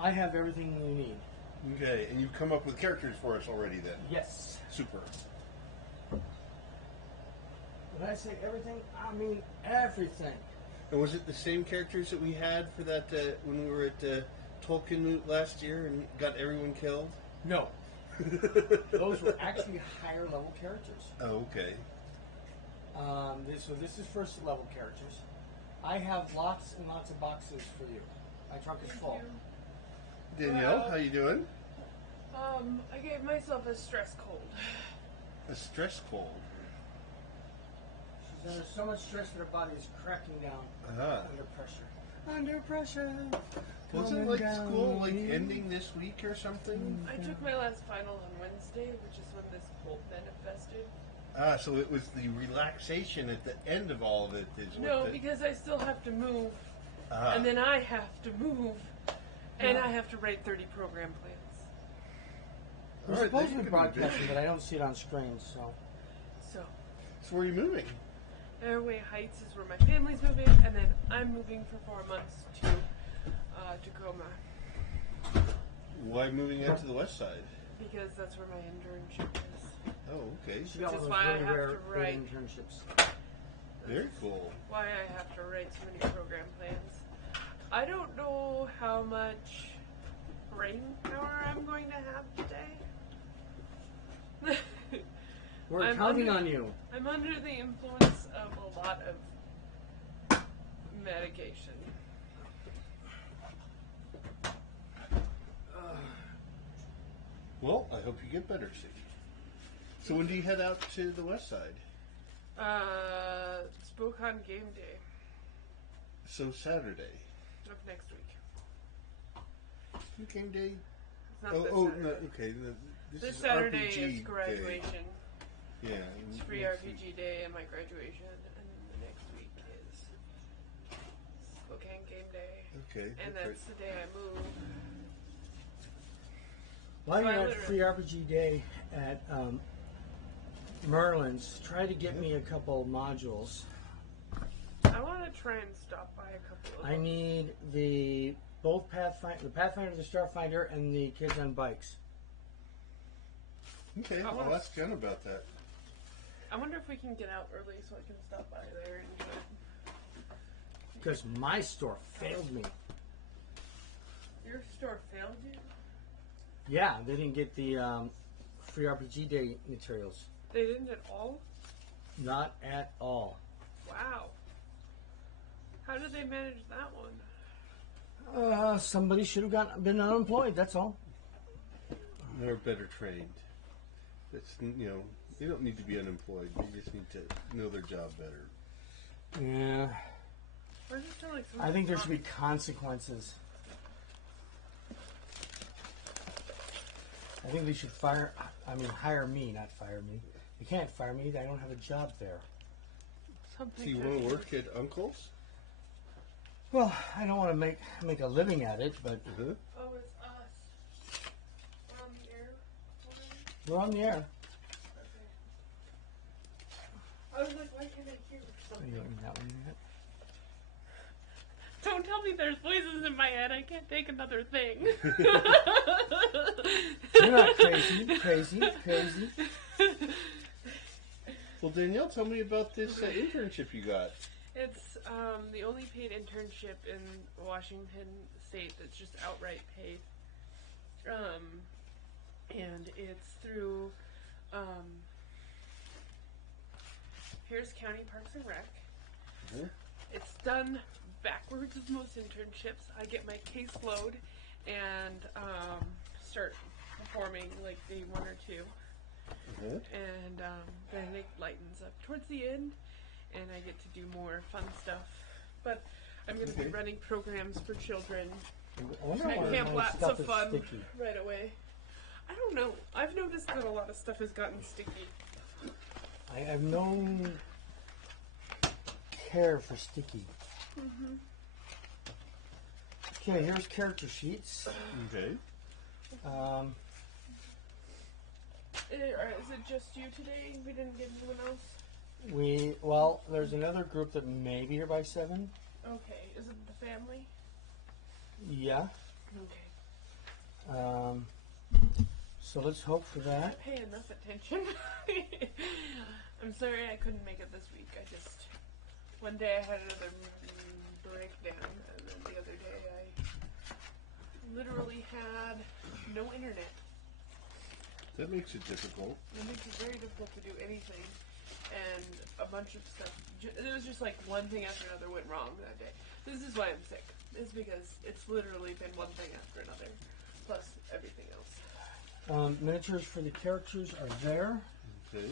I have everything you need. Okay, and you've come up with characters for us already then? Yes. Super. When I say everything, I mean everything. And was it the same characters that we had for that when we were at Tolkien Moot last year and got everyone killed? No. Those were actually higher level characters. Oh, okay. So this is first level characters. I have lots and lots of boxes for you. My trunk is full. Danielle, Well, how you doing? I gave myself a stress cold. A stress cold. She's under so much stress that her body is cracking down under pressure. Under pressure. Wasn't like school like ending this week or something? I took my last final on Wednesday, which is when this cold manifested. So it was the relaxation at the end of all of it. No, because I still have to move, and then I have to move, and I have to write 30 program plans. We're supposed to be broadcasting, but I don't see it on screen, so. So where are you moving? Airway Heights is where my family's moving, and then I'm moving for 4 months to Tacoma. Why moving out to the west side? Because that's where my internship is. Oh, okay. She got Which one is of why I those have very to rare write. internships. Very cool. Why I have to write so many program plans. I don't know how much brain power I'm going to have today. We're counting on you. I'm under the influence of a lot of medication. Well, I hope you get better soon. So when do you head out to the west side? Spokane game day So Saturday. of next week. Game day? It's not this No, Saturday. okay. No, this This is Saturday RPG is graduation. Day. Yeah. It's free RPG day and my graduation, and then the next week is Spokane game day. Okay. And that's the day I move. While So I you're at literally- Free RPG Day at Merlin's, try to get me a couple modules. I want to try and stop by a couple of I them. need the Pathfinder, the Starfinder, and the Kids on Bikes. Okay, I I'll wanna- ask Jen about that. I wonder if we can get out early so I can stop by there and do it. Because my store failed me. Your store failed you? Yeah, they didn't get the Free RPG Day materials. They didn't at all? Not at all. Wow. How did they manage that one? Somebody should have been unemployed, that's all. They're better trained. It's, they don't need to be unemployed. They just need to know their job better. Yeah. Why does it sound like I think there should be something's consequences. I think they should hire me, not fire me. They can't fire me, I don't have a job there. something So you want to work at Uncle's? Well, I don't want to make a living at it, but Oh, it's us. We're on the air already? we're on the air. Okay. I was like, why can't I hear You something? don't need that one yet? Don't tell me there's voices in my head. I can't take another thing. You're not crazy. Well, Danielle, tell me about this internship you got. It's the only paid internship in Washington State that's just outright paid. And it's through Harris County Parks and Rec. Mm-hmm. It's done backwards as most internships. I get my caseload and start performing like day 1 or 2. Mm-hmm. And then it lightens up towards the end, and I get to do more fun stuff. But I'm going to be running programs for children at Camp Lots of Fun right away. I don't know. I've noticed that a lot of stuff has gotten sticky. I have no care for sticky. Mm-hmm. Okay, here's character sheets. Okay. Is it just you today? We didn't get anyone else? Well, there's another group that may be here by 7. Okay. Is it the family? Yeah. Okay. So let's hope for that. Pay enough attention. I'm sorry I couldn't make it this week. I just one day I had another breakdown, and then the other day I literally had no internet. That makes it difficult. It makes it very difficult to do anything, and a bunch of stuff. It was just like one thing after another went wrong that day. This is why I'm sick. It's because it's literally been one thing after another, plus everything else. Miniatures for the characters are there. Okay.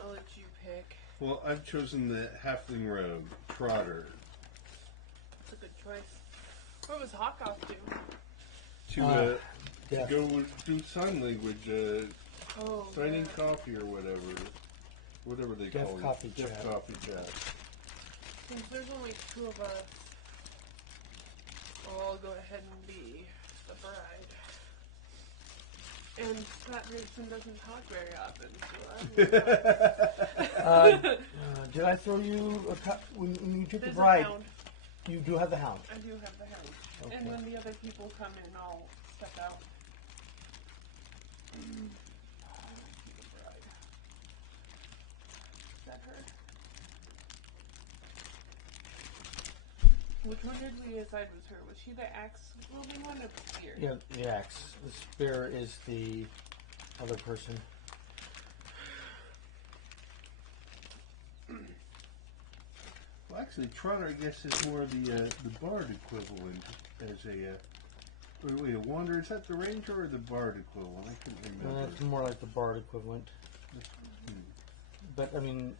I'll let you pick. Well, I've chosen the Halfling Rogue, Trotter. It's a good choice. What was Hawk off to? To Deaf. go do sign language, signing coffee or whatever they Deaf call coffee it. Deaf chat. coffee chat. Since there's only two of us, I'll go ahead and be the bride. And Scott Gibson doesn't talk very often, so Did I throw you when you took There's the bride? a hound. You do have the hound. I do have the hound. Okay. And when the other people come in, I'll step out. The bride. Is that her? Which one did we decide was her? Was she the axe-wielding one or the spear? Yeah, the axe. The spear is the other person. Well, actually, Trotter, I guess, is more the bard equivalent as a. Wait, a wanderer, is that the ranger or the bard equivalent? I couldn't remember. It's more like the bard equivalent. But I mean,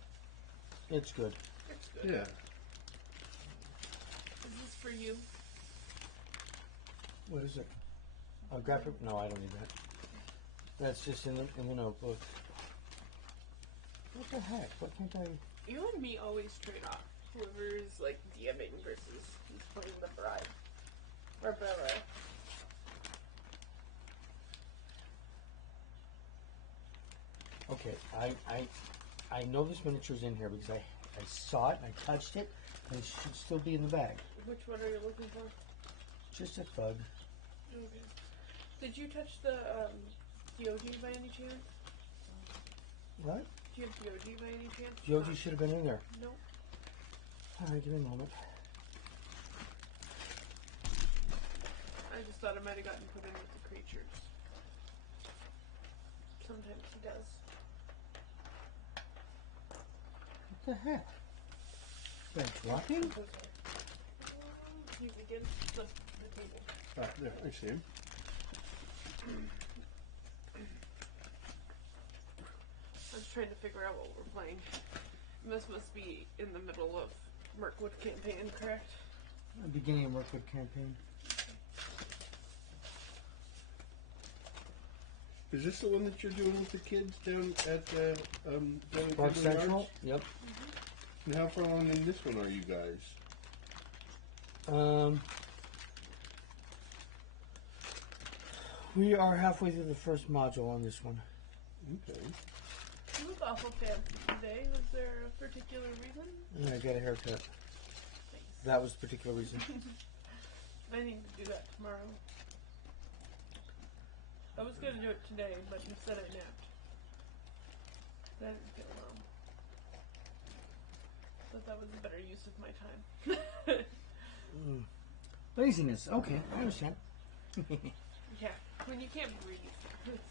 it's good. It's good. Yeah. Is this for you? What is it? A graphic? No, I don't need that. That's just in the notebook. What the heck? What can't I? You and me always trade off. Whoever is like DMing versus who's playing the bride. Or Bella. Okay, I know this miniature's in here because I saw it and I touched it, and it should still be in the bag. Which one are you looking for? Just a bug. Okay. Did you touch the Yogi by any chance? What? Do you have Yogi by any chance? Yogi should have been in there. Nope. Alright, give me a moment. I just thought it might have gotten put in with the creatures. Sometimes he does. What the heck? Is that dropping? He's against the table. Ah, there, I see him. I was trying to figure out what we're playing. And this must be in the middle of Mirkwood campaign, correct? The beginning of Mirkwood campaign. Is this the one that you're doing with the kids down at Park Goodwin Central? Lodge? Yep. And how far along in this one are you guys? We are halfway through the first module on this one. Okay. You look awful fancy today. Was there a particular reason? And I got a haircut. Thanks. That was the particular reason. I need to do that tomorrow. I was going to do it today, but instead I napped. I didn't feel well. But that was a better use of my time. Laziness. Okay, I understand. Yeah, when you can't breathe, it's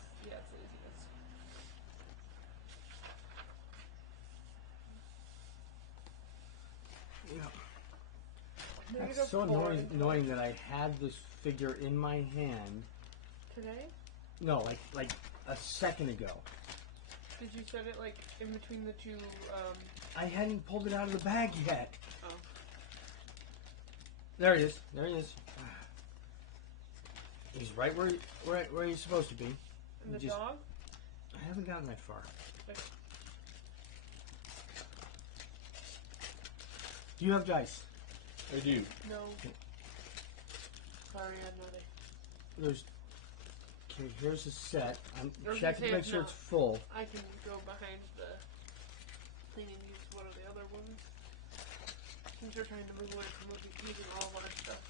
laziness. Yeah. That's so annoying that I had this figure in my hand. Today? No, like a second ago. Did you set it like in between the two? I hadn't pulled it out of the bag yet. Oh. There he is. There he is. He's right where he's supposed to be. And the dog? I haven't gotten that far. Okay. Do you have dice? I do. No. Sorry, I'm not There's. Okay, here's a set. I'm Okay, checking to say make it's sure not. it's full. I can go behind the thing and use one of the other ones. Since you're trying to move away from using all of our stuff.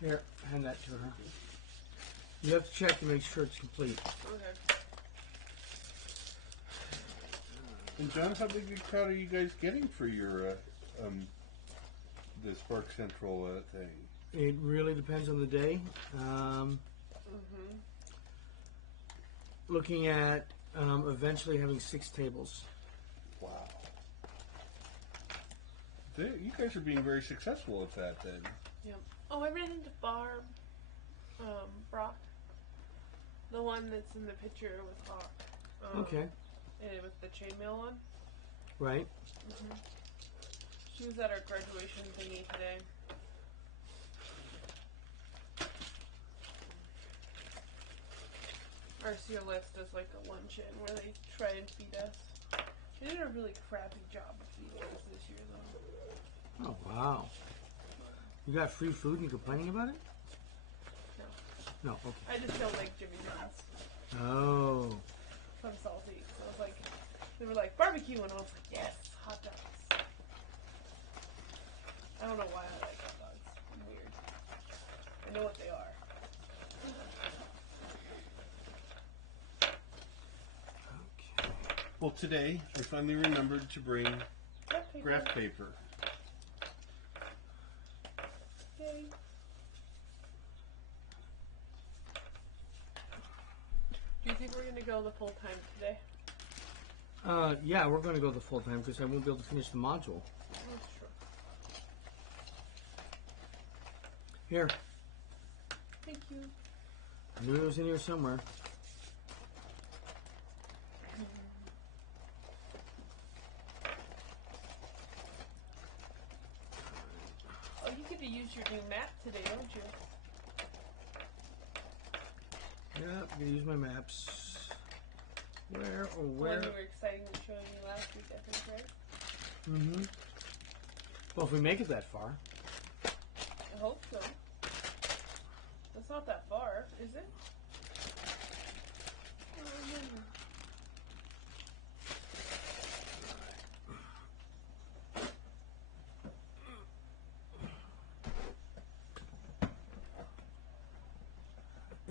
Here, hand that to her. You have to check to make sure it's complete. Okay. And John, how big a crowd are you guys getting for your the Spark Central thing? It really depends on the day. Looking at eventually having 6 tables. Wow. You guys are being very successful at that then. Yep. Oh, I ran into Barb, Brock. The one that's in the picture with Hawk. Okay. And with the chainmail on. Right. She was at our graduation thingy today. Our CLS does like a luncheon where they try and feed us. They did a really crappy job of feeding us this year, though. Oh, wow. You got free food and you're complaining about it? No. No, okay. I just don't like Jimmy John's. Oh. I'm salty. So I was like, they were like, barbecue, and I was like, yes, hot dogs. I don't know why I like hot dogs. I'm weird. I know what they are. Okay. Well, today I finally remembered to bring graph paper. Yay. Do you think we're going to go the full time today? Yeah, we're going to go the full time because I won't be able to finish the module. That's true. Here. Thank you. I knew it was in here somewhere. Oh, you get to use your new map today, don't you? Yeah, I'm going to use my maps. Where or The where? one you were excited to showing me last week, I think, right? Mm-hmm. Well, if we make it that far. I hope so. That's not that far, is it?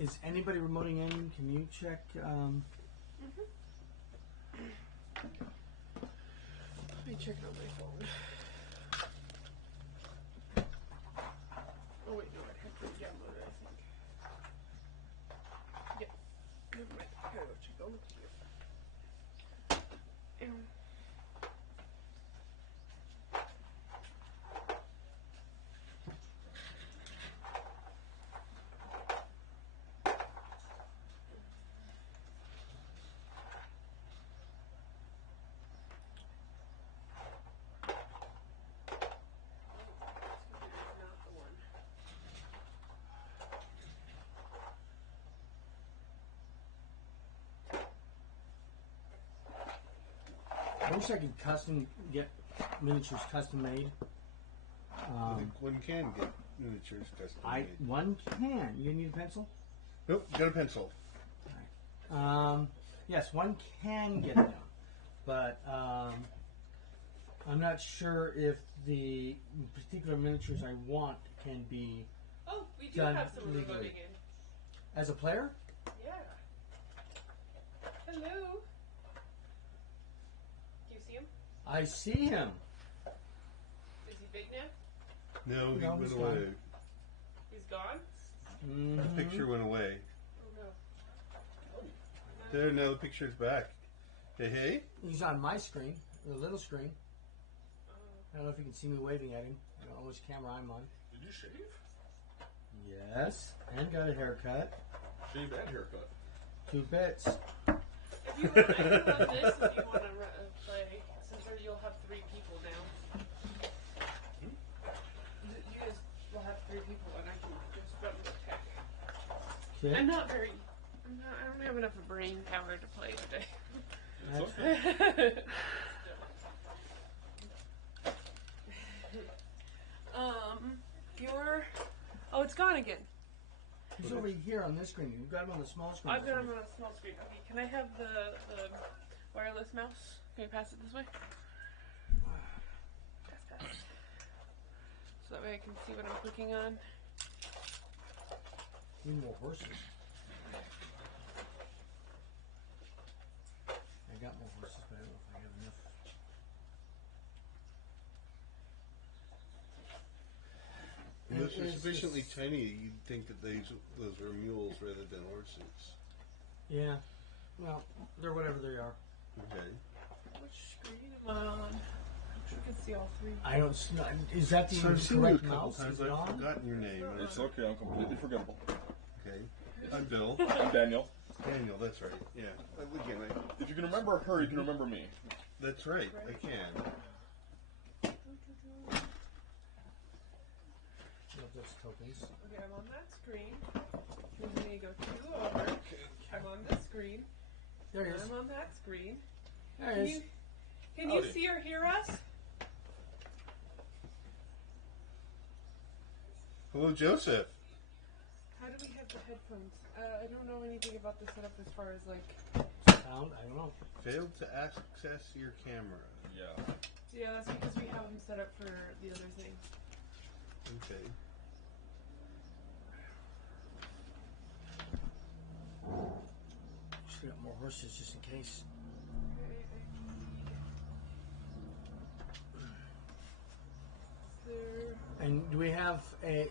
Is anybody remoting in? Can you check? Let me check it on my phone. Oh wait, no, I'd have to download it, I think. Yeah. Never mind. I gotta go check on the computer. I wish I could get miniatures custom made. I think one can get miniatures custom made. One can. You need a pencil? Nope, got a pencil. Yes, one can get it done, but I'm not sure if the particular miniatures I want can be Oh, we do done have someone legally. remoting in. As a player? Yeah. Hello. Do you see him? I see him. Is he big now? No, he No, went he's away. gone. He's gone? The picture went away. Oh no. There, now the picture's back. Hey, hey. He's on my screen, the little screen. I don't know if you can see me waving at him. I don't know which camera I'm on. Did you shave? Yes, and got a haircut. Shave and haircut. 2 bits. If you want, I can run this if you want to play, since you'll have 3 people now. You guys will have 3 people, and I can just run the tech. Okay. I don't have enough brain power to play today. That's Oh, it's gone again. He's over here on this screen. You've got him on the small screen. I've got him on a small screen. Okay, can I have the wireless mouse? Can you pass it this way? Pass. So that way I can see what I'm clicking on. Need more horses. Unless they're sufficiently tiny, you'd think that those are mules rather than horses. Yeah. Well, they're whatever they are. Okay. Which screen am I on? I'm sure you can see all three. I don't see. Is that the So I've seen you a correct couple mouse? times. Is it I've on? forgotten your name. It's okay, I'm completely forgettable. Okay. I'm Bill. I'm Daniel. Daniel, that's right. Yeah. Again, If you can remember her, you can remember me. that's right. I can. Love those tokens. Okay, I'm on that screen. Then you go 2 over. I'm on this screen. There he is. I'm on that screen. There Can he is. you see or hear us? Hello, Joseph. How do we have the headphones? I don't know anything about the setup as far as like. Sound? I don't know. Failed to access your camera. Yeah. Yeah, that's because we have them set up for the other thing. Okay. Should got more horses just in case. And do we have a?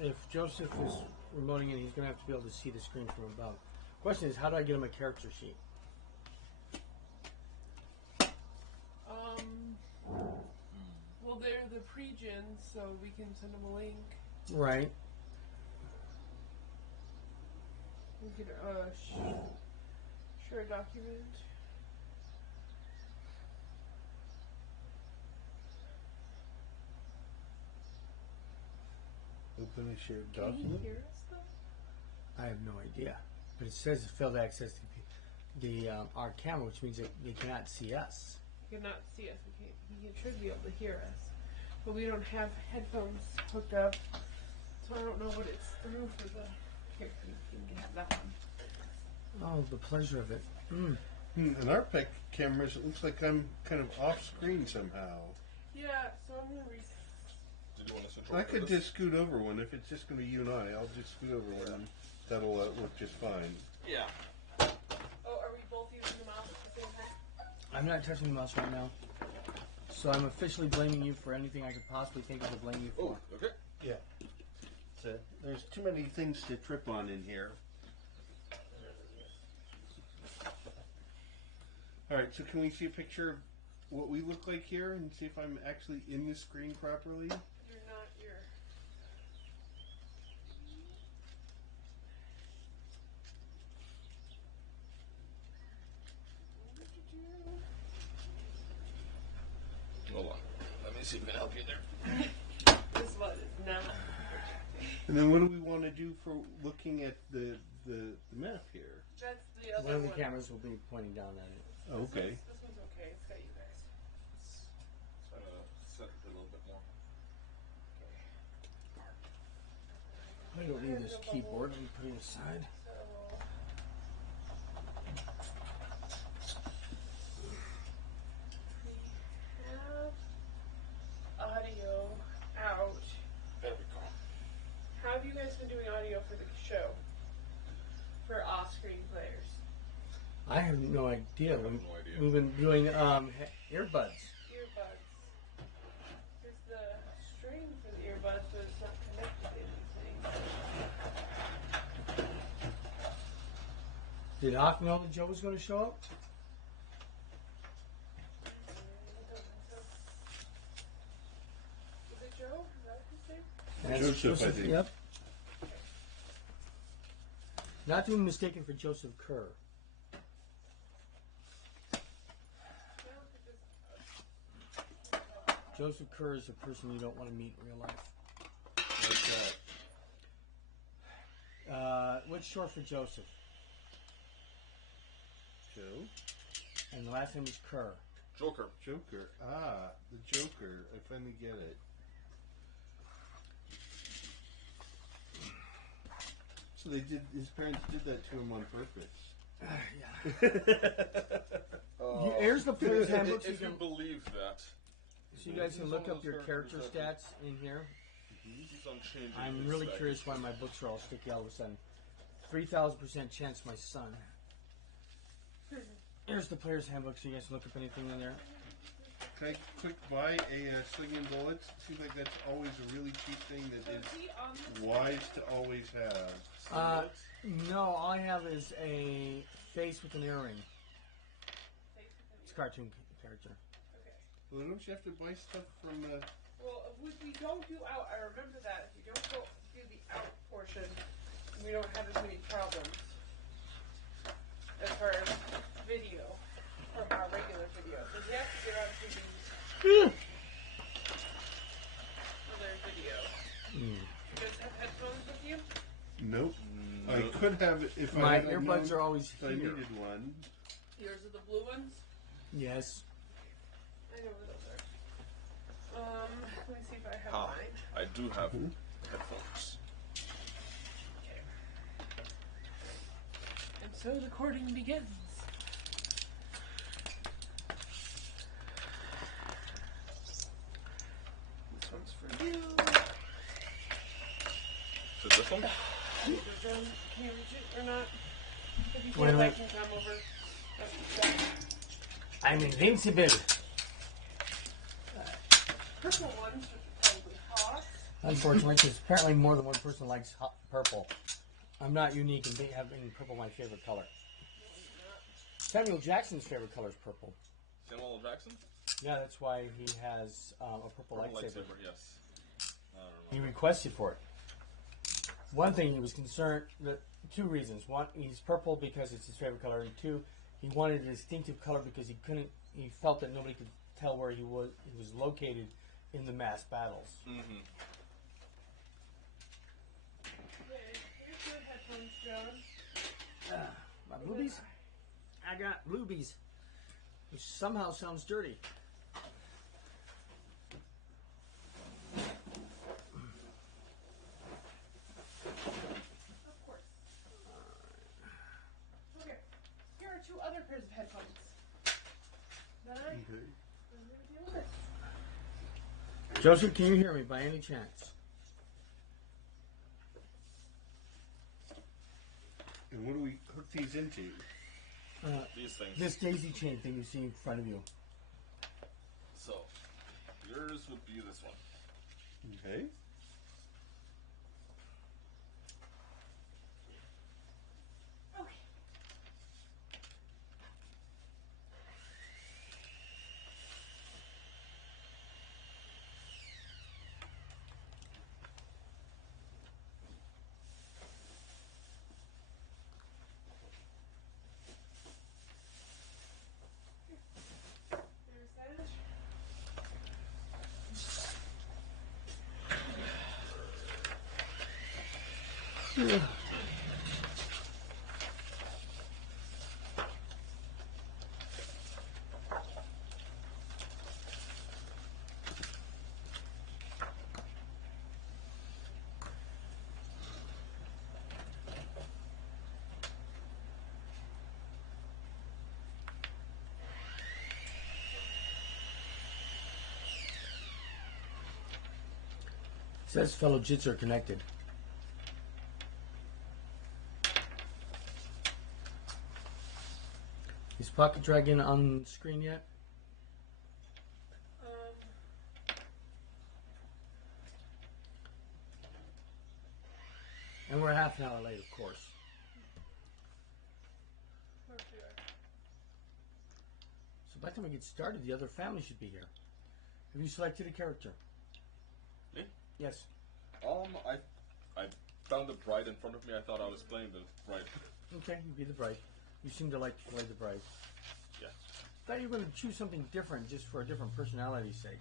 If Joseph is remoting in, he's going to have to be able to see the screen from above. Question is, how do I get him a character sheet? Well, they're the pre-gens, so we can send them a link. Right. We could share a document. Open a shared Can you document. hear us though? I have no idea, but it says it failed to access the our camera, which means that they cannot see us. He cannot see us. He should be able to hear us, but we don't have headphones hooked up, so I don't know what it's through for the. Here, you can have that one. Oh, the pleasure of it. In our cameras, it looks like I'm kind of off screen somehow. Yeah, so I'm gonna reset. Did you want to central I could this? just scoot over one. If it's just going to be you and I'll just scoot over one. That'll work just fine. Yeah. Oh, are we both using the mouse at the same time? I'm not touching the mouse right now, so I'm officially blaming you for anything I could possibly think of to blame you for. Oh, okay. Yeah. So there's too many things to trip on in here. All right. So can we see a picture of what we look like here and see if I'm actually in the screen properly? You're not. You're. Hold on. Let me see if I can help you there. This one is not. And then what do we want to do for looking at the map here? That's the other One of the one. cameras will be pointing down at it. Oh, okay. This one's okay. It's got you guys. Try to set it a little bit more. I don't need this keyboard. Let me put it aside. We have audio out. There we go. How have you guys been doing audio for the show? For off-screen players? I have no idea. have no idea. We've been doing earbuds. Earbuds. There's the string for the earbuds, but it's not connected to anything. Did Hawk know that Joe was going to show up? Is it Joe? Is that his name? Joseph, I think. Yep. Not to be mistaken for Joseph Kerr. Joseph Kerr is a person you don't want to meet in real life. Like that. What's short for Joseph? Joe? And the last name is Kerr. Joker. Joker. Ah, the Joker. I finally get it. So they did. His parents did that to him on purpose. Here's the player's handbook. If you believe that. So you guys can look up your character stats in here. He's unchanging. I'm his really sex. curious why my books are all sticky all of a sudden. 3,000% chance my son. Here's the player's handbook so you guys can look up anything in there. Can I quick buy a slinging bullets? Seems like that's always a really cheap thing that So is is he on this wise to always have. No, all I have is a face with an earring. face with It's a an cartoon character. Okay. Well, don't you have to buy stuff from? Well, if we don't do out, I remember that. If we don't go do the out portion, we don't have as many problems as far as video from our regular video. Because we have to get onto the other video. Do you guys have headphones with you? Nope. I could have it if My I had earbuds are always I here. needed one. Yours are the blue ones? Yes. I know where those are. Let me see if I have Ah, mine. I do have headphones. Okay. And so the courting begins. This one's for you. Is this one? Can you reach it or not? If you Wait a can, I minute. can come over. I'm invincible. Purple ones, which are probably hot. Unfortunately, because apparently more than one person likes purple. I'm not unique in having purple my favorite color. Samuel Jackson's favorite color is purple. Samuel Jackson? Yeah, that's why he has a purple lightsaber. Yes. I don't He remember. requested for it. One thing he was concerned, two reasons. One, he's purple because it's his favorite color, and two, he wanted a distinctive color because he felt that nobody could tell where he was located in the mass battles. Mm-hmm. Okay, here's your headphones, John. My bluebies? I got bluebies, which somehow sounds dirty. Of course. Okay, here are two other pairs of headphones. That I'm going to deal with. Joseph, can you hear me by any chance? And what do we hook these into? These things. This daisy chain thing you see in front of you. So, yours would be this one. Okay. Okay. There's that. Says fellow jits are connected. Is Pocket Dragon on screen yet? And we're half an hour late, of course. Where's the other? So by the time we get started, the other family should be here. Have you selected a character? Me? Yes. I found the bride in front of me. I thought I was playing the bride. Okay, you be the bride. You seem to like to play the bride. Yeah. Thought you were going to choose something different just for a different personality's sake.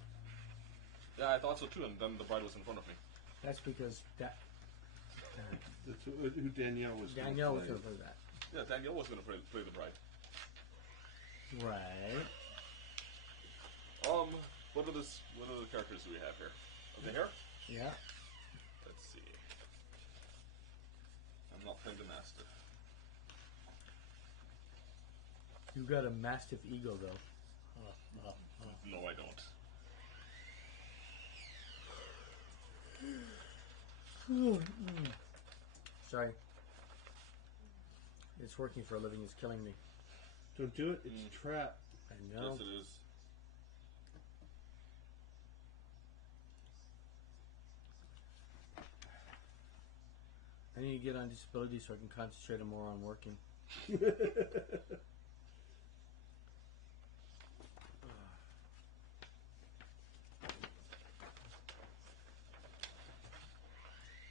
Yeah, I thought so too, and then the bride was in front of me. That's because That's who Danielle was. Danielle was gonna going to play that. Yeah, Danielle was going to play the bride. Right. What are the characters we have here? Are they here? Yeah. Let's see. I'm not playing the master. You got a mastiff ego, though. No, I don't. Sorry. It's working for a living. It's killing me. Don't do it. It's a trap. I know. Yes, it is. I need to get on disability so I can concentrate more on working.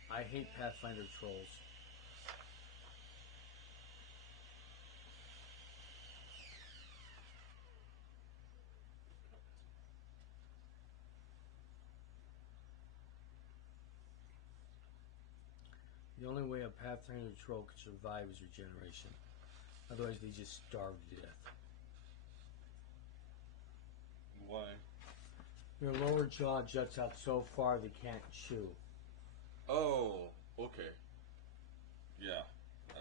I hate Pathfinder trolls. The only way a Pathfinder troll could survive is regeneration. Otherwise, they just starve to death. Why? Their lower jaw juts out so far they can't chew. Oh, okay. Yeah,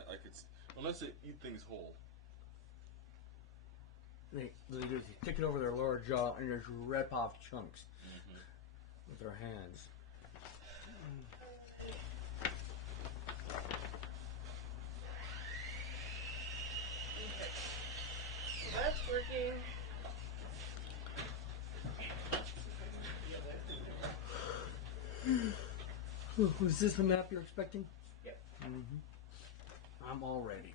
I could. Unless they eat things whole. They just stick it over their lower jaw and just rip off chunks with their hands. Okay. So that's working. Was this the map you're expecting? Yep. I'm all ready.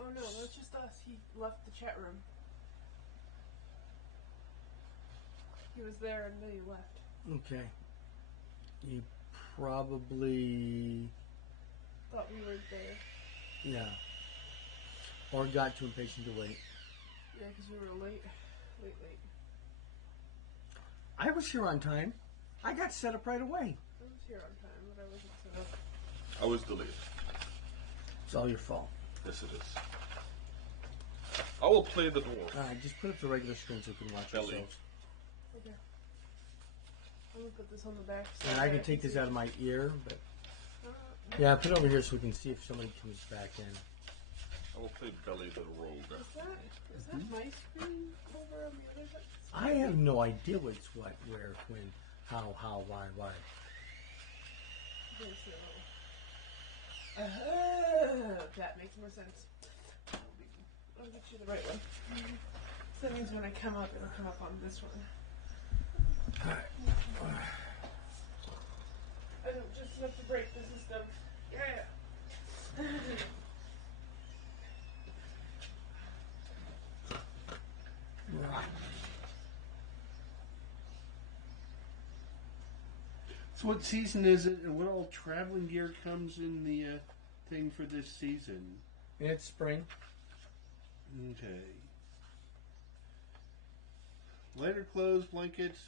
Oh no, that's just us. He left the chat room. He was there and then he left. Okay. You probably... Thought we were there. Yeah. Or got too impatient to wait. Yeah, because we were late. Late. I was here on time. I got set up right away. I was here on time, but I wasn't set up. I was delayed. It's all your fault. Yes, it is. I will play the dwarf. Alright, just put up the regular screen so we can watch Ellie. ourselves. Okay. I'm gonna put this on the back. And I can take this out of my ear, but... Yeah, put it over here so we can see if somebody comes back in. I will play Belly the Rogue. Is that my screen over on the other side? I have no idea what's what, where, when, how, why. Okay, so... that makes more sense. I'll get you the right one. So that means when I come up, it'll come up on this one. I don't just have to break the system. Yeah. So what season is it, and what all traveling gear comes in the thing for this season? It's spring. Okay. Lighter clothes, blankets,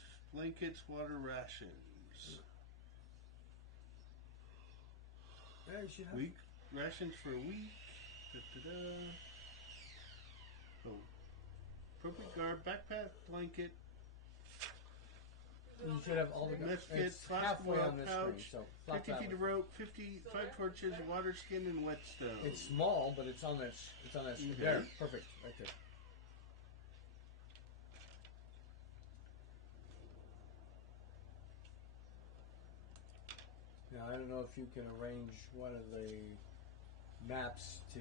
water, rations. Yeah, you should have... Week rations for a week. Da-da-da. Oh. Appropriate garb, backpack, blanket, You should have all the... meth kit, It's halfway plastic on this pouch, screen, so... flop 50 that feet way. of rope, 5 torches, water skin, and whetstone. It's small, but it's on that... It's on that screen. Okay. There, perfect. Right there. Now, I don't know if you can arrange one of the maps to...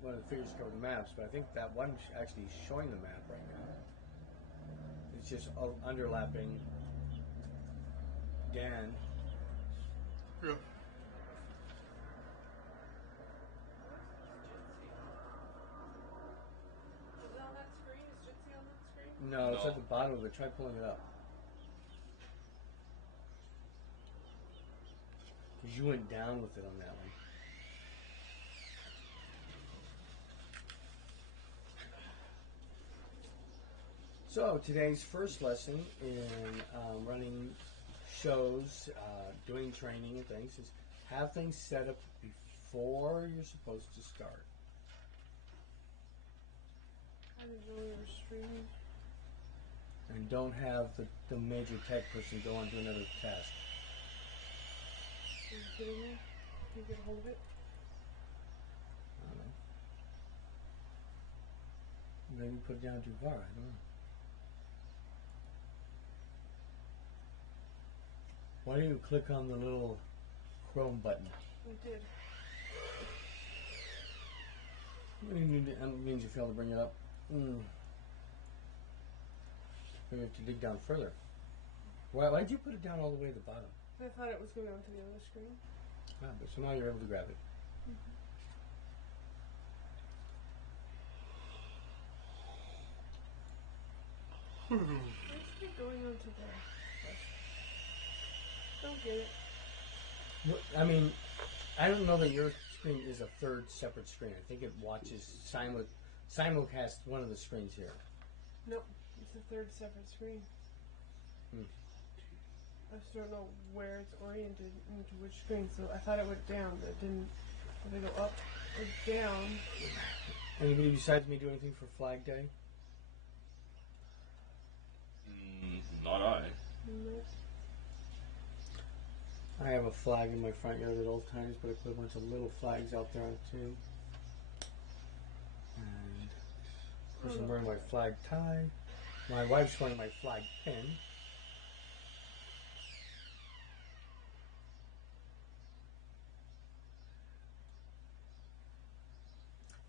One of the figures to cover the maps, but I think that one's actually showing the map right now. It's just underlapping Dan. Yeah. Is it on that screen? Is Jitsi on that screen? No, it's No. at the bottom of it. Try pulling it up. Because you went down with it on that one. So, today's first lesson in running shows, doing training and things is have things set up before you're supposed to start. I didn't know we were streaming. And don't have the major tech person go on to another task. Are you kidding me? Can you get a hold of it? I don't know. Maybe put it down too far. I don't know. Why don't you click on the little Chrome button? I did. That means you failed to bring it up. Maybe you have to dig down further. Why'd you put it down all the way to the bottom? I thought it was going onto the other screen. Ah, but so now you're able to grab it. Why is it going onto the... Don't get it. I mean, I don't know that your screen is a third separate screen. I think it watches simulcast one of the screens here. Nope, it's a third separate screen. I just don't know where it's oriented into which screen, so I thought it went down, but it didn't. Did it go up or down? Anybody besides me do anything for Flag Day? Not I. Nope. I have a flag in my front yard at all times, but I put a bunch of little flags out there too. And of course, I'm wearing my flag tie. My wife's wearing my flag pin.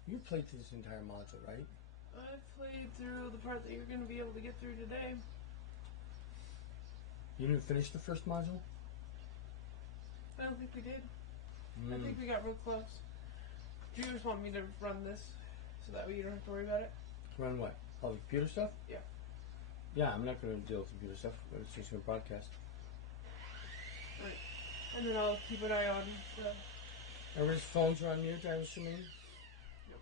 You played through this entire module, right? I played through the part that you're going to be able to get through today. You didn't finish the first module? I don't think we did. I think we got real close. Do you just want me to run this so that way you don't have to worry about it? Run what? All the computer stuff? Yeah. Yeah, I'm not going to deal with computer stuff. It's just going to broadcast. Right. And then I'll keep an eye on the... Everybody's phones are on mute, I'm assuming? Yep.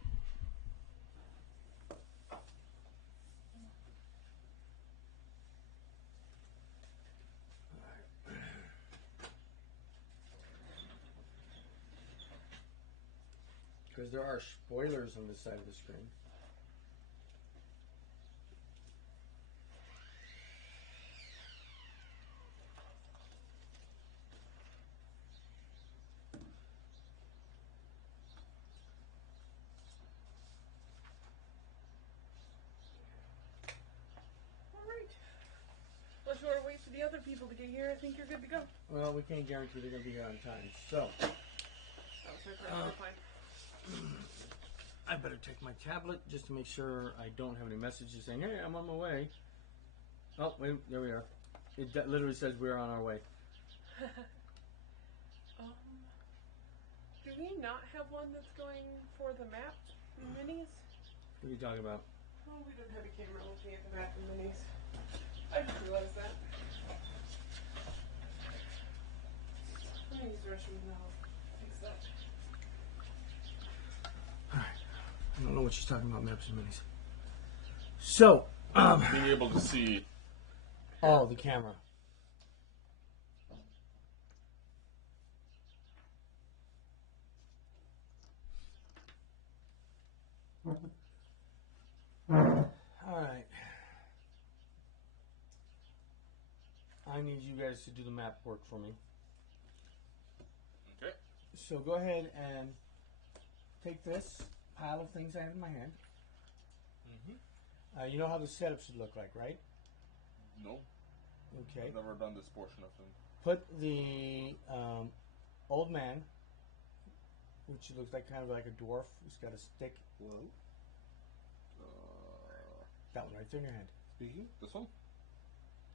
Because there are spoilers on this side of the screen. Alright. Unless you want to wait for the other people to get here, I think you're good to go. Well, we can't guarantee they're going to be here on time. So, That was my personal plan. I better take my tablet just to make sure I don't have any messages saying, hey, I'm on my way. Oh, wait, there we are. It literally says we're on our way. Do we not have one that's going for the map and minis? What are you talking about? Oh, we don't have a camera looking at the map and minis. I just realized that. Let me use the restroom and I'll fix that. I don't know what she's talking about, maps and minis. So, Being able to see. oh, the camera. Alright. I need you guys to do the map work for me. Okay. So go ahead and take this pile of things I have in my hand. You know how the setup should look like, right? No. Okay. I've never done this portion of them. Put the old man, which looks like kind of like a dwarf. He's got a stick. Whoa. That one right there in your hand. Speaking? This one?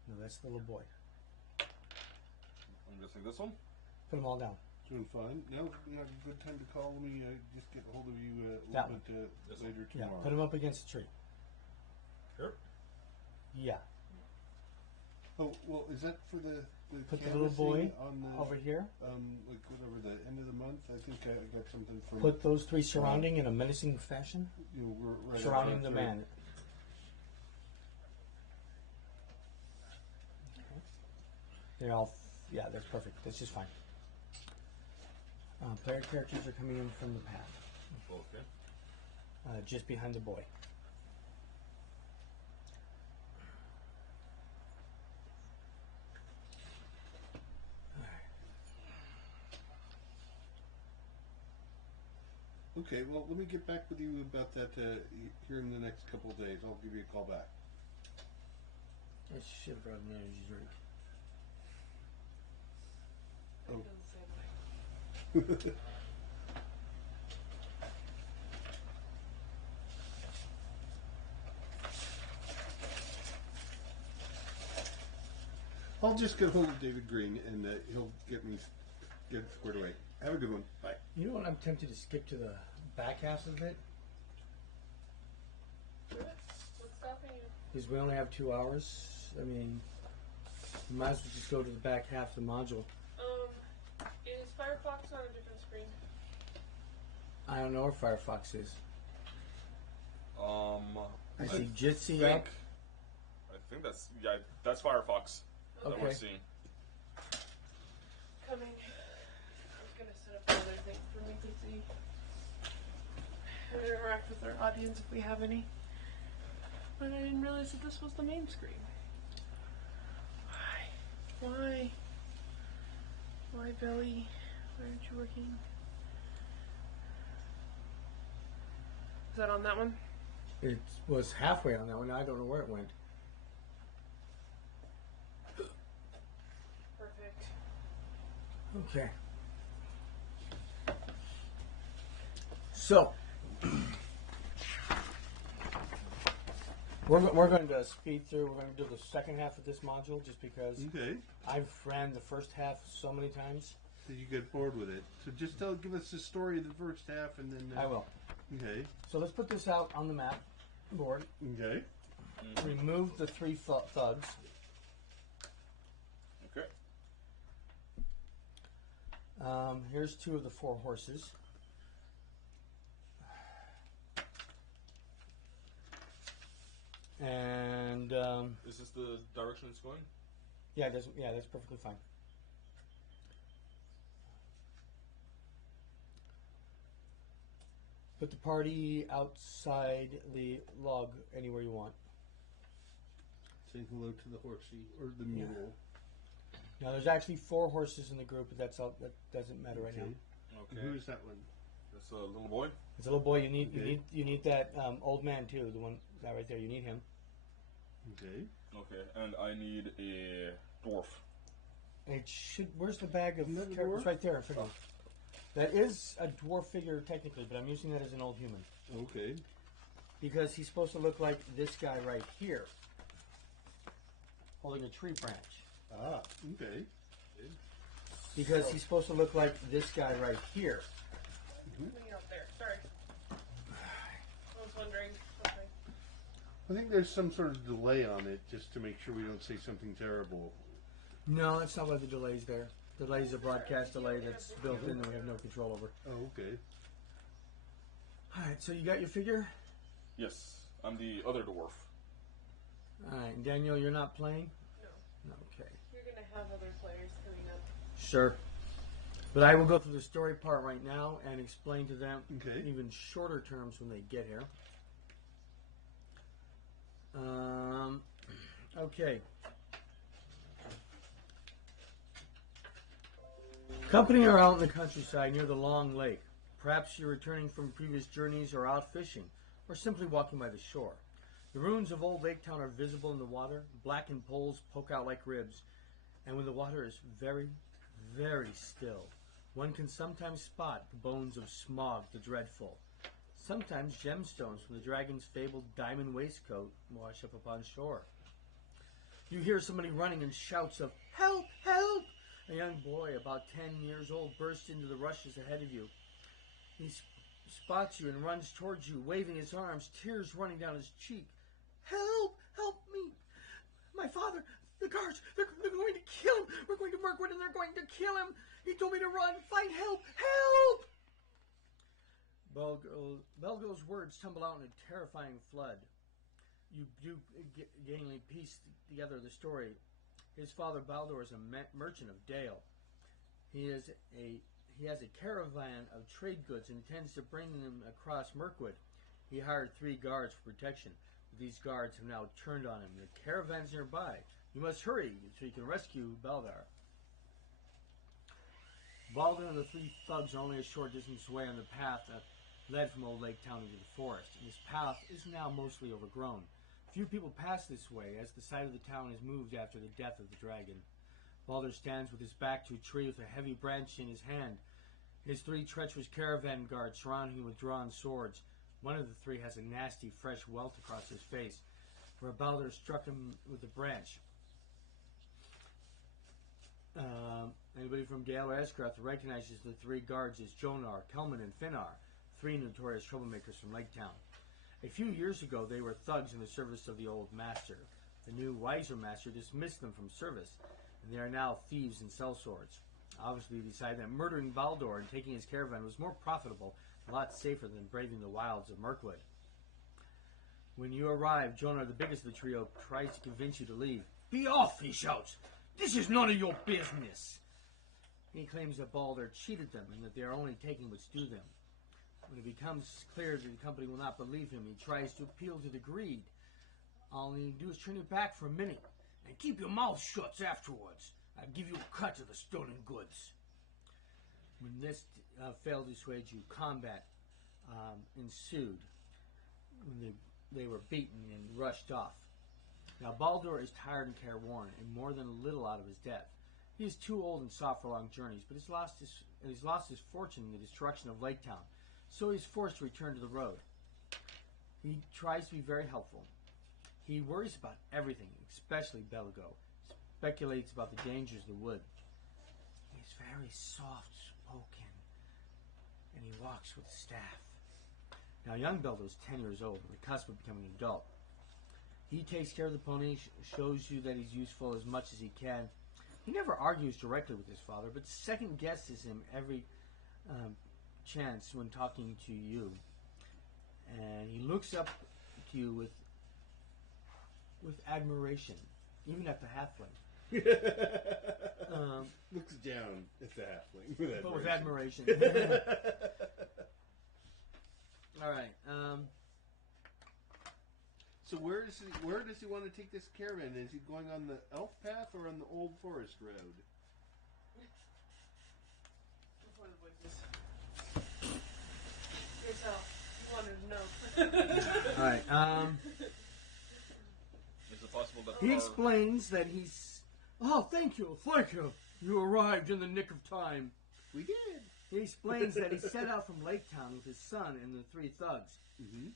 No, that's the little boy. I'm guessing this one? Put them all down. Doing fine. Now we have a good time to call. Let me just get a hold of you a That little bit later Yeah, tomorrow. put him up against the tree. Here? Yeah. Oh, well, is that for the Put the little boy on the, over here. like whatever, the end of the month? I think I got something from... Put those three surrounding in a menacing fashion. You know, we're right Surrounding after the our man. They're all, yeah, that's perfect. That's just fine. Player characters are coming in from the path, Okay. just behind the boy. Okay, well, let me get back with you about that here in the next couple of days. I'll give you a call back. I should have brought an energy drink. I Oh. feel the same way. I'll just get hold of David Green, and he'll get it squared away. Have a good one. Bye. You know what? I'm tempted to skip to the back half of it What's stopping you? because we only have 2 hours. I mean, you might as well just go to the back half of the module. Is Firefox on a different screen? I don't know where Firefox is. I see Jitsi up. I think that's Firefox that we're Okay. seeing. Coming. I was gonna set up another thing for me to see and interact with our audience if we have any. But I didn't realize that this was the main screen. Why? Why, Billy? Why aren't you working? Is that on that one? It was halfway on that one. I don't know where it went. Perfect. Okay. So, we're going to speed through. We're going to do the second half of this module just because Okay. I've ran the first half so many times. So you get bored with it. So just give us the story of the first half, and then. I will. Okay. So let's put this out on the map board. Okay. Remove the 3 thugs. Okay. Here's 2 of the 4 horses. And Is this the direction it's going? yeah, that's perfectly fine. Put the party outside the log anywhere you want. Say hello to the horsey or the mule. Now there's actually 4 horses in the group, but that's all. That doesn't matter right now. Okay. Who's that one? That's a little boy. It's a little boy. You need Okay. you need that old man too. The one that right there. You need him. Okay. Okay, and I need a dwarf. It should. Where's the bag of Another carrots? dwarf? It's right there in front of you. That is a dwarf figure technically, but I'm using that as an old human Okay. because he's supposed to look like this guy right here, holding a tree branch. Ah. Okay. Because he's supposed to look like this guy right here. Something out there. Sorry. I was wondering. Okay. I think there's some sort of delay on it, just to make sure we don't say something terrible. No, that's not why the delay's there. The delay's a broadcast delay that's built in that we have no control over. Oh, okay. All right, so you got your figure? Yes, I'm the other dwarf. All right, and Daniel, you're not playing? No. Okay. You're gonna have other players coming up. Sure. But I will go through the story part right now and explain to them Okay. even shorter terms when they get here. Okay. Company are out in the countryside near the Long Lake. Perhaps you're returning from previous journeys or out fishing, or simply walking by the shore. The ruins of Old Lake Town are visible in the water. Blackened poles poke out like ribs, and when the water is very, very still, one can sometimes spot the bones of Smog the Dreadful. Sometimes gemstones from the dragon's fabled diamond waistcoat wash up upon shore. You hear somebody running and shouts of, "Help! Help!" A young boy about 10 years old bursts into the rushes ahead of you. He spots you and runs towards you, waving his arms, tears running down his cheek. "Help! Help me! My father! The guards! They're going to kill him! We're going to Mirkwood and they're going to kill him! He told me to run! Find help! Help!" Belgo's words tumble out in a terrifying flood. You do gainly piece together the story. His father Baldur is a merchant of Dale. He has a caravan of trade goods and intends to bring them across Mirkwood. He hired 3 guards for protection, but these guards have now turned on him. The caravan's nearby. You must hurry so you can rescue Baldur. Baldur and the 3 thugs are only a short distance away on the path that led from Old Lake Town into the forest, and this path is now mostly overgrown. Few people pass this way, as the site of the town is moved after the death of the dragon. Baldur stands with his back to a tree with a heavy branch in his hand. His 3 treacherous caravan guards surround him with drawn swords. One of the 3 has a nasty, fresh welt across his face, where Baldur struck him with the branch. Anybody from Dale or Escroft recognizes the three guards as Jonar, Kelman, and Finnar, three notorious troublemakers from Lake Town. A few years ago, they were thugs in the service of the old master. The new, wiser master dismissed them from service, and they are now thieves and sellswords. Obviously, they decided that murdering Baldur and taking his caravan was more profitable, a lot safer than braving the wilds of Mirkwood. When you arrive, Jonar, the biggest of the trio, tries to convince you to leave. "Be off," he shouts. "This is none of your business." He claims that Baldur cheated them and that they are only taking what's due them. When it becomes clear that the company will not believe him, he tries to appeal to the greed. All you need to do is turn your back for a minute and keep your mouth shut afterwards. I'll give you a cut of the stolen goods. When this failed to dissuade you, combat ensued. When they were beaten and rushed off. Now Baldur is tired and careworn, and more than a little out of his depth. He is too old and soft for long journeys, but he's lost his fortune in the destruction of Lake Town, so he's forced to return to the road. He tries to be very helpful. He worries about everything, especially Belago. Speculates about the dangers of the wood. He's very soft-spoken, and he walks with a staff. Now, young Beldo is 10 years old, on the cusp of becoming an adult. He takes care of the pony, shows you that he's useful as much as he can. He never argues directly with his father, but second-guesses him every chance when talking to you. And he looks up to you with admiration, even at the halfling. Looks down at the halfling. But with admiration. All right. So where does he want to take this caravan? Is he going on the elf path or on the old forest road? Before the voices. Yourself. You wanted to know. All right. Is it possible that He explains that he's... Oh, thank you. You arrived in the nick of time. We did. He explains that he set out from Lake Town with his son and the three thugs. Mm-hmm.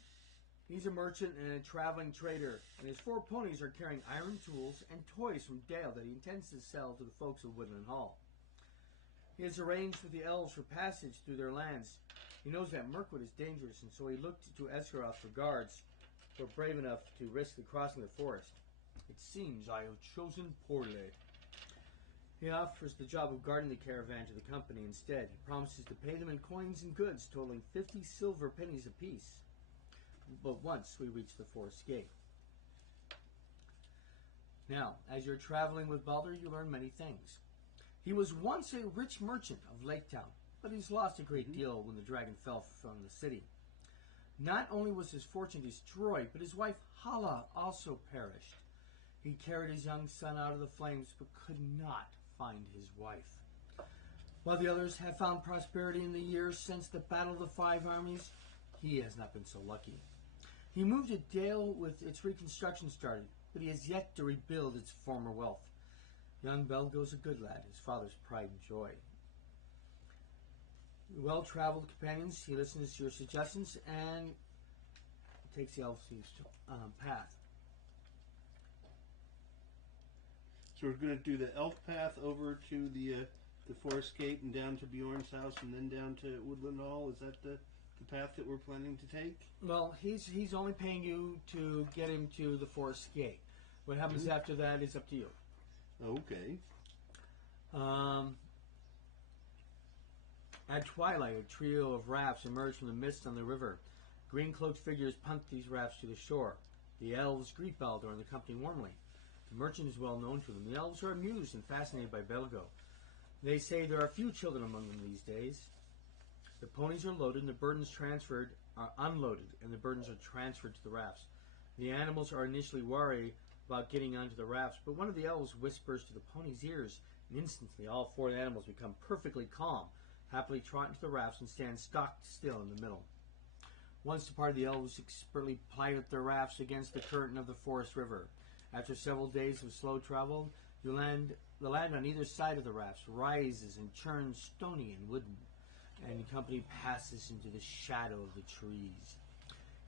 He's a merchant and a traveling trader, and his 4 ponies are carrying iron tools and toys from Dale that he intends to sell to the folks of Woodland Hall. He has arranged with the elves for passage through their lands. He knows that Mirkwood is dangerous, and so he looked to Esgaroth for guards who are brave enough to risk the crossing of the forest. It seems I have chosen poorly. He offers the job of guarding the caravan to the company instead. He promises to pay them in coins and goods totaling 50 silver pennies apiece. But once we reach the forest gate. Now, as you're traveling with Baldur, you learn many things. He was once a rich merchant of Lake Town, but he's lost a great deal when the dragon fell from the city. Not only was his fortune destroyed, but his wife Hala also perished. He carried his young son out of the flames, but could not find his wife. While the others have found prosperity in the years since the Battle of the 5 Armies, he has not been so lucky. He moved to Dale with its reconstruction started, but he has yet to rebuild its former wealth. Young Belgo's a good lad, his father's pride and joy. Well-traveled companions, he listens to your suggestions and takes the elf's path. So we're going to do the elf path over to the forest gate and down to Bjorn's house and then down to Woodland Hall. Is that the path that we're planning to take? Well, he's only paying you to get him to the forest gate. What happens after that is up to you. Okay. At twilight, a trio of rafts emerge from the mist on the river. Green-cloaked figures punt these rafts to the shore. The elves greet Baldur and the company warmly. The merchant is well known to them. The elves are amused and fascinated by Belgo. They say there are few children among them these days. The ponies are loaded and the burdens are unloaded, and the burdens are transferred to the rafts. The animals are initially worried about getting onto the rafts, but one of the elves whispers to the ponies' ears, and instantly all 4 animals become perfectly calm, happily trot into the rafts and stand stock still in the middle. Once departed, the elves expertly plied their rafts against the current of the forest river. After several days of slow travel, the land on either side of the rafts rises and churns stony and wooden, and the company passes into the shadow of the trees.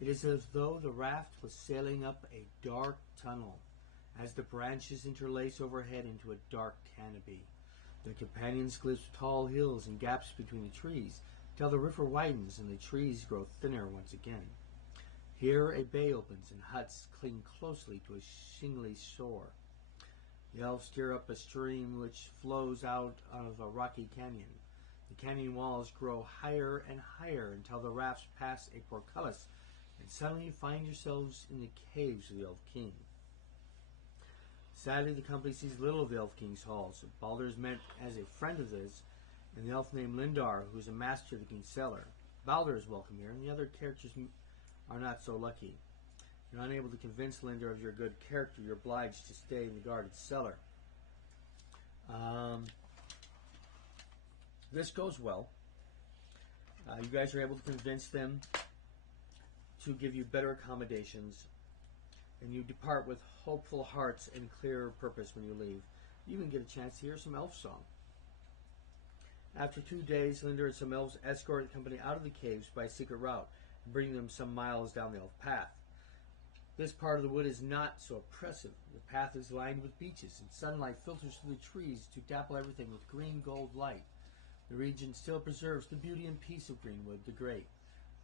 It is as though the raft was sailing up a dark tunnel, as the branches interlace overhead into a dark canopy. The companions glimpse tall hills and gaps between the trees, till the river widens and the trees grow thinner once again. Here a bay opens and huts cling closely to a shingly shore. The elves steer up a stream which flows out of a rocky canyon. The canyon walls grow higher and higher until the rafts pass a portcullis, and suddenly you find yourselves in the caves of the Elf King. Sadly, the company sees little of the Elf King's halls. Balder is meant as a friend of his, and the elf named Lindar, who is a master of the king's cellar. Balder is welcome here, and the other characters are not so lucky. You're unable to convince Lindar of your good character. You're obliged to stay in the guarded cellar. This goes well. You guys are able to convince them to give you better accommodations, and you depart with hopeful hearts and clear purpose when you leave. You even get a chance to hear some elf song. After 2 days, Lindar and some elves escort the company out of the caves by a secret route and bring them some miles down the elf path. This part of the wood is not so oppressive. The path is lined with beeches, and sunlight filters through the trees to dapple everything with green gold light. The region still preserves the beauty and peace of Greenwood the Great.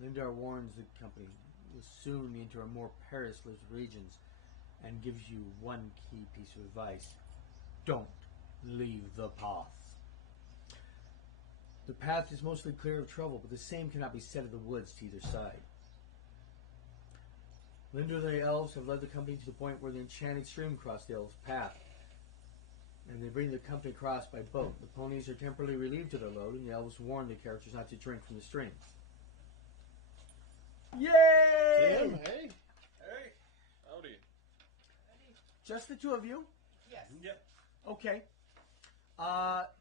Lindar warns the company will soon enter a more perilous regions and gives you one key piece of advice. Don't leave the path. The path is mostly clear of trouble, but the same cannot be said of the woods to either side. Lindar and the elves have led the company to the point where the enchanted stream crossed the elves' path, and they bring the company across by boat. The ponies are temporarily relieved of their load, and the elves warn the characters not to drink from the stream. Yay! Tim, hey. Hey, howdy. Just the two of you? Yes. Yep. Okay.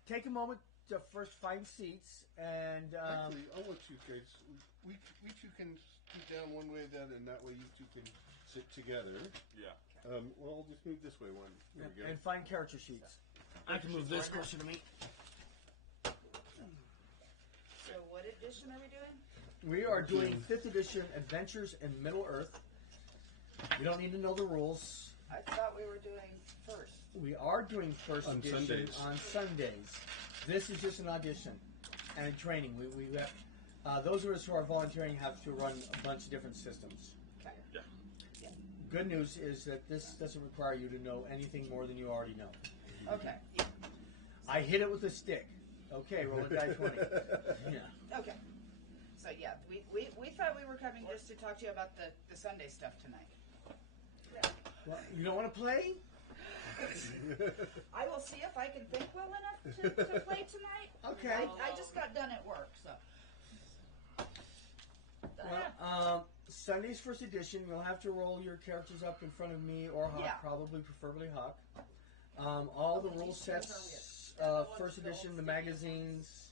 Take a moment to first find seats, and Actually, I want you guys. We two can scoot down one way or the other, and that way you two can sit together. Yeah. Well, I'll just move this way one. There we go. and find character sheets. I can move this closer to me. So what edition are we doing? We are doing 5th edition Adventures in Middle Earth. You don't need to know the rules. I thought we were doing first. We are doing first On edition Sundays. on Sundays. This is just an audition and a training. We have those of us who are volunteering have to run a bunch of different systems. Okay. Yeah. Good news is that this doesn't require you to know anything more than you already know. Okay. Yeah. I hit it with a stick. Okay, roll a die 20. Yeah. Okay. So yeah, we thought we were coming just to talk to you about the Sunday stuff tonight. Well, you don't want to play? I will see if I can think well enough to play tonight. Okay. I just got done at work, so. Well, Sunday's first edition, you'll have to roll your characters up in front of me or Hawk, Yeah. preferably Hawk. All the rule sets, first edition, the magazines,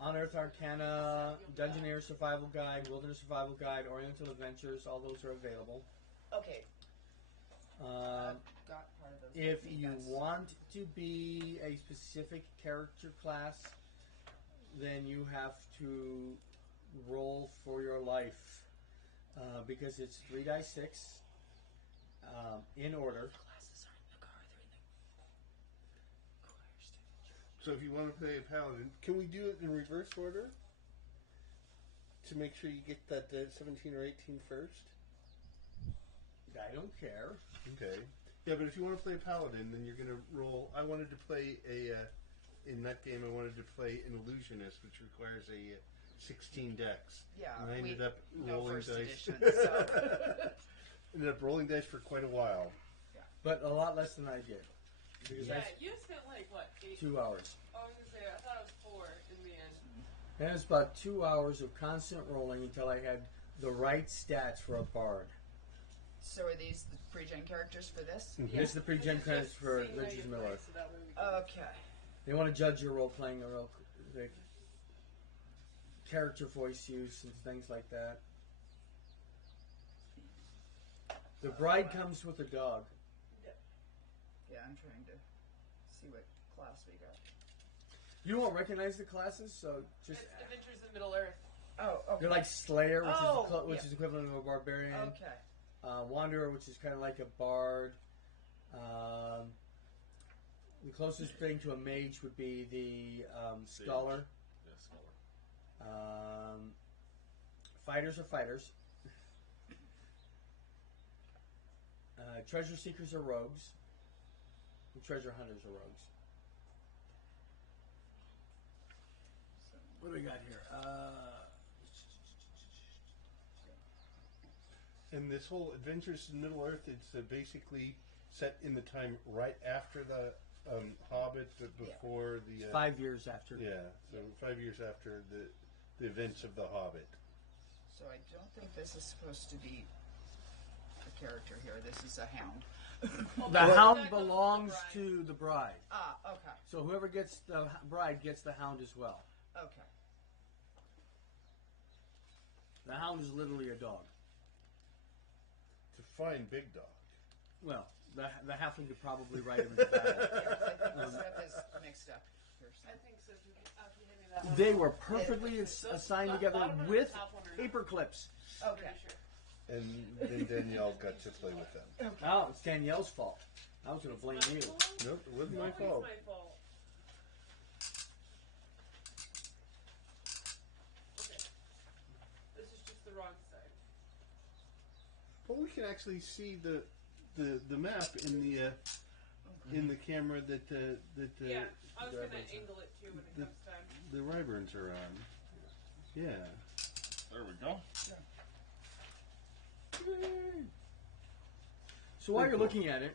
Unearthed Arcana, Dungeoneer Survival Guide, Wilderness Survival Guide, Oriental Adventures, all those are available. Okay. Got part of those. If with me, you guys. want to be a specific character class, then you have to roll for your life because it's 3 die 6 in order. Classes are in the car. They're in the choir So if you want to play a paladin, can we do it in reverse order? To make sure you get that 17 or 18 first? I don't care. Okay. Yeah, but if you want to play a paladin, then you're going to roll. I wanted to play in that game, I wanted to play an illusionist, which requires a 16 dex. Yeah, And I ended up no rolling first dice. edition, so. Ended up rolling dice for quite a while. But a lot less than I did. Because Yeah, that's you spent like what? 2 hours. I was gonna say I thought it was 4 in the end. And it's about 2 hours of constant rolling until I had the right stats for a bard. So are these the pre-gen characters for this? This is the pre-gen It's credits just for seeing how Adventures you in Middle play, Earth. so that way we can- Okay. They want to judge your role playing, the character voice use, and things like that. The bride comes with a dog. Yeah, I'm trying to see what class we got. You won't recognize the classes, so just It's Adventures in Middle Earth. Oh, okay. you're like Slayer, which Oh, is equivalent of a barbarian. Okay. Wanderer, which is kind of like a bard. The closest thing to a mage would be the scholar. Yeah, scholar. Fighters are fighters. Treasure seekers are rogues. And treasure hunters are rogues. What do we got here? And this whole Adventures in Middle Earth, it's basically set in the time right after the Hobbit, but before the 5 years after. Yeah, so 5 years after the events of the Hobbit. So I don't think this is supposed to be a character here. This is a hound. The hound belongs to the bride. Ah, okay. So whoever gets the bride gets the hound as well. Okay. The hound is literally a dog. To find Big Dog. Well, the halfling could probably ride him into battle. Yes, I think this stuff is mixed up. I think so too. After you hand me that one. They were perfectly assigned together with paper clips. Okay. Pretty sure. And then Danielle got to play with them. Oh, it's Danielle's fault. I was going to blame you. Nope, it wasn't my Always fault. my fault. Okay. This is just the wrong side. Well, we can actually see the map in the camera that Yeah, I was gonna angle it too when it comes time. the Ryburns are on. Yeah. There we go. So while you're looking at it,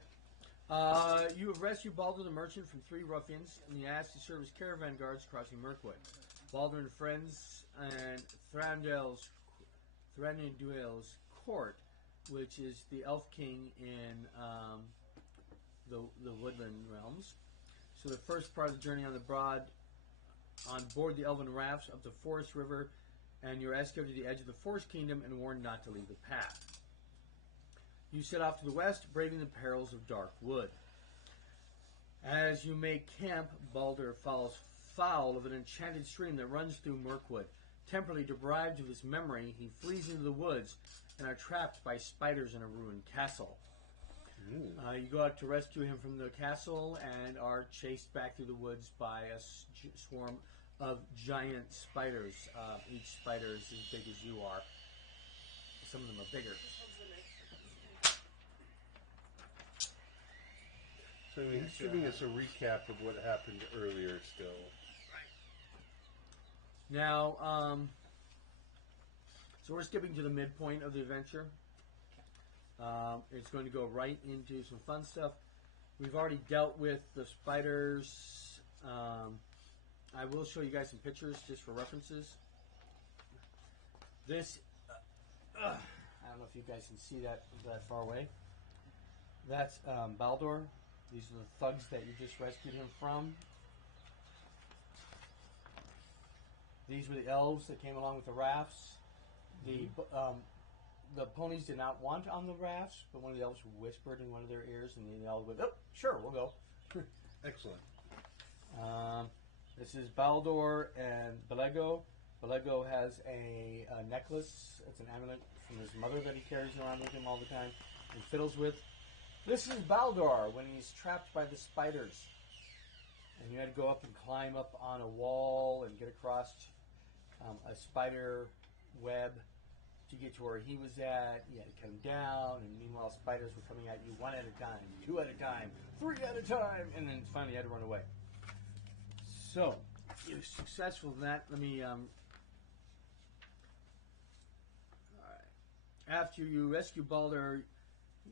you have rescued Baldur the merchant from 3 ruffians, and he asked to serve as caravan guards crossing Mirkwood. Baldur and friends and Thranduil's court, which is the elf king in the woodland realms. So the first part of the journey on board the elven rafts up the Forest River, and you're escorted to the edge of the Forest Kingdom and warned not to leave the path. You set off to the west, braving the perils of Dark Wood. As you make camp, Baldur falls foul of an enchanted stream that runs through Mirkwood. Temporarily deprived of his memory, he flees into the woods and are trapped by spiders in a ruined castle. You go out to rescue him from the castle and are chased back through the woods by a swarm of giant spiders. Each spider is as big as you are. Some of them are bigger. So he's giving us a recap of what happened earlier still. Now, so we're skipping to the midpoint of the adventure. It's going to go right into some fun stuff. We've already dealt with the spiders. I will show you guys some pictures just for references. This, I don't know if you guys can see that far away. That's Baldur. These are the thugs that you just rescued him from. These were the elves that came along with the rafts. The ponies did not want on the rafts, but one of the elves whispered in one of their ears, and the elves went, "Oh, sure, we'll go." Excellent. This is Baldur and Belego. Belego has a necklace. It's an amulet from his mother that he carries around with him all the time and fiddles with. This is Baldur when he's trapped by the spiders. And you had to go up and climb up on a wall and get across a spider web to get to where he was at. You had to come down, and meanwhile spiders were coming at you 1 at a time, 2 at a time, 3 at a time, and then finally you had to run away. So, you're successful in that. Let me... Alright. After you rescue Baldur,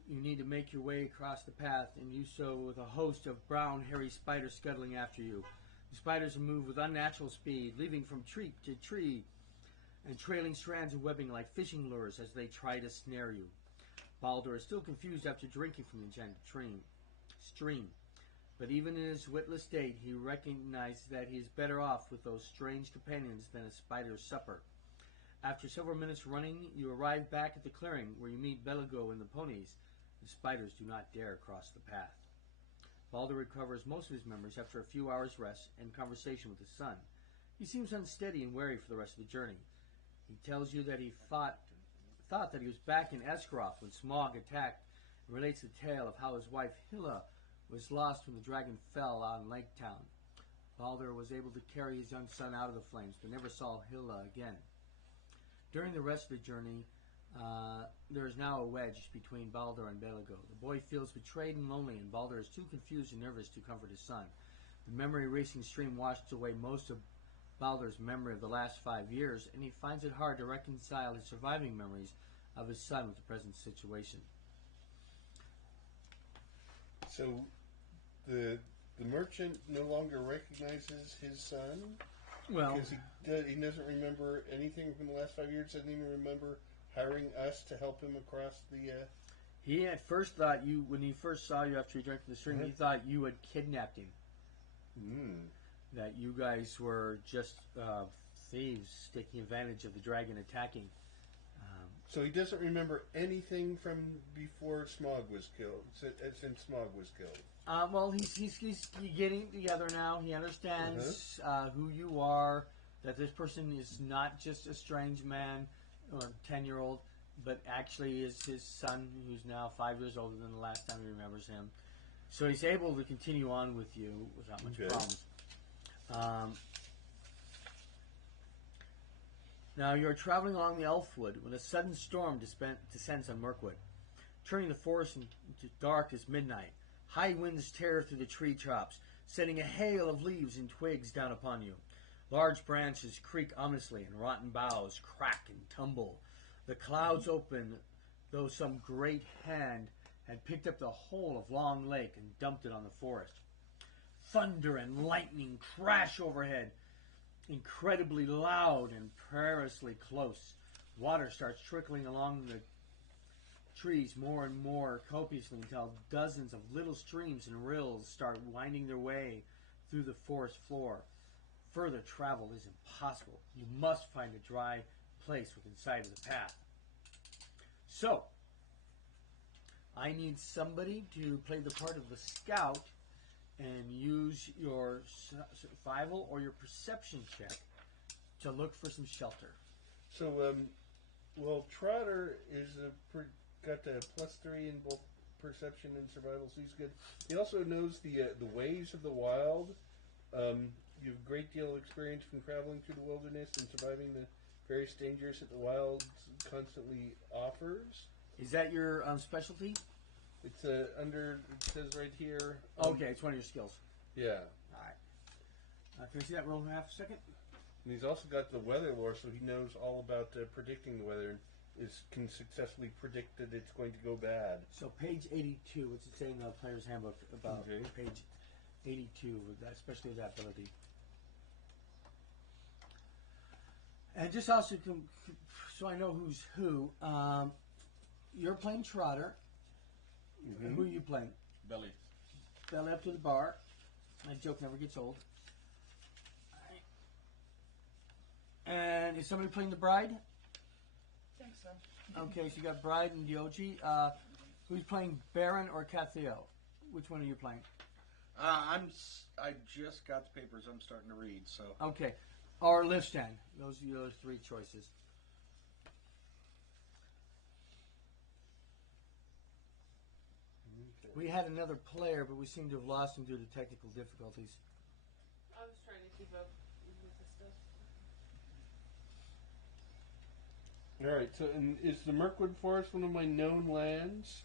you need to make your way across the path, and you so with a host of brown, hairy spiders scuttling after you. The spiders move with unnatural speed, leaping from tree to tree, and trailing strands of webbing like fishing lures as they try to snare you. Baldur is still confused after drinking from the enchanted stream. But even in his witless state, he recognizes that he is better off with those strange companions than a spider's supper. After several minutes running, you arrive back at the clearing where you meet Belego and the ponies. The spiders do not dare cross the path. Baldur recovers most of his memories after a few hours' rest and conversation with his son. He seems unsteady and wary for the rest of the journey. He tells you that he thought that he was back in Esgaroth when Smaug attacked, and relates the tale of how his wife Hilla was lost when the dragon fell on Lake Town. Balder was able to carry his young son out of the flames, but never saw Hilda again. During the rest of the journey, there is now a wedge between Balder and Belago. The boy feels betrayed and lonely, and Balder is too confused and nervous to comfort his son. The memory-racing stream washed away most of Balder's memory of the last 5 years, and he finds it hard to reconcile his surviving memories of his son with the present situation. So, the merchant no longer recognizes his son? Well, because he doesn't remember anything from the last 5 years, doesn't even remember hiring us to help him across the... He at first thought when he first saw you after he drank from the stream, he thought you had kidnapped him. That you guys were just thieves taking advantage of the dragon attacking. So he doesn't remember anything from before Smog was killed, since Smog was killed. Well, he's getting together now. He understands who you are, that this person is not just a strange man or 10-year-old, but actually is his son, who's now 5 years older than the last time he remembers him. So he's able to continue on with you without much problems. Now you're traveling along the Elfwood when a sudden storm descends on Mirkwood, turning the forest into dark as midnight. High winds tear through the tree tops, sending a hail of leaves and twigs down upon you. Large branches creak ominously, and rotten boughs crack and tumble. The clouds open, though some great hand had picked up the whole of Long Lake and dumped it on the forest. Thunder and lightning crash overhead, incredibly loud and perilously close. Water starts trickling along the trees more and more copiously until dozens of little streams and rills start winding their way through the forest floor. Further travel is impossible. You must find a dry place within sight of the path. So, I need somebody to play the part of the scout and use your survival or your perception check to look for some shelter. So, Trotter is got a +3 in both perception and survival, so he's good. He also knows the ways of the wild. You have a great deal of experience from traveling through the wilderness and surviving the various dangers that the wild constantly offers. Is that your specialty? It's under, it says right here. Okay, it's one of your skills. Yeah. All right. Can I see that roll in half a second? And he's also got the weather lore, so he knows all about predicting the weather and can successfully predict that it's going to go bad. So page 82, what's it say in the player's handbook about page 82, especially with that ability? And just also, so I know who's who, you're playing Trotter. Mm-hmm. Who are you playing? Belly. Belly up to the bar. My joke never gets old. And is somebody playing the bride? I think so. Okay, so you got Bride and Diochi. Who's playing Baron or Catheo? Which one are you playing? I just got the papers. I'm starting to read. So Okay, or Livstan. Those are your three choices. We had another player, but we seem to have lost him due to technical difficulties. I was trying to keep up with the stuff. All right. So, is the Mirkwood Forest one of my known lands?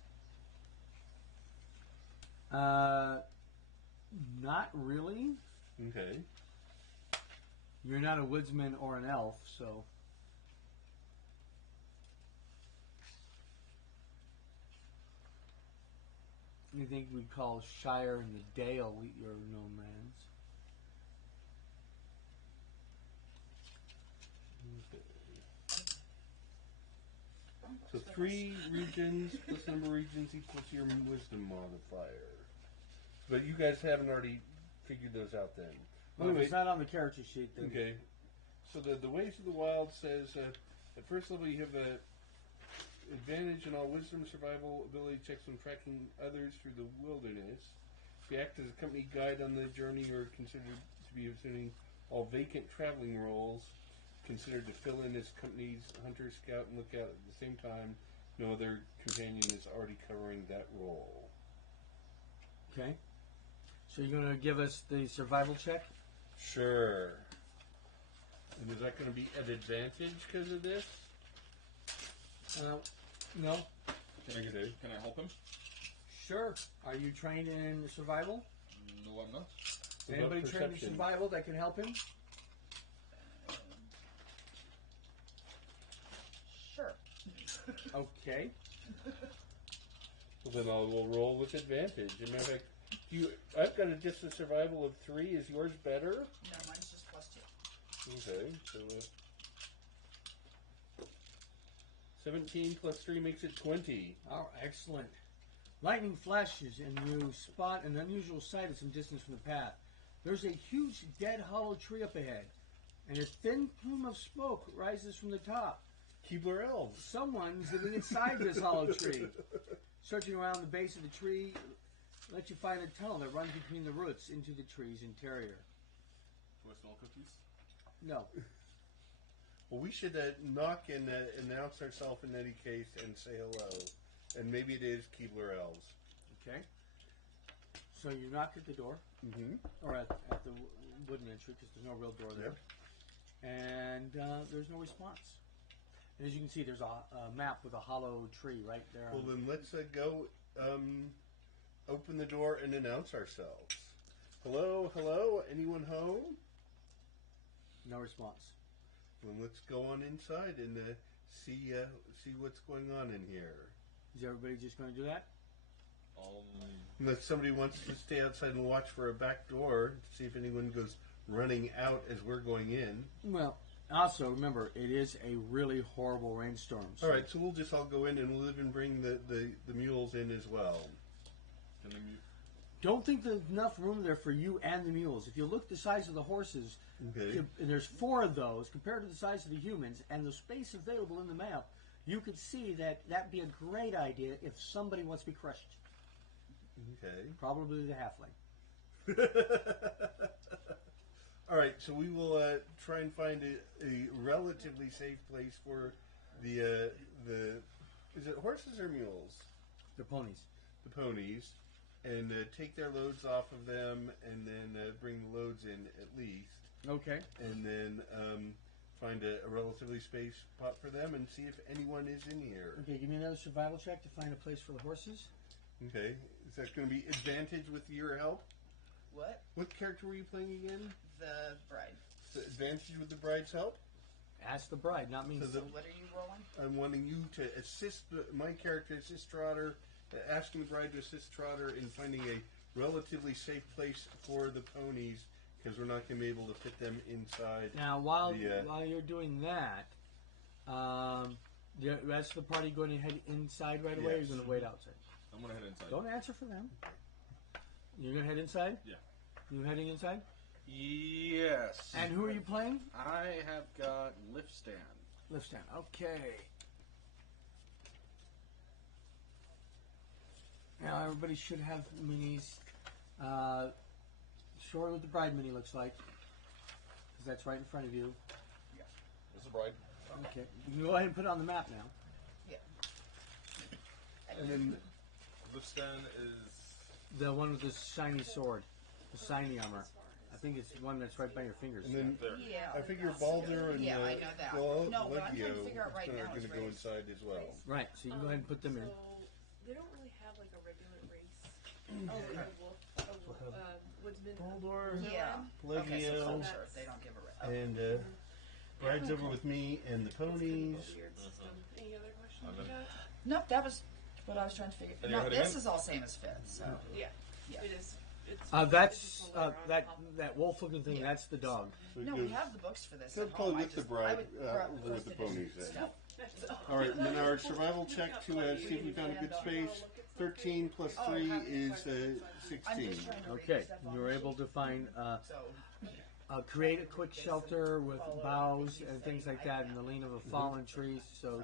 Not really. Okay. You're not a woodsman or an elf, so. Anything we call Shire and the Dale, your known lands. So 3 regions plus number of regions equals your wisdom modifier. But you guys haven't already figured those out then. Well, it's not on the character sheet then. Okay. So the Ways of the Wild says at first level you have an advantage in all wisdom survival ability checks when tracking others through the wilderness. If you act as a company guide on the journey, you're considered to be assuming all vacant traveling roles, considered to fill in as company's hunter, scout, and lookout at the same time. No other companion is already covering that role. Okay. So you're going to give us the survival check? Sure. And is that going to be at advantage because of this? No. Negative. Can I help him? Sure. Are you trained in survival? No, I'm not. Anybody trained in perception? survival that can help him? Sure. Okay. Well, then we'll roll with advantage. As a matter of fact, I've got just a survival of 3. Is yours better? No, mine's just +2. Okay, so 17 plus 3 makes it 20. Oh, excellent. Lightning flashes and you spot an unusual sight at some distance from the path. There's a huge dead hollow tree up ahead, and a thin plume of smoke rises from the top. Keebler elves. Someone's living inside this hollow tree. Searching around the base of the tree lets you find a tunnel that runs between the roots into the tree's interior. Do I smell cookies? No. Well, we should knock and announce ourselves in any case and say hello. And maybe it is Keebler elves. Okay. So you knock at the door, Mm-hmm. or at the wooden entry, because there's no real door there. And there's no response. And as you can see, there's a map with a hollow tree right there. Well, then let's go open the door and announce ourselves. Hello, hello, anyone home? No response. Well, let's go on inside and see what's going on in here. Is everybody just going to do that? Unless somebody wants to stay outside and watch for a back door to see if anyone goes running out as we're going in. Well, also remember, it is a really horrible rainstorm. So All right, so we'll just all go in and we'll even bring the mules in as well. Can I mute? don't think there's enough room there for you and the mules. If you look the size of the horses, Okay. and there's 4 of those compared to the size of the humans and the space available in the map, you could see that that'd be a great idea if somebody wants to be crushed. Okay. Probably the halfling. All right, so we will try and find a relatively safe place for the is it horses or mules? The ponies. The ponies, and take their loads off of them, and then bring the loads in at least, Okay. and then find a relatively space spot for them, and see if anyone is in here. Okay, give me another survival check to find a place for the horses. Okay, is that going to be advantage with your help? What? What character were you playing again? The bride. The advantage with the bride's help? Ask the bride, not me. So So what are you rolling? I'm wanting you to assist my character, assist Trotter, asking the bride to assist Trotter in finding a relatively safe place for the ponies, because we're not going to be able to fit them inside. Now, while The, while you're doing that, the rest of the party going to head inside right away, or Yes. you're going to wait outside? I'm gonna head inside. Don't answer for them. You're going to head inside? Yeah. You heading inside? Yes. And who are you playing? I have got lift stand. Lift stand. Okay. Now everybody should have minis. Show her what the bride mini looks like, because that's right in front of you. Where's the bride? Okay. You can go ahead and put it on the map now. Yeah. And then Lift stand is. the one with the shiny sword, the shiny armor. I think it's one that's right by your fingers. And then There. Yeah. I figure Baldur and Yeah, I know that. Legio No, what I'm trying to figure out right are now going is to go race. inside as well. Right. So you can go ahead and put them in. So they don't really have like a regular race. Like a wolf, woodsman. Baldur. Yeah. Legio. Okay, so Legio. culture. They don't give a rip. And bride's over with me and the It's kind of ponies. a weird system. Any other questions I'm you in. got? Nope, that was what I was trying to figure. And No, you're heading this in? is all same as Fifth. So Yeah. Yeah. It is. It's That's just a letter on that top of that wolf-looking thing. Yeah. That's the dog. So it no, goes- we have the books for this. Go at probably home. with the I bride, would over with the first edition ponies then. stuff. All right, and then our survival check to see if we found a good space. 13 plus 3 is I'm 16. just trying to read Okay. the stuff on You were the able sheet. to find So create a quick shelter with boughs and things like that in the lean of a fallen tree. So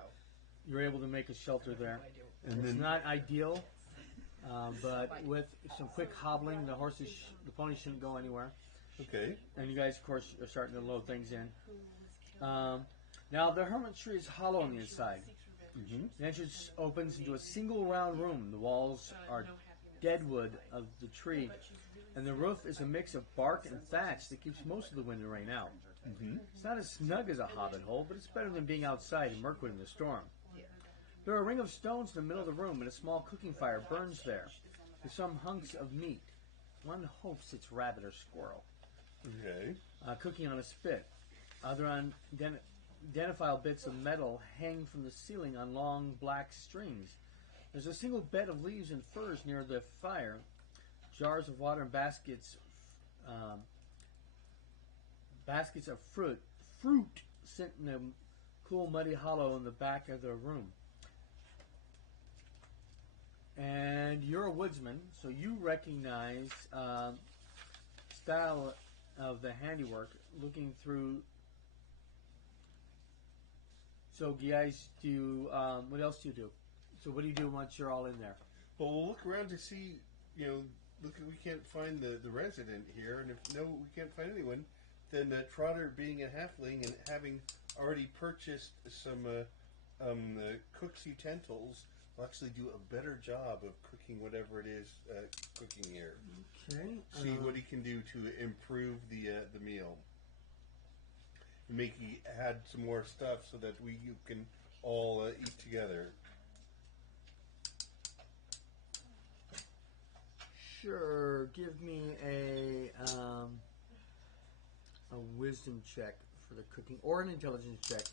you're able to make a shelter there. And It's then not ideal, but with some quick hobbling, the horses, the ponies shouldn't go anywhere. okay, And you guys, of course, are starting to load things in. Now, the hermit tree is hollow on the inside. The entrance opens into a single round room. The walls are dead wood of the tree, And the roof is a mix of bark and thatch that keeps most of the wind and rain out. It's not as snug as a hobbit hole, but it's better than being outside in Mirkwood in the storm. There are a ring of stones in the middle of the room, and a small cooking fire burns there, with some hunks of meat. One hopes it's rabbit or squirrel. Okay. Cooking on a spit. Other identifiable bits of metal hang from the ceiling on long black strings. There's a single bed of leaves and furs near the fire. Jars of water and baskets of fruit sit in a cool muddy hollow in the back of the room. And you're a woodsman, so you recognize style of the handiwork looking through. So guys, what else do you do? So what do you do once you're all in there? Well, we'll look around to see, look, we can't find the resident here, and if we can't find anyone, then Trotter, being a halfling and having already purchased some cook's utensils, will actually do a better job of cooking whatever it is cooking here. Okay. See what he can do to improve the meal. And add some more stuff so that you can all eat together. Sure. Give me a wisdom check for the cooking, or an intelligence check.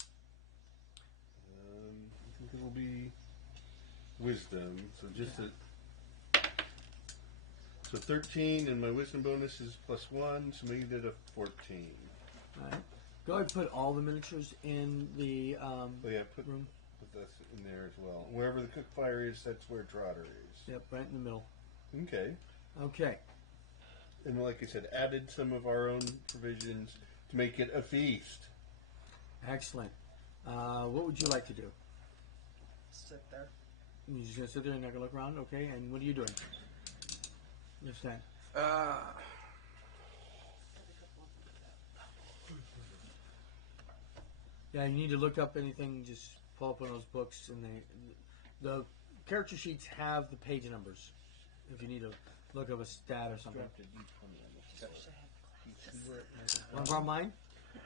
I think it will be wisdom. So just so 13, and my wisdom bonus is +1, so we did a 14. All right. Go ahead and put all the miniatures in the room. Put this in there as well. Wherever the cook fire is, that's where Trotter is. Yep, right in the middle. Okay. Okay. And like I said, added some of our own provisions to make it a feast. Excellent. What would you like to do? Sit there. You're just going to sit there and not going to look around? Okay, and what are you doing? Understand? Yeah, you need to look up anything, just pull up one of those books, and the character sheets have the page numbers if you need to look up a stat or something. Want to borrow mine?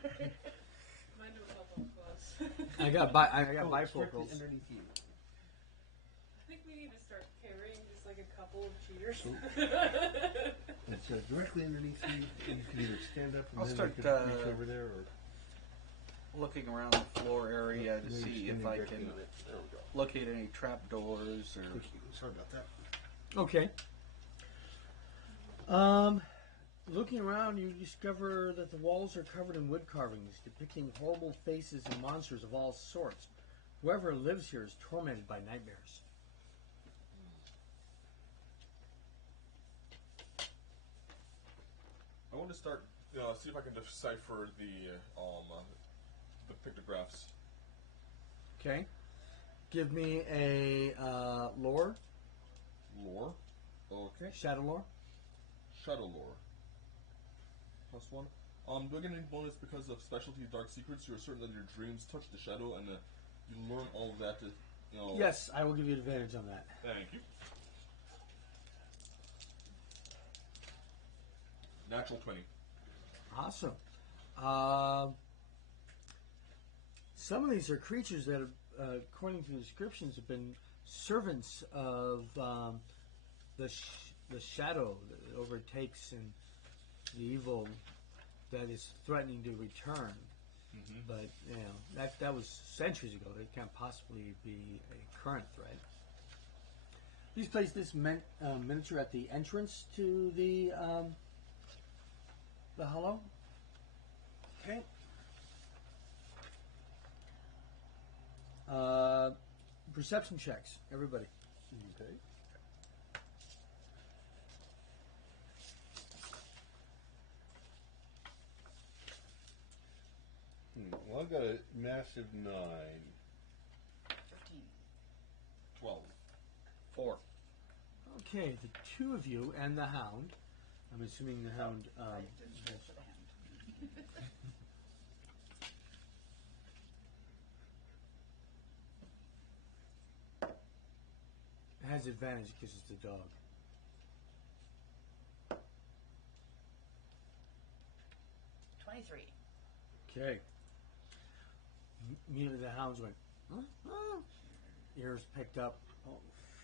Mine don't help up close. I got bifocals. Underneath you. I think we need to start carrying just like a couple of cheaters. It's directly underneath you. You can either stand up and I'll then start, you can reach over there, or looking around the floor area to maybe see standing if I directly can on it. There we go. locate any trapdoors or. Sorry about that. Okay. Looking around, you discover that the walls are covered in wood carvings depicting horrible faces and monsters of all sorts. Whoever lives here is tormented by nightmares. I want to start, see if I can decipher the pictographs. Okay. Give me a lore. Lore. Okay. Shadow lore. Shadow lore. +1. Do I get any bonus because of specialty dark secrets? You're certain that your dreams touch the shadow, and you learn all of that to, Yes, I will give you advantage on that. Thank you. Natural 20. Awesome. Some of these are creatures that, according to the descriptions, have been servants of the shadow that overtakes and the evil that is threatening to return. Mm-hmm. But that was centuries ago. It can't possibly be a current threat. Please place this miniature at the entrance to the hollow. Okay. Perception checks, everybody. Okay. Well, I got a massive 9. 15. 12. 4. Okay, the two of you and the hound. I'm assuming the hound. I didn't roll for the hand. Has advantage because it's the dog. 23. Okay. Immediately the hounds went. Ears picked up,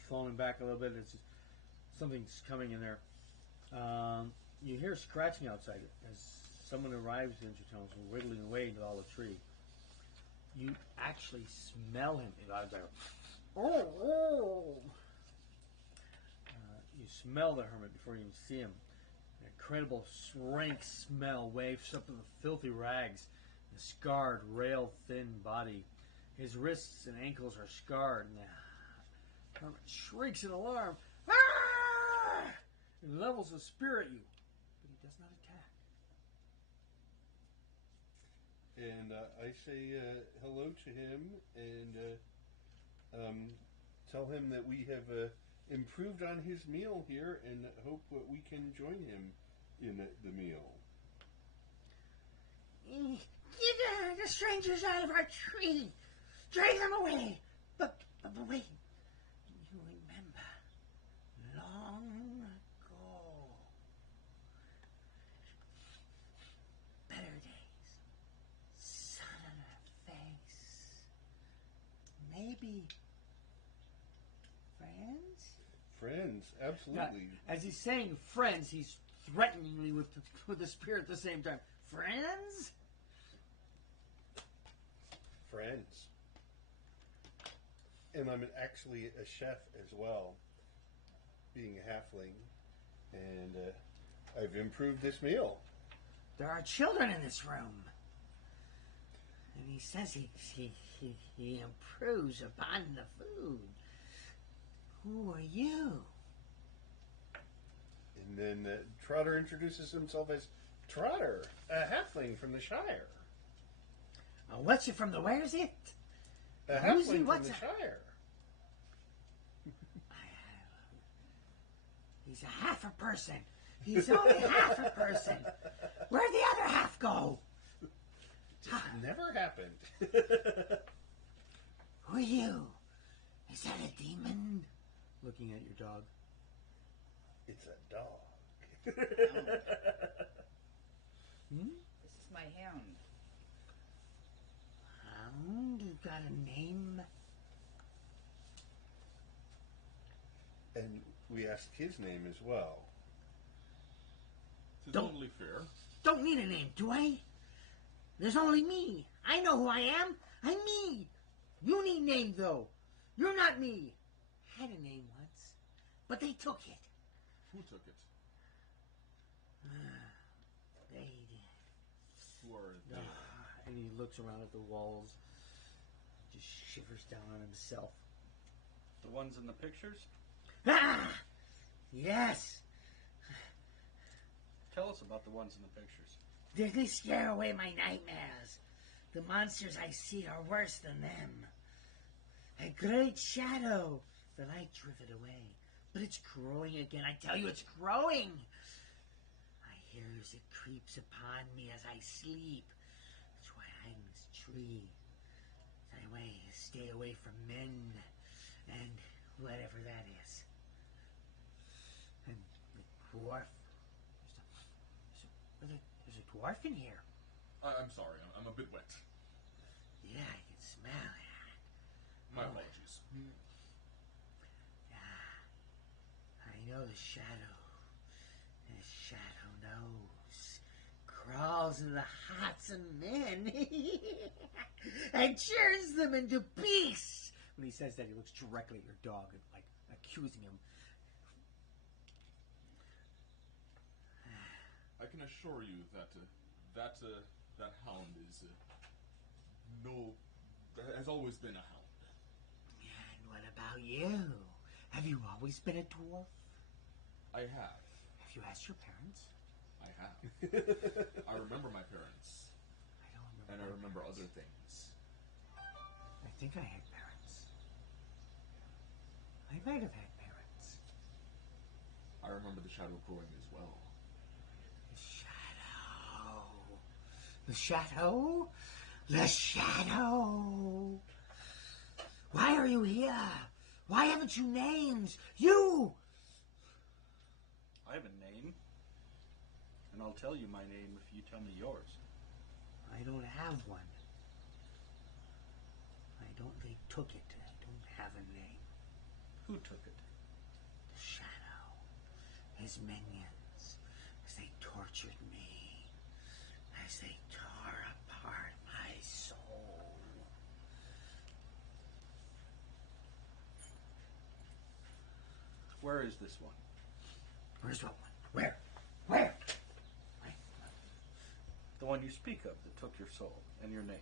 falling back a little bit. It's just, something's coming in there. You hear scratching outside as someone arrives into town, wiggling away into all the tree. You actually smell him. You smell the hermit before you even see him. An incredible rank smell wafts up to the filthy rags, the scarred, rail-thin body. His wrists and ankles are scarred, and the hermit shrieks in alarm. Ah! And levels a spear at you, but he does not attack. And I say hello to him and tell him that we have improved on his meal here and hope that we can join him in the meal. Get the strangers out of our tree. Drive them away. But wait. You remember long ago. Better days. Sun on her face. Maybe friends? Friends, absolutely. Now, as he's saying friends, he's threateningly with the spear at the same time. Friends? Friends. And I'm actually a chef as well, being a halfling, and I've improved this meal. There are children in this room. And he says he improves upon the food. Who are you? And then Trotter introduces himself as Trotter, a halfling from the Shire. What's it from the where is it? A Who's he? halfling from What's the a- Shire. He's a half a person. He's only half a person. Where'd the other half go? Never happened. Who are you? Is that a demon? Looking at your dog. It's a dog. This is my hound. Hound? You got a name? And we asked his name as well. It's Don't- totally fair. Don't need a name, do I? There's only me. I know who I am. I'm me. You need name, though. You're not me. Had a name once, but they took it. Who took it? They did. Who are they? And he looks around at the walls, just shivers down on himself. The ones in the pictures? Ah! Yes. Tell us about the ones in the pictures. They scare away my nightmares. The monsters I see are worse than them. A great shadow. The light drift it away. But it's growing again. I tell you, it's growing. I hear as it creeps upon me as I sleep. That's why I'm in this tree. That way, stay away from men and whatever that is. And the dwarf. There's a dwarf in here. I'm sorry, I'm a bit wet. Yeah, I can smell it. My apologies. I know the shadow. The shadow knows. Crawls in the hearts of men and turns them into beasts. When he says that, he looks directly at your dog, and, like accusing him. I can assure you that that hound is has always been a hound. And what about you? Have you always been a dwarf? I have. Have you asked your parents? I have. I remember my parents, I don't remember. and I my remember parents. other things. I think I had parents. I might have had parents. I remember the shadow growing as well. The shadow. The shadow? The shadow! Why are you here? Why haven't you names? You! I have a name. And I'll tell you my name if you tell me yours. I don't have one. They took it. I don't have a name. Who took it? The Shadow. His minions. As they tortured me. As they tore apart my soul. Where is this one? Where's what one? Where? The one you speak of that took your soul and your name.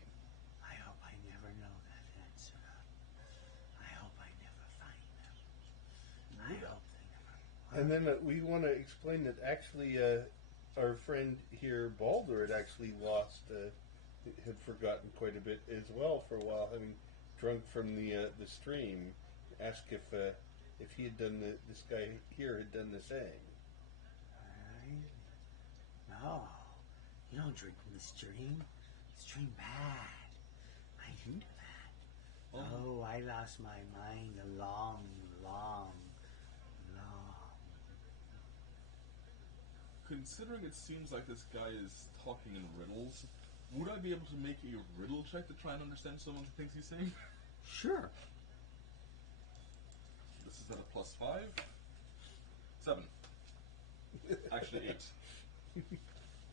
I hope I never know that answer. I hope I never find them. I hope they never. And then we want to explain that actually our friend here, Balder, had actually lost, had forgotten quite a bit as well for a while, having drunk from the stream. Asked if he had done this guy here had done the same. No, you don't drink from the stream. Stream bad. I knew that. Oh, I lost my mind a long. Considering it seems like this guy is talking in riddles, would I be able to make a riddle check to try and understand some of the things he's saying? Sure. This is at a +5. 7. Actually 8.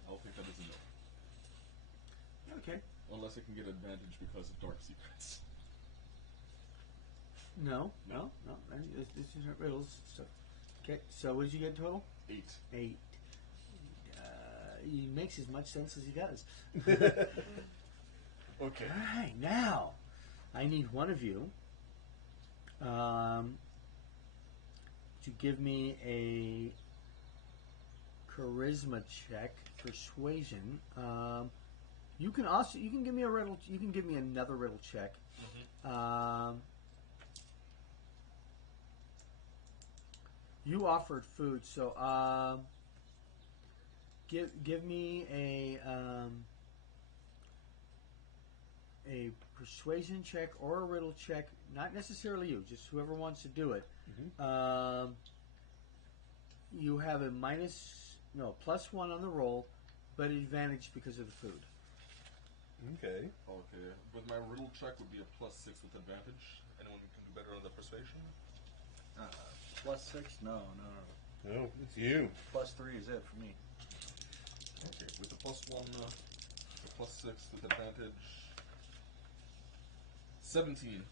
I'll take that as a no. Okay. Unless I can get advantage because of dark secrets. No. This isn't riddles stuff. Okay, so what did you get total? 8. 8. He makes as much sense as he does. Okay. Alright, now, I need one of you to give me a charisma check, persuasion. You can give me a riddle. You can give me another riddle check. You offered food, so give me a persuasion check or a riddle check. Not necessarily you, just whoever wants to do it. You have a +1 on the roll, but advantage because of the food. Okay. Okay. But my riddle check would be a +6 with advantage. Anyone can do better on the persuasion? +6? No. No, it's you. +3 is it for me. Okay. With the +1, the +6 with advantage. 17.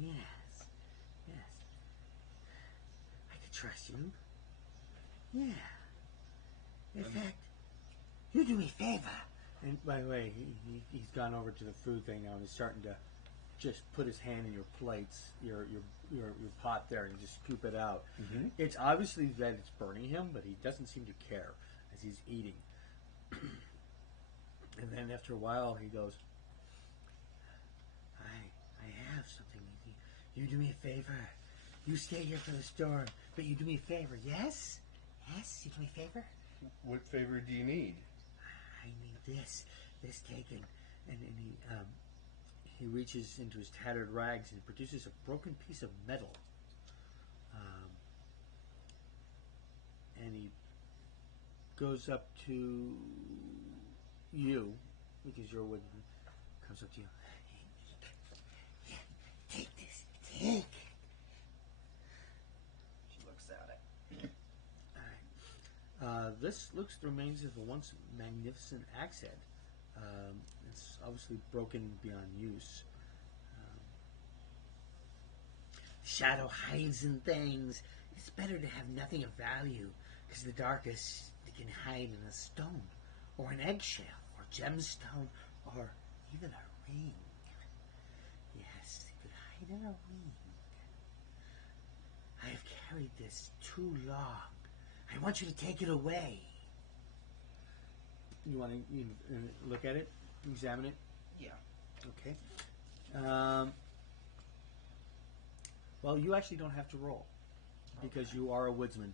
Yes. I could trust you. Yeah. In fact, you do me a favor. And by the way, he's gone over to the food thing now and he's starting to just put his hand in your plates, your pot there, and just scoop it out. It's obviously that it's burning him, but he doesn't seem to care as he's eating. And then after a while, he goes, I have something. You do me a favor. You stay here for the storm, but you do me a favor. Yes? Yes? You do me a favor? What favor do you need? I need this taken. And he reaches into his tattered rags and produces a broken piece of metal. And he goes up to you, because you're with him, comes up to you. Take this. Take it. She looks at it. Alright. This looks the remains of a once magnificent axe head. It's obviously broken beyond use. Shadow hides in things. It's better to have nothing of value, because the darkest can hide in a stone, or an eggshell, or gemstone, or even a ring. Yes, it could hide in a ring. I have carried this too long. I want you to take it away. You want to look at it? Examine it? Yeah. Okay. Well, you actually don't have to roll, because you are a woodsman.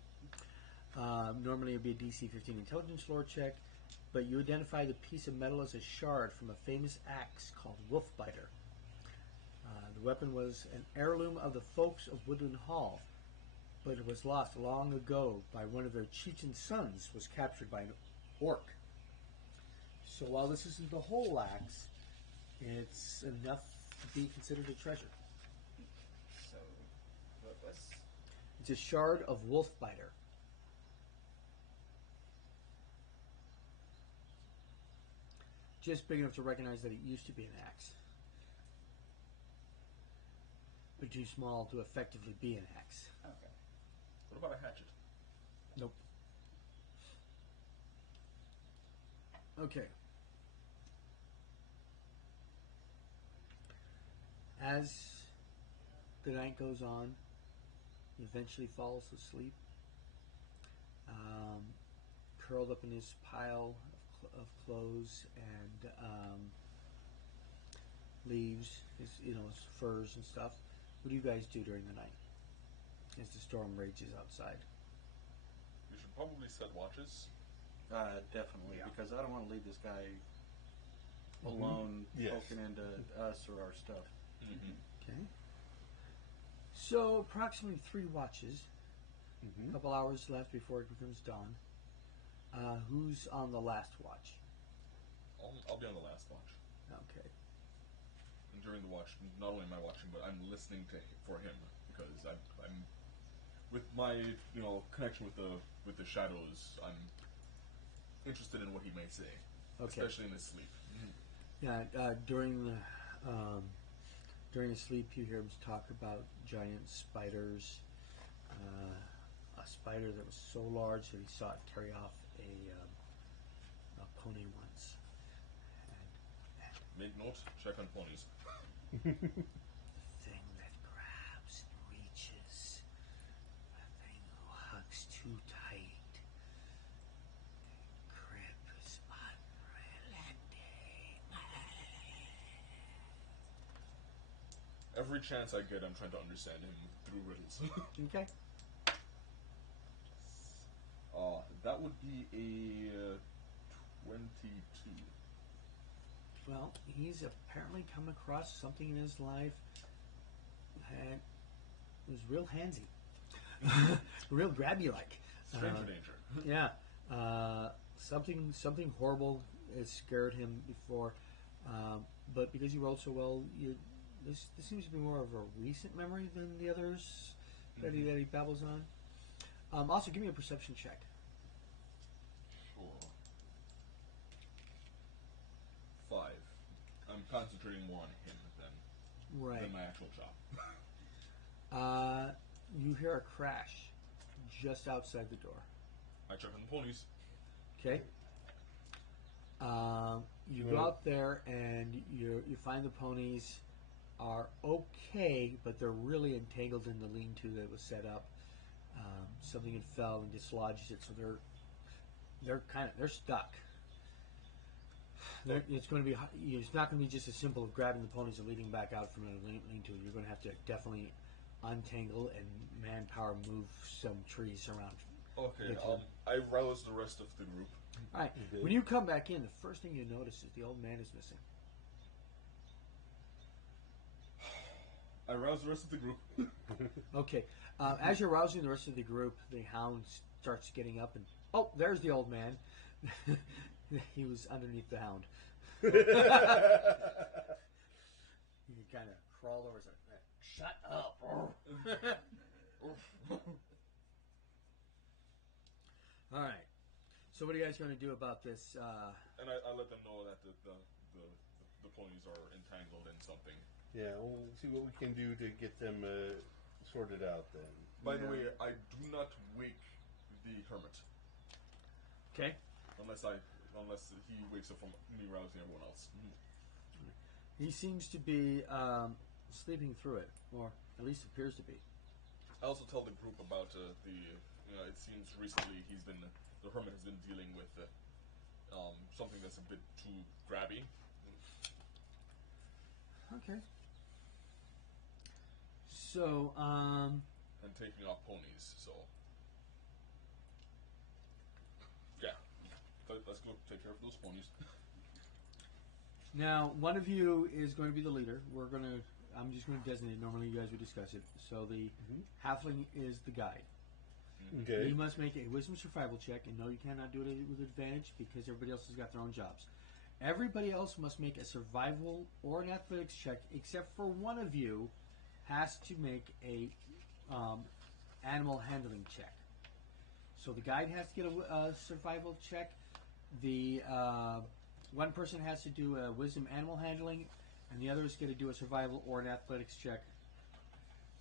Normally it would be a DC 15 intelligence lore check, but you identify the piece of metal as a shard from a famous axe called Wolfbiter. The weapon was an heirloom of the folks of Woodland Hall, but it was lost long ago by one of their chieftain's sons, was captured by an orc. So while this isn't the whole axe, it's enough to be considered a treasure. So, what was? It's a shard of wolf biter. Just big enough to recognize that it used to be an axe. But too small to effectively be an axe. Okay. What about a hatchet? Nope. Okay. As the night goes on, he eventually falls asleep, curled up in his pile of clothes and leaves, his furs and stuff. What do you guys do during the night as the storm rages outside? We should probably set watches. Definitely, Yeah. because I don't want to leave this guy alone Yes. poking into us or our stuff. Mm-hmm. Okay. So approximately 3 watches. A couple hours left before it becomes dawn. Who's on the last watch? I'll be on the last watch. Okay. And during the watch, not only am I watching, but I'm listening for him because I'm with my connection with the shadows. I'm interested in what he may say, Okay. especially in his sleep. Yeah. During his sleep, you hear him talk about giant spiders. A spider that was so large that he saw it carry off a pony once. Make note. Check on ponies. Thing that grabs and reaches. A thing who hugs too tight. Grip is unrelenting. Every chance I get, I'm trying to understand him through riddles. Okay. That would be a 22. Well, he's apparently come across something in his life that was real handsy. Real grabby-like. Stranger danger. Yeah. Something horrible has scared him before. But because you rolled so well, this seems to be more of a recent memory than the others that he babbles on. Also, give me a perception check. Sure. 5. I'm concentrating more on him than my actual job. You hear a crash just outside the door. I check on the ponies. Okay. You go out there and you find the ponies are okay, but they're really entangled in the lean-to that was set up. Something had fell and dislodged it, so they're stuck. It's going to be. It's not going to be just as simple as grabbing the ponies and leading back out from the lean-to. You're going to have to definitely untangle and manpower move some trees around. Okay. I rouse the rest of the group. All right. When you come back in, the first thing you notice is the old man is missing. I rouse the rest of the group. Okay. As you're rousing the rest of the group, the hound starts getting up and there's the old man. He was underneath the hound. He kind of crawled over and said, "Shut up." All right. So what are you guys going to do about this? And I let them know that the ponies are entangled in something. Yeah, we'll see what we can do to get them sorted out then. By the way, I do not wake the hermit. Okay. Unless he wakes up from me rousing everyone else. He seems to be sleeping through it, or at least appears to be. I also tell the group about it seems recently the hermit has been dealing with something that's a bit too grabby. Okay. So, and taking off ponies, so yeah. Let's go take care of those ponies. now one of you is going to be the leader. I'm just going to designate. Normally, you guys would discuss it. So the halfling is the guide. Okay. You must make a wisdom survival check, and no, you cannot do it with advantage because everybody else has got their own jobs. Everybody else must make a survival or an athletics check, except for one of you has to make a animal handling check. So the guide has to get a survival check. The one person has to do a wisdom animal handling, and the other is going to do a survival or an athletics check.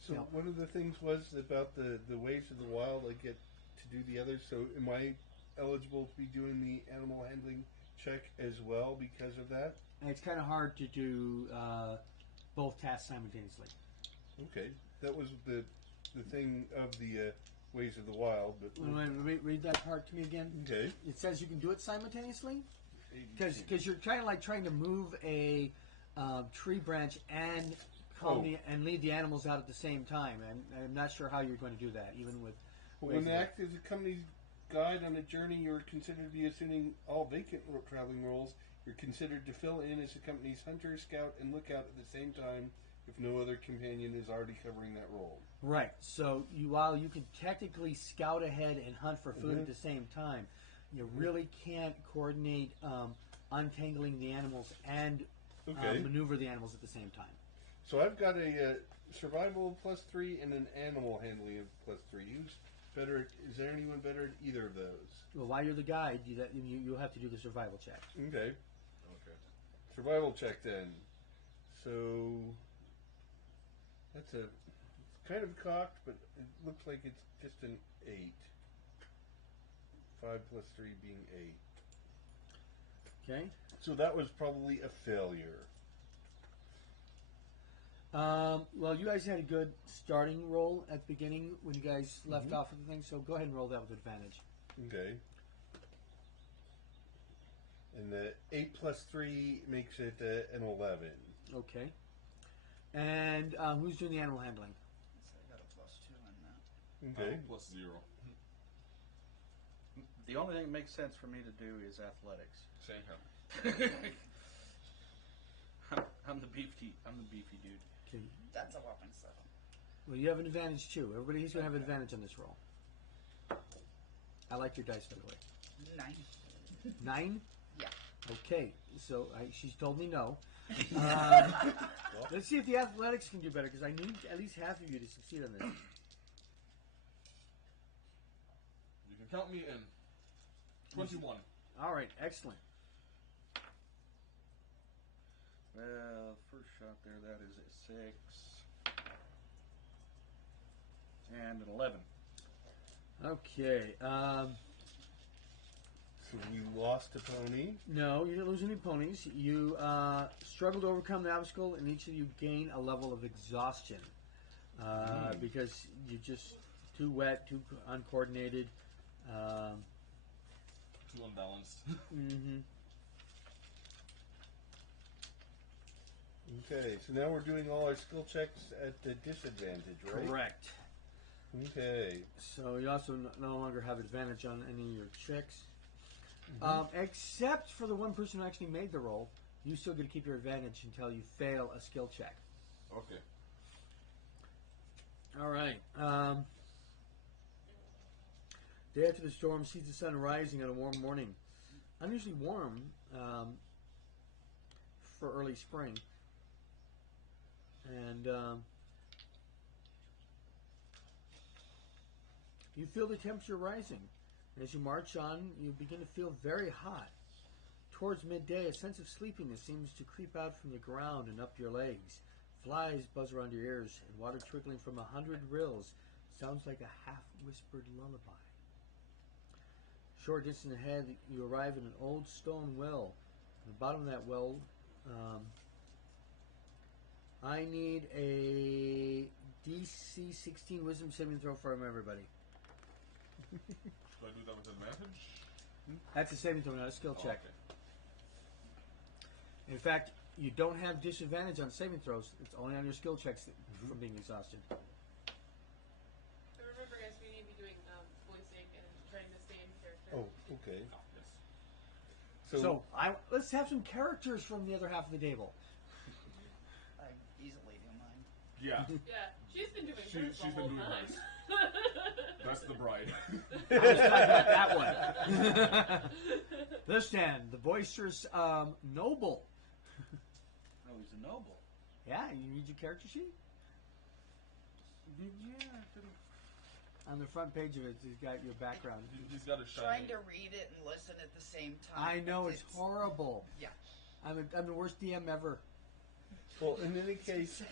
So one of the things was about the ways of the wild. I get to do the others. So am I eligible to be doing the animal handling check as well because of that? And it's kind of hard to do both tasks simultaneously. Okay, that was the thing of the ways of the wild. But Read that part to me again. okay, It says you can do it simultaneously because you're trying to move a tree branch and and lead the animals out at the same time, and I'm not sure how you're going to do that, even with. When act as a company's guide on a journey, you're considered to be assuming all vacant traveling roles. You're considered to fill in as the company's hunter, scout, and lookout at the same time if no other companion is already covering that role. Right. So while you can technically scout ahead and hunt for food at the same time, you really can't coordinate untangling the animals and maneuver the animals at the same time. So I've got a survival +3 and an animal handling of +3. Who's better? Is there anyone better at either of those? Well, while you're the guide, you'll have to do the survival check. Okay. Okay. Survival check then. So that's it's kind of cocked, but it looks like it's just an 8. 5 + 3 being 8. Okay. So that was probably a failure. Well, you guys had a good starting roll at the beginning when you guys left off of the thing, so go ahead and roll that with advantage. Okay. And the 8 + 3 makes it an 11. Okay. And who's doing the animal handling? So I got a +2 on that. Okay. +0. The only thing that makes sense for me to do is athletics. Same here. I'm the beefy dude. Okay. That's a weapon 7. Well, you have an advantage too. Everybody's going to have an advantage on this roll. I like your dice, by the way. 9. 9? Yeah. Okay. So she's told me no. Let's see if the athletics can do better, because I need at least half of you to succeed on this. You can count me in. 21. All right. Excellent. Well, first shot there, that is a 6. And an 11. Okay. So you lost a pony. No, you didn't lose any ponies. You struggled to overcome the obstacle, and each of you gain a level of exhaustion because you're just too wet, too uncoordinated. Too unbalanced. Mm-hmm. Okay, so now we're doing all our skill checks at the disadvantage, right? Correct. Okay. So you also no longer have advantage on any of your checks. Except for the one person who actually made the roll, you still get to keep your advantage until you fail a skill check. Okay. All right. Day after the storm sees the sun rising on a warm morning. Unusually warm for early spring. And you feel the temperature rising. As you march on, you begin to feel very hot. Towards midday, a sense of sleepiness seems to creep out from the ground and up your legs. Flies buzz around your ears, and water trickling from 100 rills sounds like a half-whispered lullaby. Short distance ahead, you arrive at an old stone well. At the bottom of that well, I need a DC 16 Wisdom saving throw from everybody. Should I do that with advantage? That's a saving throw, not a skill check. Okay. In fact, you don't have disadvantage on saving throws. It's only on your skill checks from being exhausted. So remember, guys, we need to be doing voicing and trying to stay in character. Oh, okay. Oh, yes. So let's have some characters from the other half of the table. I easily do mine. Yeah. Yeah, she's been doing hers She's the whole been doing time. hers. That's the bride. side. I was talking about that one. This hand, the boisterous noble. Oh, he's a noble. Yeah, you read your character sheet? Yeah, On the front page of it, it's got your background. He's got a shiny. Trying to read it and listen at the same time. I know, it's horrible. Yeah. I'm the worst DM ever. Well, in any case,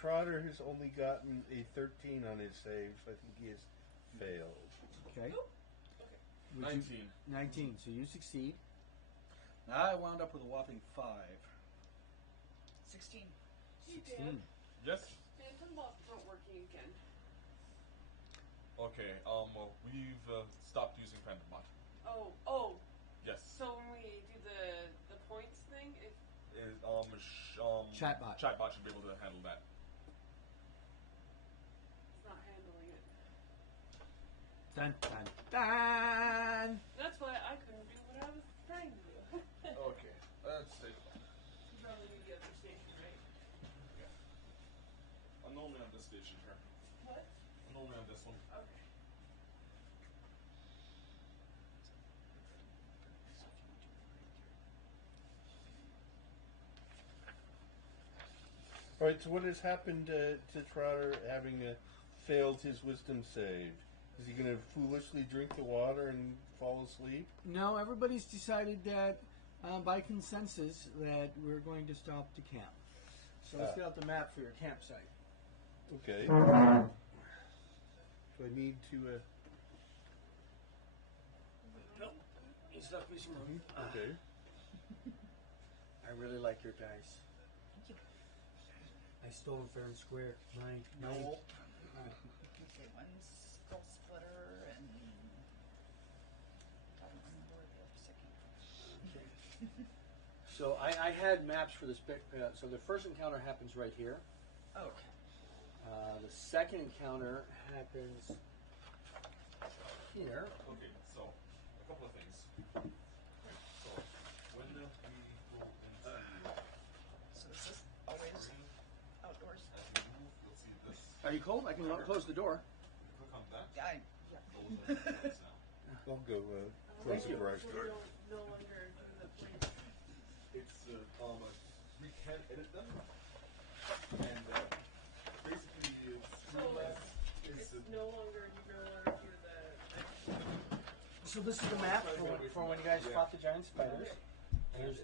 Trotter has only gotten a 13 on his save. I think he has failed. Okay. Would 19. 19, so you succeed. Now I wound up with a whopping 5. 16. 16. Yes. Phantom bots aren't working again. Okay. We've stopped using Phantom Bot. Oh. Yes. So when we do the points thing, if Chatbot. Chatbot should be able to handle that. it's not handling it, Dun, dun, dun. that's why I couldn't do what I was trying to do. Okay. Let's take a look. You probably need the other station, right? I'm normally on this station here. What? I'm normally on this one. Okay. All right, so what has happened to Trotter having failed his wisdom save? Is he going to foolishly drink the water and fall asleep? No, everybody's decided that by consensus that we're going to stop to camp. So let's get out the map for your campsite. Okay. Do I need to... Nope. He's left me some room. Okay. I really like your dice. I stole them fair and square. Mine. Okay, one's skull splitter and I don't remember where the other second. So I had maps for this. So the first encounter happens right here. Okay. The second encounter happens here. Okay, so a couple of things. So when we go into So this is always outdoors. as we move, you'll see this. Are you cold? I can close the door. Click on that. Yeah. Those are the points now. I'll go close the garage So we door. don't no longer do the points. It's we can edit them, and basically It's no longer do the So this is the map for when you guys fought the giant spiders. There's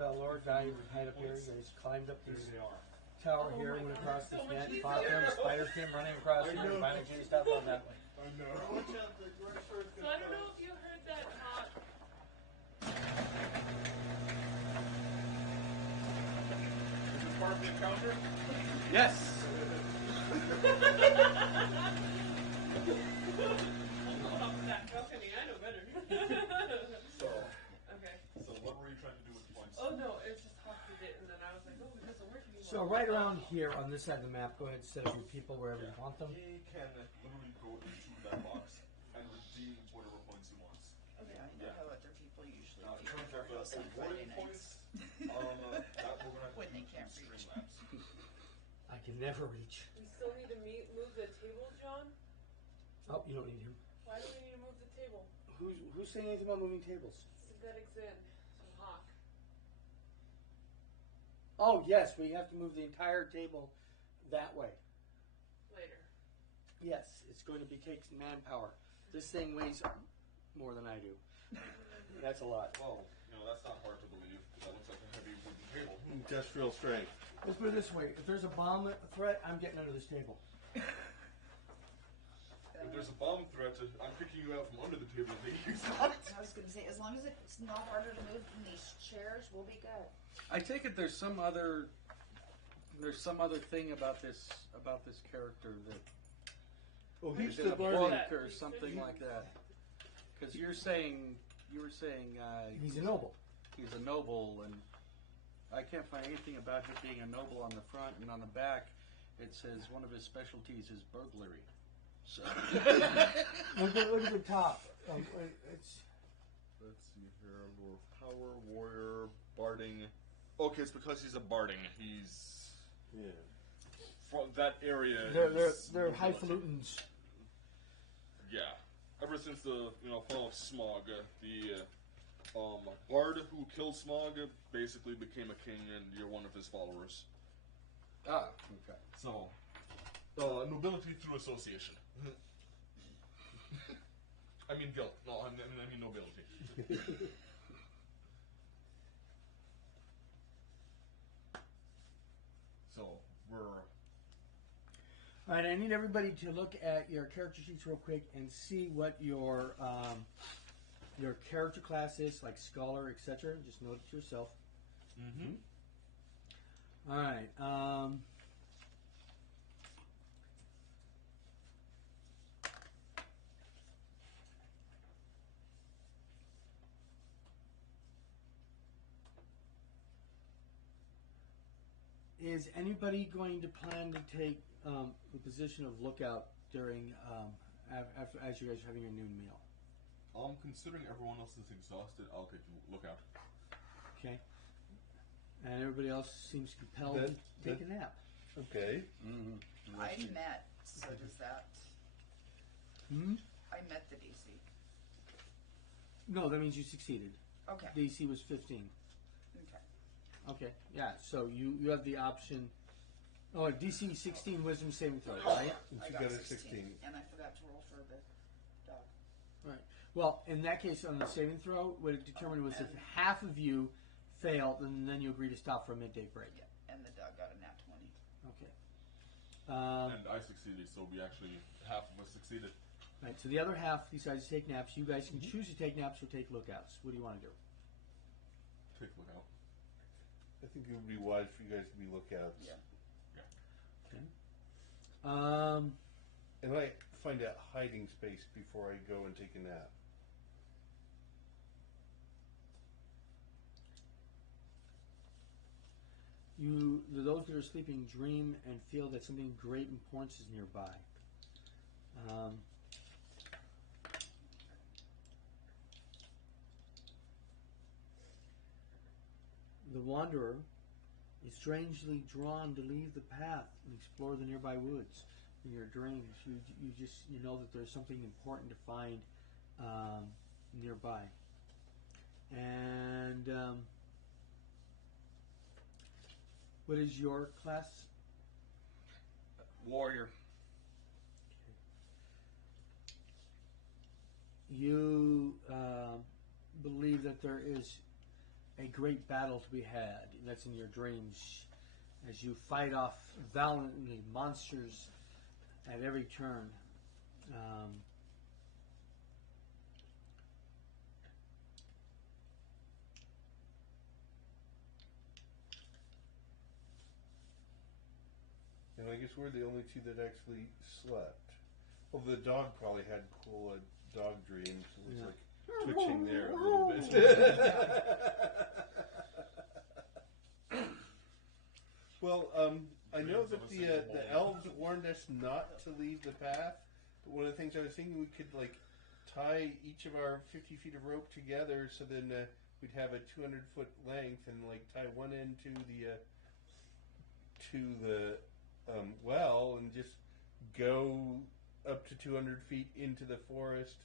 Bellord Valley right up here. You guys climbed up this tower here, went across this net, fought them. Spiders came running across here, and finally chased up on that way. I know. So I don't know if you heard that talk. Is this part of the encounter? Yes. That balcony, I know better. So, Okay. so what were you trying to do with the points? Oh no, it was just Hawk did it, and then I was like, oh, it doesn't work anymore. So right around here on this side of the map, go ahead and set up your people wherever you want them. He can literally go into that box and redeem whatever points he wants. Okay, I know how other people usually Now, in do terms their of house on avoiding Friday points, nights. that we're gonna have When to they do can't through reach. Streamlabs. I can never reach. We still need to move the table, John. Oh, you don't need him. Why do we need to move the table? Who's saying anything about moving tables? Synthetic Zen. So Hawk. Oh yes, we have to move the entire table that way. Later. Yes, it's going to be take manpower. This thing weighs more than I do. That's a lot. Well, that's not hard to believe. That looks like a heavy wooden table. Industrial strength. Let's put it this way: if there's a bomb threat, I'm getting under this table. If there's a bomb threat, I'm picking you out from under the table and making you stop. I was going to say, as long as it's not harder to move than these chairs, we'll be good. I take it there's some other thing about this character that Oh, he's there's in the a bard. book or something like that. Because you were saying He's a noble. he's a noble, and I can't find anything about him being a noble on the front, and on the back it says one of his specialties is burglary. So Look at the top. It's Let's see here. Lure of Power, Warrior, Barding. Okay, it's because he's a Barding. He's Yeah. from that area. they're is they're nobility. highfalutins. Yeah. since the fall of Smog, the bard who killed Smog basically became a king, and you're one of his followers. Ah, okay. So, nobility through association. I mean guilt. No, I mean nobility. So we're. All right, I need everybody to look at your character sheets real quick and see what your character class is, like scholar, etc. Just note it to yourself. Mm-hmm. All right. Is anybody going to plan to take the position of lookout during after as you guys are having your noon meal? Considering everyone else is exhausted, I'll take a lookout. Okay. And everybody else seems compelled to take a nap. Okay. Mm-hmm. I met, so does that... Hmm? I met the DC. No, that means you succeeded. Okay. DC was 15. Okay. Okay, yeah, so you have the option. Oh, DC 16 wisdom saving throw, right? I She got got a 16, 16. and I forgot to roll for the dog. Right. Well, in that case, on the saving throw, what it determined was if half of you failed, then you agree to stop for a midday break. Yeah, and the dog got a nat 20. Okay. And I succeeded, so we actually half of us succeeded. Right, so the other half decides to take naps. You guys can choose to take naps or take lookouts. What do you want to do? Take a lookout. I think it would be wise for you guys to be lookouts. Yeah. Okay. And I find a hiding space before I go and take a nap. Those that are sleeping dream and feel that something of great importance is nearby. The wanderer is strangely drawn to leave the path and explore the nearby woods. In your dreams, you know that there's something important to find nearby. And what is your class? Warrior. You believe that there is a great battle to be had. That's in your dreams. As you fight off valiantly monsters at every turn. And I guess we're the only two that actually slept. Well, the dog probably had cool dog dreams. It was like twitching there a little bit. Well, I know that the elves warned us not to leave the path. But one of the things I was thinking, we could like tie each of our 50 feet of rope together, so then we'd have a 200-foot length, and like tie one end to the well, and just go up to 200 feet into the forest.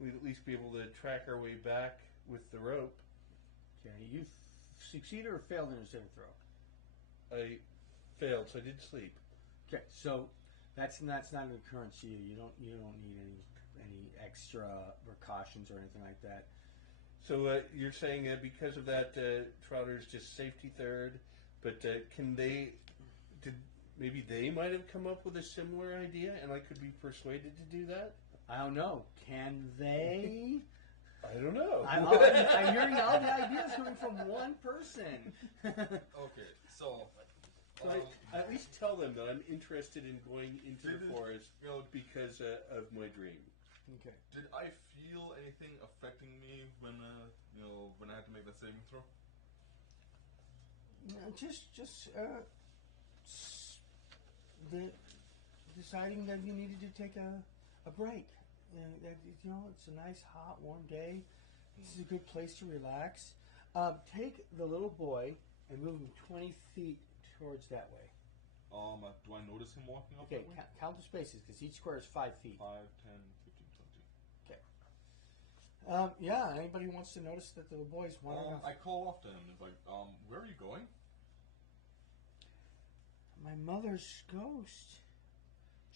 We'd at least be able to track our way back with the rope. Okay, you succeeded or failed in your saving throw? I failed, so I did sleep. Okay, so that's not an occurrence to you. You don't need any extra precautions or anything like that. So you're saying because of that, Trouter's just safety third, but maybe they might have come up with a similar idea, and I could be persuaded to do that? I don't know. Can they? I don't know. I'm hearing all the ideas coming from one person. Okay, so I at least tell them that I'm interested in going into the forest because of my dream. Okay. Did I feel anything affecting me when I had to make that saving throw? Deciding that you needed to take a break. It's a nice, hot, warm day. This is a good place to relax. Take the little boy and move him 20 feet towards that way. Do I notice him walking up Okay, that way? count the spaces, because each square is 5 feet. 5, 10, 15, 20. Okay. Yeah, anybody wants to notice that the boy's wandering off? I call off to him. It's like, where are you going? My mother's ghost.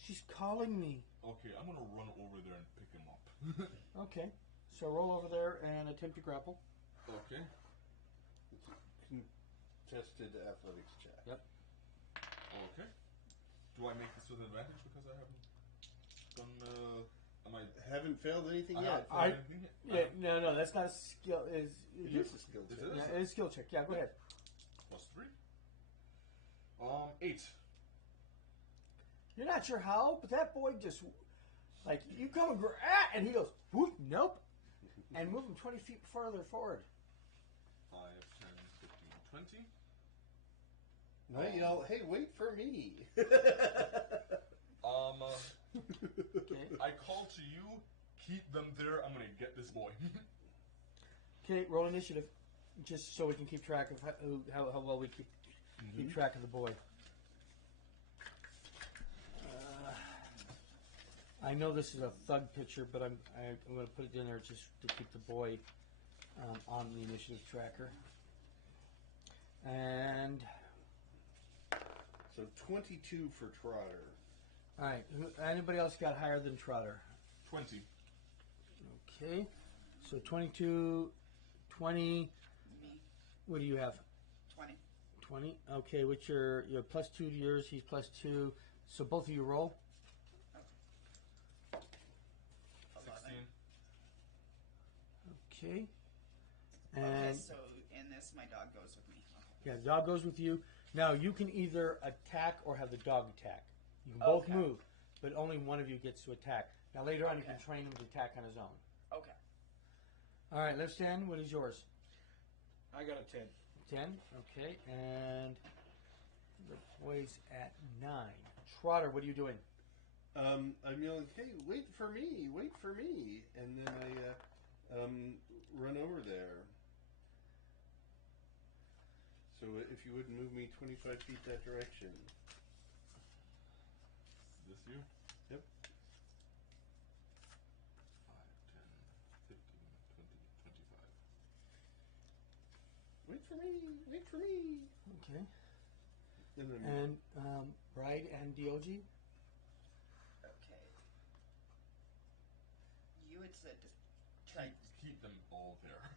She's calling me. Okay, I'm gonna run over there and pick him up. Okay, so roll over there and attempt to grapple. Okay. It's a contested athletics check. Yep. Okay. Do I make this with advantage because I haven't done? Am I? Haven't failed anything I yet. haven't failed anything yet? Yeah, no, that's not a skill. It is a skill check. Is it? Yeah, it is a skill check. Yeah, go ahead. +3. 8. You're not sure how, but that boy just, like, you come and and he goes, whoop, nope, and move him 20 feet further forward. 5, 10, 15, 20. Now yell, hey, wait for me. Okay. I call to you. Keep them there. I'm gonna get this boy. Okay, roll initiative, just so we can keep track of how well we keep track of the boy. I know this is a thug picture, but I'm going to put it in there just to keep the boy on the initiative tracker. And So 22 for Trotter. all right, anybody else got higher than Trotter? 20. Okay, so 22, 20. Me, What do you have? 20. 20. Okay, which you're +2 to yours. He's +2. So both of you roll. 16. Okay. Okay, And so in this, my dog goes with me. Okay. yeah, the dog goes with you. Now you can either attack or have the dog attack. You can both Okay. move, but only one of you gets to attack. Now later on, you can Okay. train him to attack on his own. Okay. All right, left stand. What is yours? I got a 10. 10. Okay, and the boy's at 9. Trotter, what are you doing? I'm yelling, hey, wait for me, and then I run over there. So if you wouldn't move me 25 feet that direction. This you? Yep. 5, 10, 15, 20, 25. Wait for me, wait for me. Okay. And then And Bride and DOG? Okay. You had said to try. Keep them all there.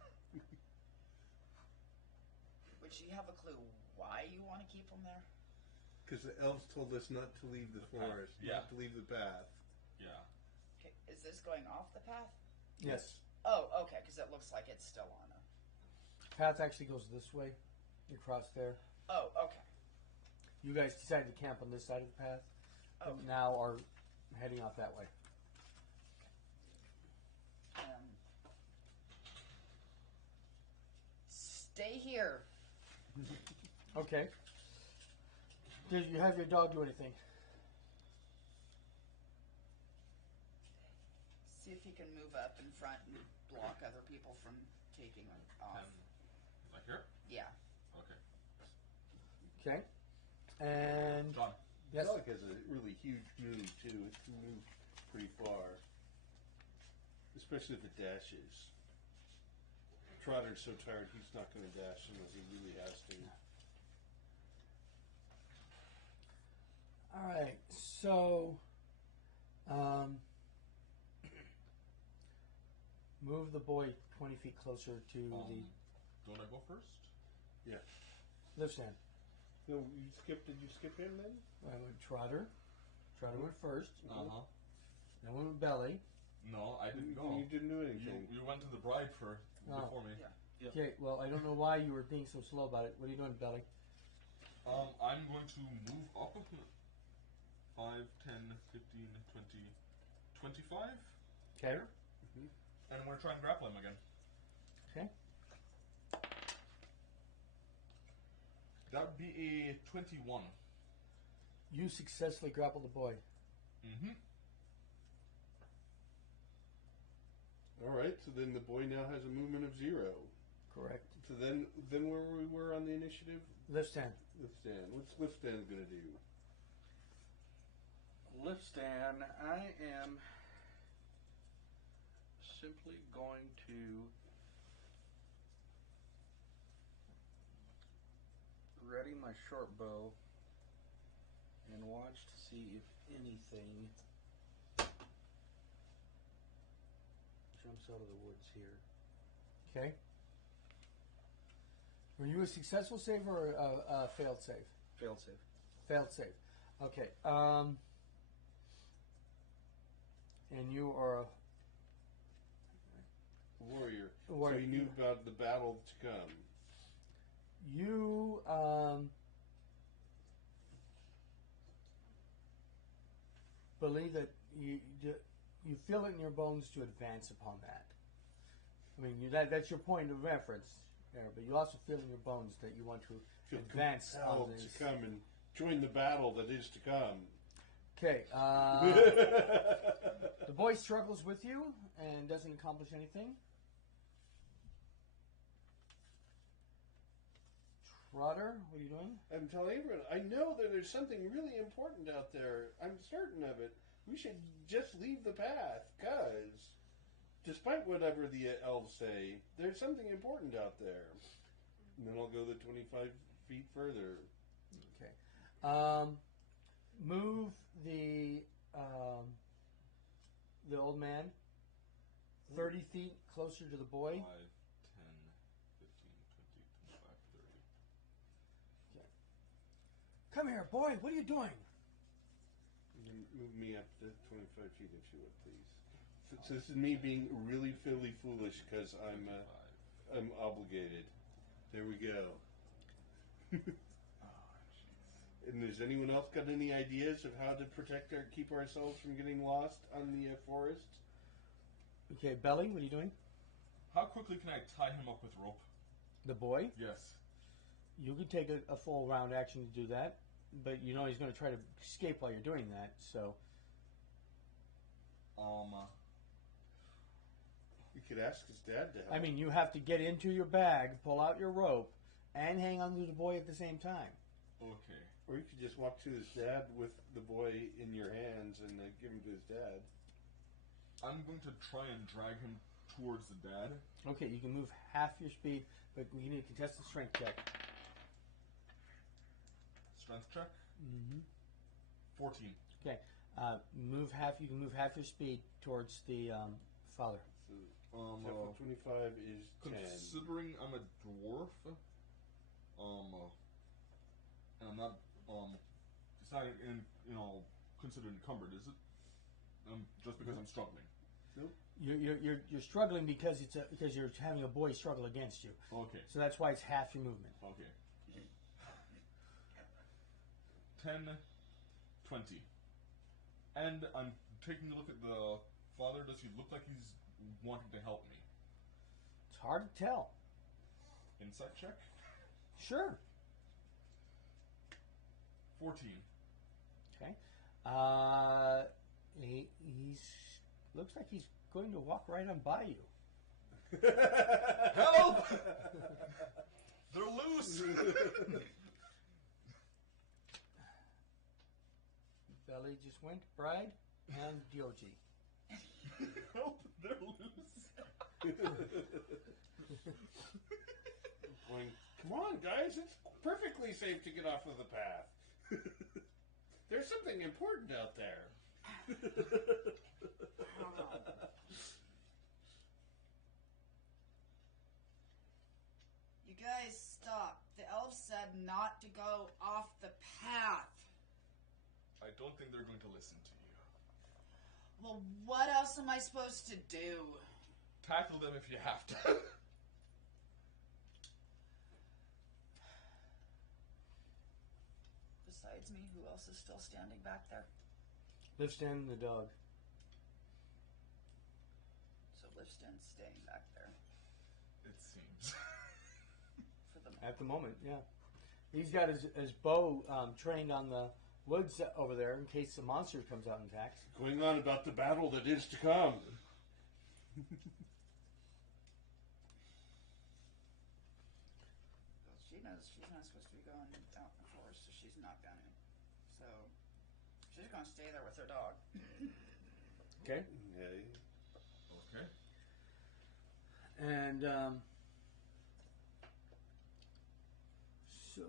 Would she have a clue why you want to keep them there? because the elves told us not to leave the forest, Yeah. not to leave the path. Yeah. Okay, is this going off the path? Yes. Oh, okay, because it looks like it's still on a. Path actually goes this way. You cross there. Oh, okay. You guys decided to camp on this side of the path. Okay. And now are heading off that way. Stay here. Okay. Did you have your dog do anything? See if he can move up in front and block other people from taking off. Like here? Yeah. Okay. Okay. And Done. yes. The dog has a really huge move too. It can move pretty far, especially if it dashes. Trotter's so tired he's not going to dash unless he really has to. All right. So, move the boy 20 feet closer to Don't I go first? Yeah. the lift stand. No, you skipped. Did you skip him then? I went Trotter. Trotter went first. Uh-huh. Then I went Belly. No, I didn't go. You didn't do anything. You went to the bride for Oh. before me. Yeah. Okay. Well, I don't know why you were being so slow about it. What are you doing, Belly? I'm going to move up 5, 10, 15, 20, 25. Okay. And I'm going to try and grapple him again. Okay. That would be a 21. You successfully grappled the boy. Mm-hmm. All right. So then the boy now has a movement of 0. Correct. So then where we were on the initiative? Lift stand. Lift stand. What's lift stand going to do? Lift stand, I am simply going to ready my short bow and watch to see if anything jumps out of the woods here. Okay. Were you a successful save or a failed save? Failed save. Failed save. Okay. And you are a warrior. warrior. So he knew about the battle to come. You believe that you feel it in your bones to advance upon that. I mean, that's your point of reference there, but you also feel in your bones that you want to Feel advance on compelled this. to come and join the battle that is to come. Okay. The boy struggles with you and doesn't accomplish anything. Trotter, what are you doing? I'm telling everyone, I know that there's something really important out there. I'm certain of it. We should just leave the path, because despite whatever the elves say, there's something important out there. And then I'll go the 25 feet further. Okay. Move the old man 30 feet closer to the boy. 5, 10, 15, 20, 25, 30. Okay. Come here, boy. What are you doing? And then move me up to 25 feet if you would, please. So this is me being really foolish because I'm obligated. There we go. And has anyone else got any ideas of how to keep ourselves from getting lost on the forest? Okay, Belly, what are you doing? How quickly can I tie him up with rope? The boy? Yes. You could take a full round action to do that, but you know he's going to try to escape while you're doing that, so... We could ask his dad to help. I mean, you have to get into your bag, pull out your rope, and hang on to the boy at the same time. Okay. Or you could just walk to his dad with the boy in your hands and give him to his dad. I'm going to try and drag him towards the dad. Okay, you can move half your speed, but we need a contested strength check. Strength check? Mm-hmm. 14. Okay, you can move half your speed towards the father. So, 25 is 10. Considering I'm a dwarf, and I'm not, it's not considered encumbered, is it? Just because I'm struggling. Nope. You're struggling because because you're having a boy struggle against you. Okay. So that's why it's half your movement. Okay. 10, 20. And I'm taking a look at the father. Does he look like he's wanting to help me? It's hard to tell. Insight check? Sure. 14. Okay. He's looks like he's going to walk right on by you. Help! They're loose! Belly just went. Bride and DOG. Help! They're loose! Going, come on, guys, it's perfectly safe to get off of the path. There's something important out there. You guys stop. The elves said not to go off the path. I don't think they're going to listen to you. Well, what else am I supposed to do? Tackle them if you have to. Besides me, who else is still standing back there? Lifstan and the dog. So Lifston's staying back there It seems. for the moment. At the moment, yeah. He's got his bow trained on the woods over there in case the monster comes out and attacks. Going on about the battle that is to come. She knows she's not supposed to be going out in the forest, so she's not gonna. So she's gonna stay there with her dog. Okay. Okay. Okay. And so,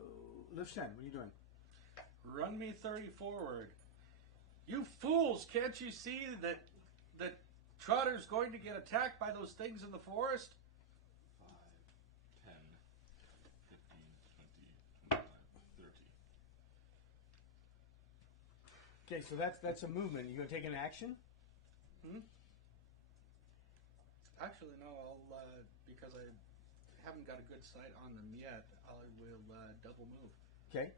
Lifsen, what are you doing? Run me 30 forward. You fools! Can't you see that Trotter's going to get attacked by those things in the forest? 5, 10, 15, 20, 25, 30. Okay, so that's a movement. You gonna take an action? Actually, no. I'll because I haven't got a good sight on them yet. I will double move. Okay.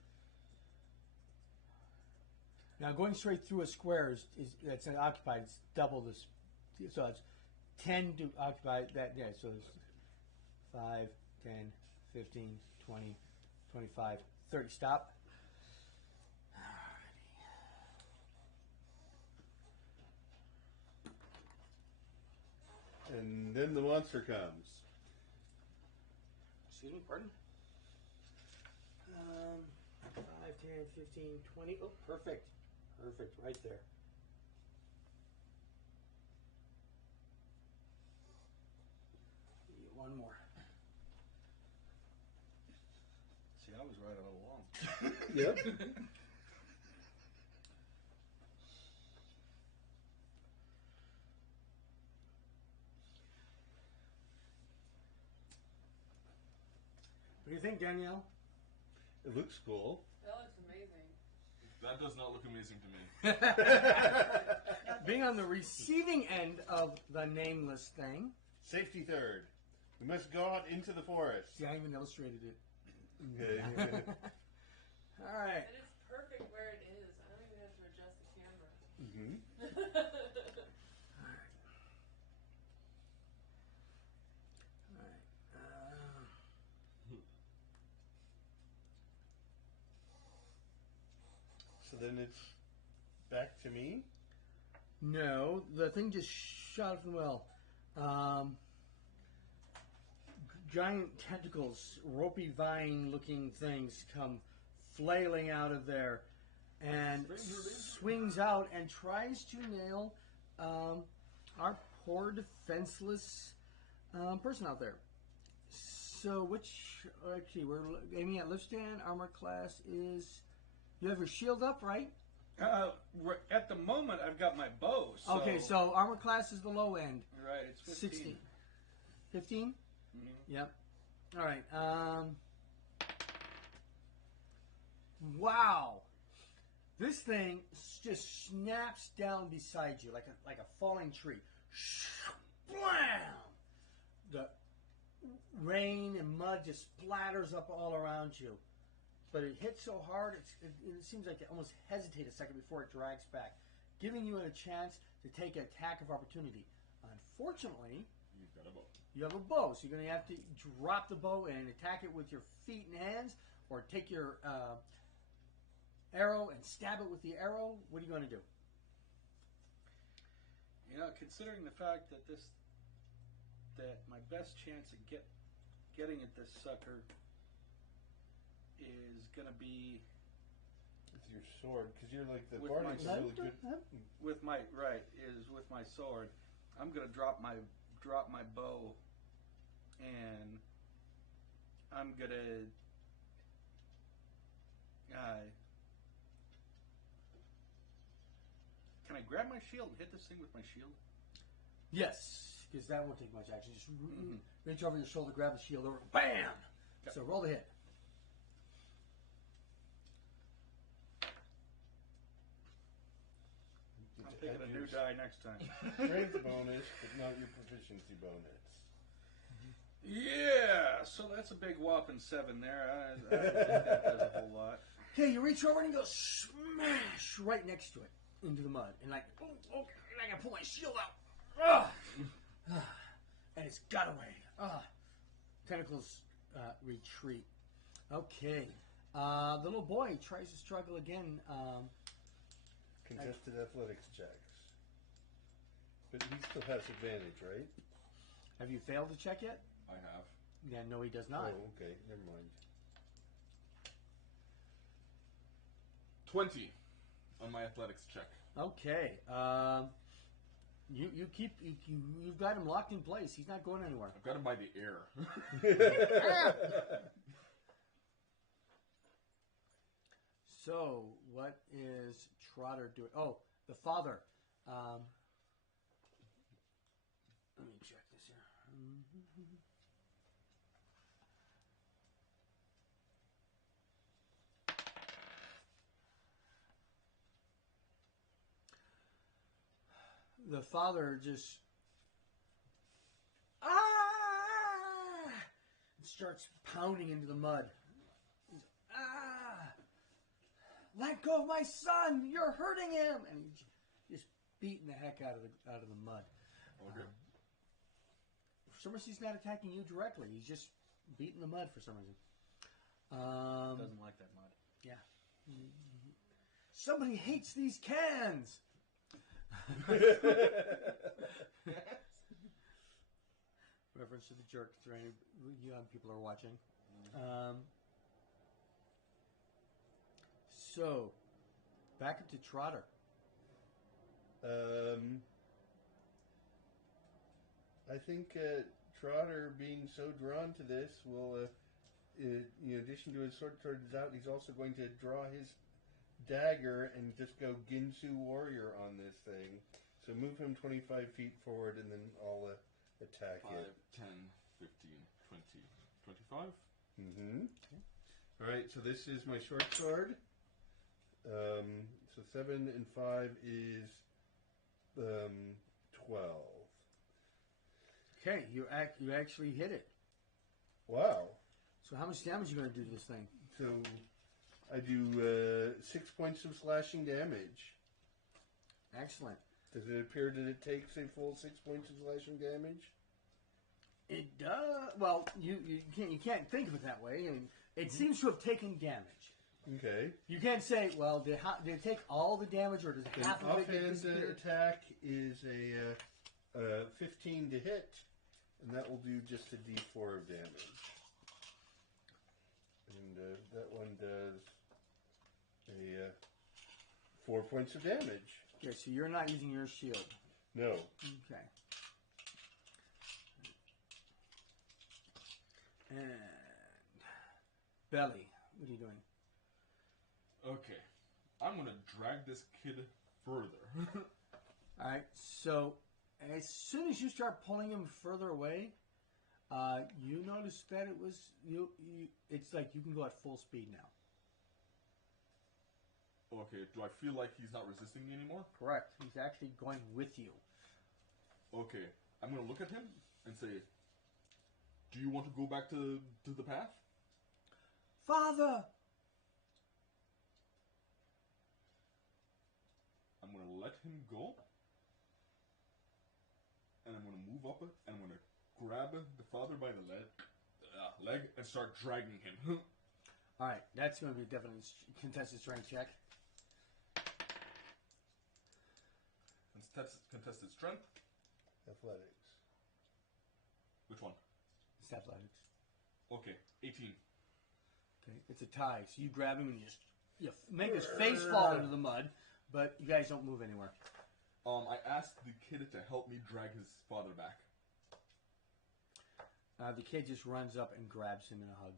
Now going straight through a square is that's occupied. It's double this, so it's 10 to occupy that. Yeah, so it's 5, 10, 15, 20, 25, 30. Stop. And then the monster comes. Excuse me, pardon? 5, 10, 15, 20. Oh, perfect. Perfect, right there. One more. See, I was right all along. Yep. What do you think, Danielle? It looks cool. That looks amazing. That does not look amazing to me. Being on the receiving end of the nameless thing. Safety third. We must go out into the forest. See, I even illustrated it. Okay. All right. And it's perfect where it is. I don't even have to adjust the camera. Mm-hmm. All right. So then it's back to me. No, the thing just shot from the well. Giant tentacles, ropey vine-looking things come flailing out of there, and swings out and tries to nail our poor defenseless person out there. So, actually, we're aiming at lift stand. Armor class is. You have your shield up, right? At the moment, I've got my bow. So Okay, so armor class is the low end. Right, it's 15. 16. 15? Mm-hmm. Yep. All right. Wow. This thing just snaps down beside you like a falling tree. Blam! The rain and mud just splatters up all around you. But it hits so hard, it seems like it almost hesitates a second before it drags back, giving you a chance to take an attack of opportunity. Unfortunately, You've got a bow. you have a bow, so you're going to have to drop the bow and attack it with your feet and hands, or take your arrow and stab it with the arrow. What are you going to do? You know, considering the fact that my best chance of getting at this sucker is gonna be With your sword, because you're like the With bard's my really good. with my sword. I'm gonna drop my bow, and I'm gonna can I grab my shield and hit this thing with my shield? Yes, because that won't take much action. Just reach over your shoulder, grab the shield, over, bam! Okay. So roll the hit. I'm picking a new die next time. Strength bonus, but not your proficiency bonus. Yeah, so that's a big whopping 7 there. I don't think that does a whole lot. Okay, you reach over and you go smash right next to it into the mud, and like, oh, okay, and I gotta pull my shield out. And it's got away. Tentacles retreat. Okay, the little boy tries to struggle again. Contested athletics checks. But he still has advantage, right? Have you failed to check yet? I have. Yeah, no, he does not. Oh, okay. Never mind. 20 on my athletics check. Okay. You've got him locked in place. He's not going anywhere. I've got him by the ear. So, what is Trotter doing? Oh, the father. Let me check this here. The father just and starts pounding into the mud. Let go of my son! You're hurting him! And he's just beating the heck out of the mud. Okay. For some reason, he's not attacking you directly. He's just beating the mud for some reason. Doesn't like that mud. Yeah. Somebody hates these cans! Reference to the jerk for any young people are watching. So, back up to Trotter. I think Trotter, being so drawn to this, will, in addition to his sword towards out, he's also going to draw his dagger and just go Ginsu Warrior on this thing. So move him 25 feet forward, and then I'll attack 5, it. 10, 15, 20, 25. Mm-hmm. Okay. All right, so this is my short sword. So 7 and 5 is 12. Okay, you actually hit it. Wow. So how much damage are you going to do to this thing? So I do 6 points of slashing damage. Excellent. Does it appear that it takes a full 6 points of slashing damage? It does. Well, you can't think of it that way. I mean, it seems to have taken damage. Okay. You can't say, well, did it take all the damage, or does half An of it offhand disappear? attack is a 15 to hit, and that will do just a d4 of damage. And that one does a 4 points of damage. Okay, so you're not using your shield. No. Okay. And Belly, what are you doing? Okay. I'm going to drag this kid further. All right, so as soon as you start pulling him further away, you notice that it was it's like you can go at full speed now. Okay, do I feel like he's not resisting me anymore? Correct. He's actually going with you. Okay, I'm going to look at him and say, do you want to go back to the path? Father! I'm going to let him go. And I'm going to move up and I'm going to grab the father by the leg and start dragging him. All right, that's going to be a definite contested strength check. Contested strength. Athletics. Which one? It's athletics. Okay, 18. Okay, it's a tie. So you grab him and you make his face fall into the mud, but you guys don't move anywhere. I asked the kid to help me drag his father back. The kid just runs up and grabs him in a hug.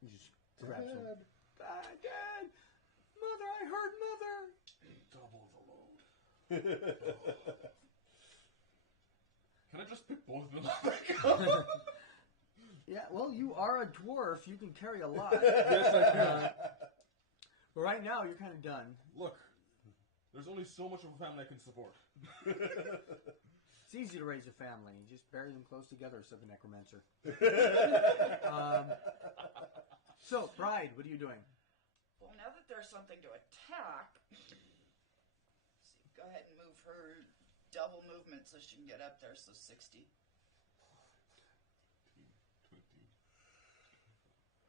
He just grabs him. Dad! Mother, I heard Mother! Double the load. Can I just pick both of them up? Yeah, well, you are a dwarf. You can carry a lot. Yes, I can. But right now, you're kind of done. Look, there's only so much of a family I can support. It's easy to raise a family. You just bury them close together, said the necromancer. So, Bride, what are you doing? Well, now that there's something to attack, see, go ahead and move her double movement so she can get up there, so 60. 20,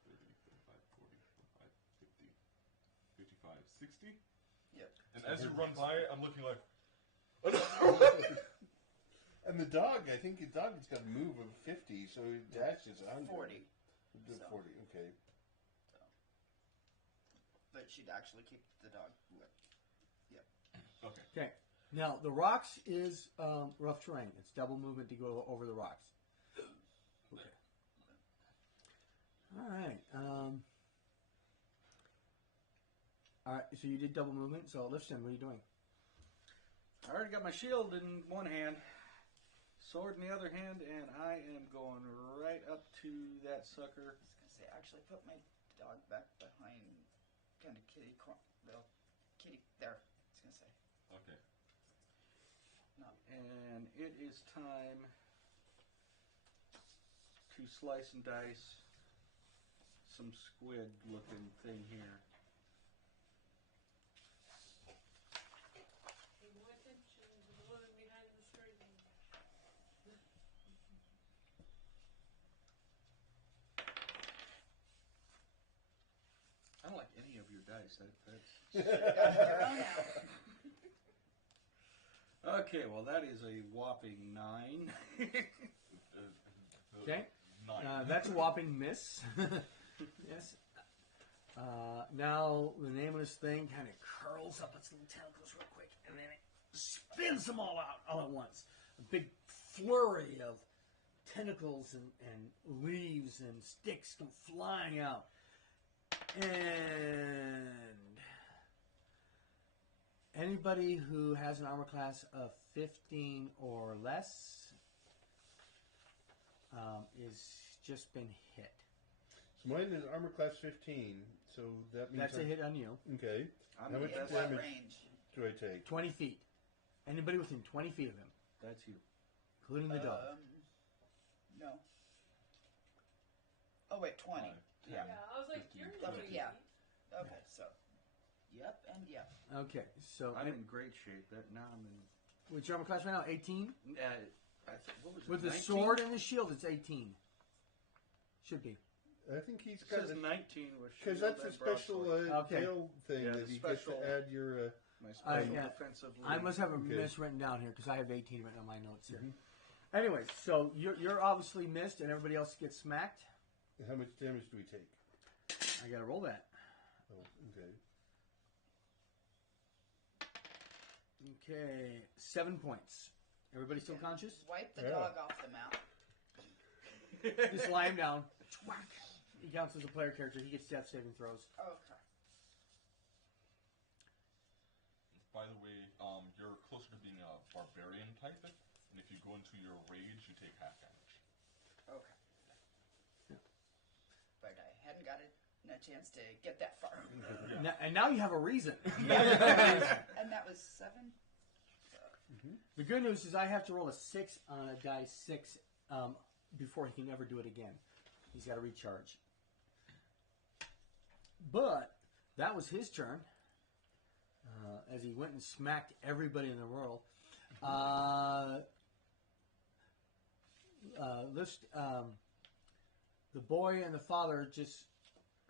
30, 35, 40, 45, 50, 55, 60. Yep. And as you run by, I'm looking like... And the dog, I think the dog has got a move of 50, so it dashes 100. 40. Do So. 40, okay. So. But she'd actually keep the dog whipped. Yep. Okay. Okay. Now, the rocks is rough terrain. It's double movement to go over the rocks. Okay. All right. All right. So you did double movement. So Lifton, what are you doing? I already got my shield in one hand, sword in the other hand, and I am going right up to that sucker. I was gonna say, actually, put my dog back behind, kind of kitty there. I was gonna say. Okay. No. And it is time to slice and dice some squid-looking thing here. Pay more attention to the woman behind the screen. I don't like any of your dice. Got your own out. Okay, well that is a whopping 9. Okay. 9. That's a whopping miss. Yes. Now the name of this thing kind of curls up its little tentacles real quick, and then it spins them all out all at once. A big flurry of tentacles and leaves and sticks come flying out. And anybody who has an armor class of 15 or less is just been hit. So mine is armor class 15, so that means... That's a hit on you. Okay. I'm How much In what damage range? do I take? 20 feet. Anybody within 20 feet of him, That's you. including the dog. No. Oh wait, 20. 5, 10, Yeah. Yeah, I was like, you're in Okay, the yeah. Okay, so. Yep, and yep. Okay, so I'm in great shape. Now I'm in. what's your armor class right now? 18? What was it, With the 19? sword and the shield, it's 18. Should be. I think he's It got... says 19 with Because shield that's a and special broadsword. Okay. deal thing Yeah, that the you get special- to add your... My special yeah. defensive I lead. must have a Okay. miss written down here because I have 18 written on my notes here. Anyway, so you're obviously missed and everybody else gets smacked. How much damage do we take? I gotta roll that. Oh, okay. Okay, 7 points. Everybody still conscious? Wipe the Yeah. dog off the map. Just lie him down. Whack. He counts as a player character. He gets death saving throws. Okay. By the way, you're closer to being a barbarian type, and if you go into your rage, you take half damage. Okay. But I hadn't got a chance to get that far. And now you have a reason. And that was 7? The good news is I have to roll a 6 on a die 6 before he can ever do it again. He's got to recharge. But that was his turn. As he went and smacked everybody in the world. The boy and the father just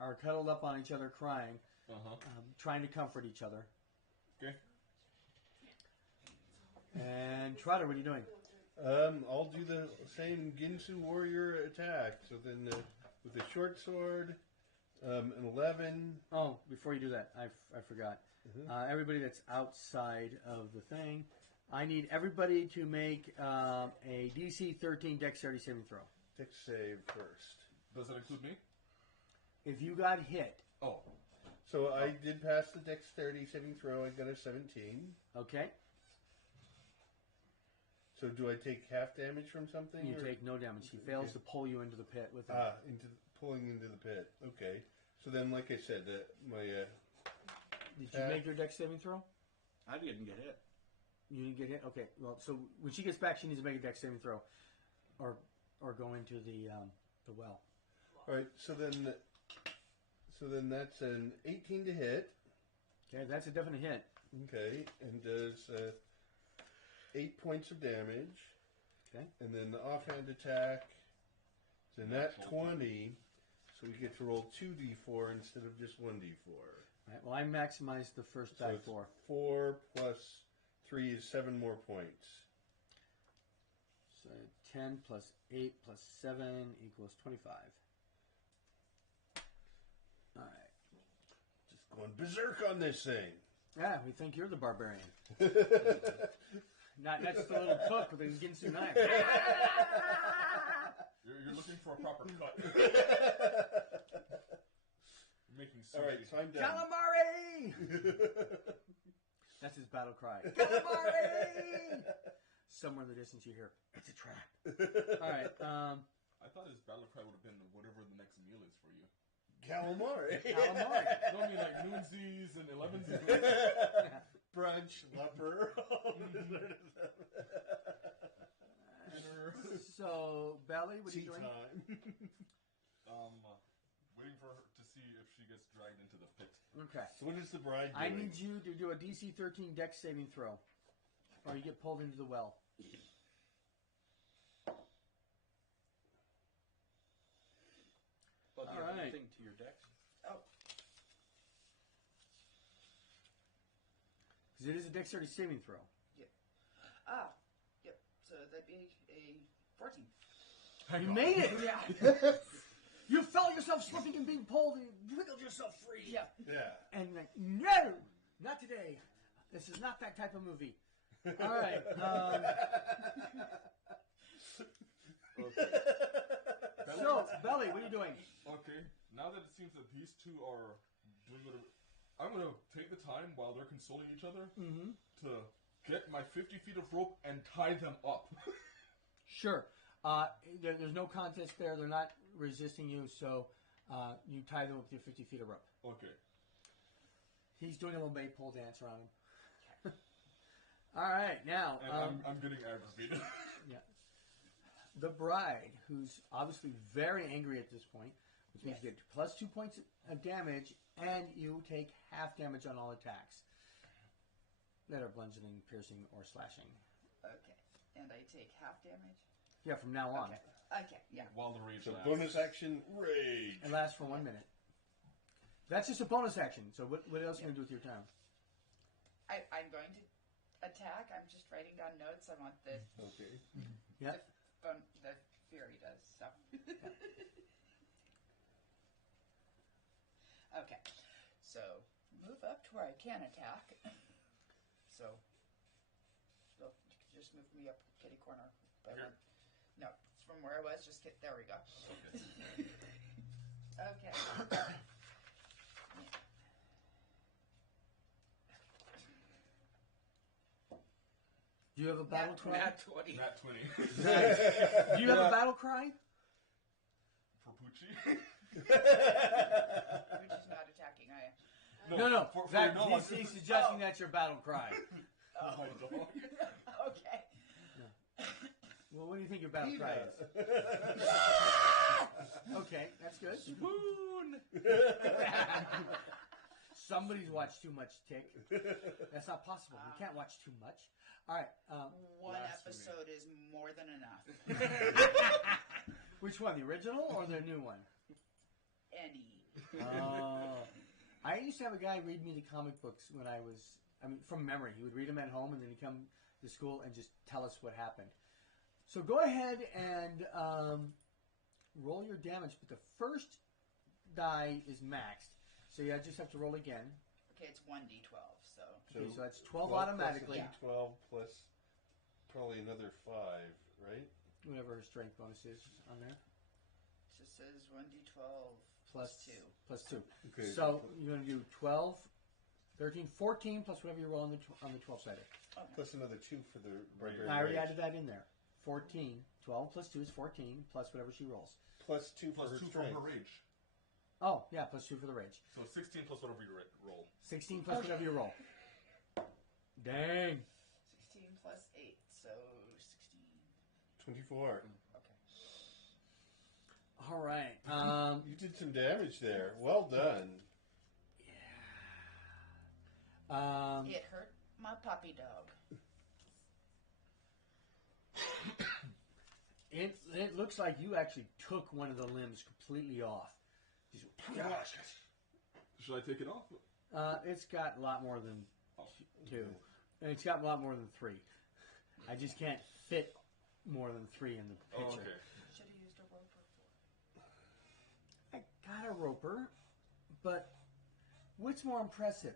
are cuddled up on each other crying, trying to comfort each other. Okay. And Trotter, what are you doing? I'll do the same Ginsu warrior attack. So then with the short sword, an 11. Oh, before you do that, I forgot. Everybody that's outside of the thing, I need everybody to make a DC 13 dexterity saving throw. Dex save first. Does that include me? If you got hit, Oh. So I did pass the dexterity saving throw. I got a 17. okay, So do I take half damage from something? you or- take no damage. He fails to pull you into the pit with him. Pulling into the pit. Okay. So then, like I said, my Did you make your dex saving throw? I didn't get hit. You didn't get hit? Okay, well, so when she gets back, she needs to make a dex saving throw. Or go into the well. all right. So then that's an 18 to hit. Okay, that's a definite hit. Okay, and does 8 points of damage. Okay. And then the offhand attack is a nat 20, so we get to roll 2d4 instead of just 1d4. All right, well, I maximized the first So die it's 4. 4 plus 3 is 7 more points. So 10 plus 8 plus 7 equals 25. All right. Just going berserk on this thing. Yeah, we think you're the barbarian. Not just the little cook with his Ginsu knife. You're looking for a proper cut. You're making sushi. All right, so I'm done. Calamari! That's his battle cry. Calamari! Somewhere in the distance you hear, it's a trap. All right. I thought his battle cry would have been whatever the next meal is for you. Calamari. Calamari. Don't mean like noonsies and 11sies. Brunch, leper. So, Belly, what are you Tea doing? time. Waiting for her to see if she gets dragged into the pit. Okay. So what is the bride doing? I need you to do a DC 13 Dex saving throw, or you get pulled into the well. Well, do you All have right. anything to your dex? Oh, Because it is a dexterity saving throw. yep. Yep. So that'd be a 14. You made it! Yeah. You felt yourself slipping and being pulled, and you wiggled yourself free. Yeah. Yeah. And like, no! Not today. This is not that type of movie. All right. So, Belly, what are you doing? Okay, now that it seems that these two are doing whatever, I'm gonna take the time while they're consoling each other to get my 50 feet of rope and tie them up. Sure. There's no contest there. They're not resisting you, so you tie them with your 50 feet of rope. Okay. He's doing a little maypole dance around him. All right, now. And I'm getting aggravated. Yeah. The bride, who's obviously very angry at this point, which means you get plus 2 points of damage, and you take half damage on all attacks that are bludgeoning, piercing, or slashing. Okay. And I take half damage? Yeah, from now on. Okay, yeah. While the rage So lasts. bonus action, rage. It lasts for 1 minute. That's just a bonus action. So what else are you going to do with your time? I'm going to attack. I'm just writing down notes. I want the Okay. Yeah. the fury does. So. Okay. So move up to where I can attack. So you can just move me up kitty corner. By Here? one. No, it's from where I was. Just get there. We go. Okay. Okay. Do you have a battle cry? Nat 20. Nat 20. Do you have a battle cry? For Poochie? Which is not attacking. I am. No. For Zach, your dog. he's suggesting that's your battle cry. My dog. Okay. Well, what do you think your battle cry is? Okay, that's good. Swoon! Somebody's watched too much Tick. That's not possible. You can't watch too much. All right. One Blasphemy. episode is more than enough. Which one, the original or the new one? Any. I used to have a guy read me the comic books when from memory. He would read them at home and then he'd come to school and just tell us what happened. So go ahead and roll your damage, but the first die is maxed. So you just have to roll again. Okay, it's 1d12, so. Okay, so that's 12 automatically. Plus 12 plus probably another 5, right? Whatever her strength bonus is on there. It just says 1d12 Plus 2. Plus 2. Okay. So you're going to do 12, 13, 14 plus whatever you roll on the 12-sided. Okay. Plus another 2 for the barbarian I already rage. added that in there. 14. 12 plus 2 is 14 plus whatever she rolls. Plus 2 for Plus her 2 from strength. her rage. Oh, yeah, plus 2 for the rage. So 16 plus whatever you roll. 16 plus whatever you roll. Dang. 16 plus 8, so 16. 24. Okay. All right. You did some damage there. Well done. It hurt my puppy dog. It looks like you actually took one of the limbs completely off. Just, gosh. Should I take it off? It's got a lot more than 2. And it's got a lot more than 3. I just can't fit more than 3 in the picture. Oh, okay. Should have used a roper for it. I got a roper, but what's more impressive?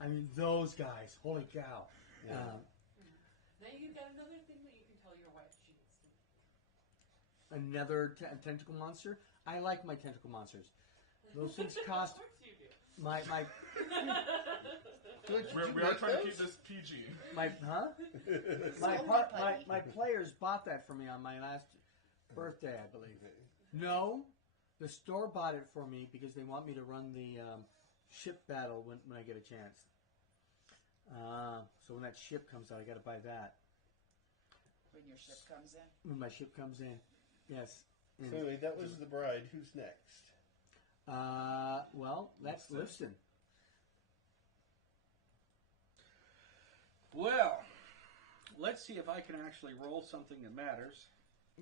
I mean, those guys. Holy cow. Yeah. Now you've got another thing that you can tell your wife she needs to. Another tentacle monster. I like my tentacle monsters. Those things cost. Of course you do. My We are trying to keep this PG. my players bought that for me on my last birthday, I believe. No, the store bought it for me because they want me to run the ship battle when I get a chance. So when that ship comes out, I got to buy that. When your ship comes in? When my ship comes in, yes. So anyway, that was the bride. Who's next? Well, that's Liston. Well, let's see if I can actually roll something that matters.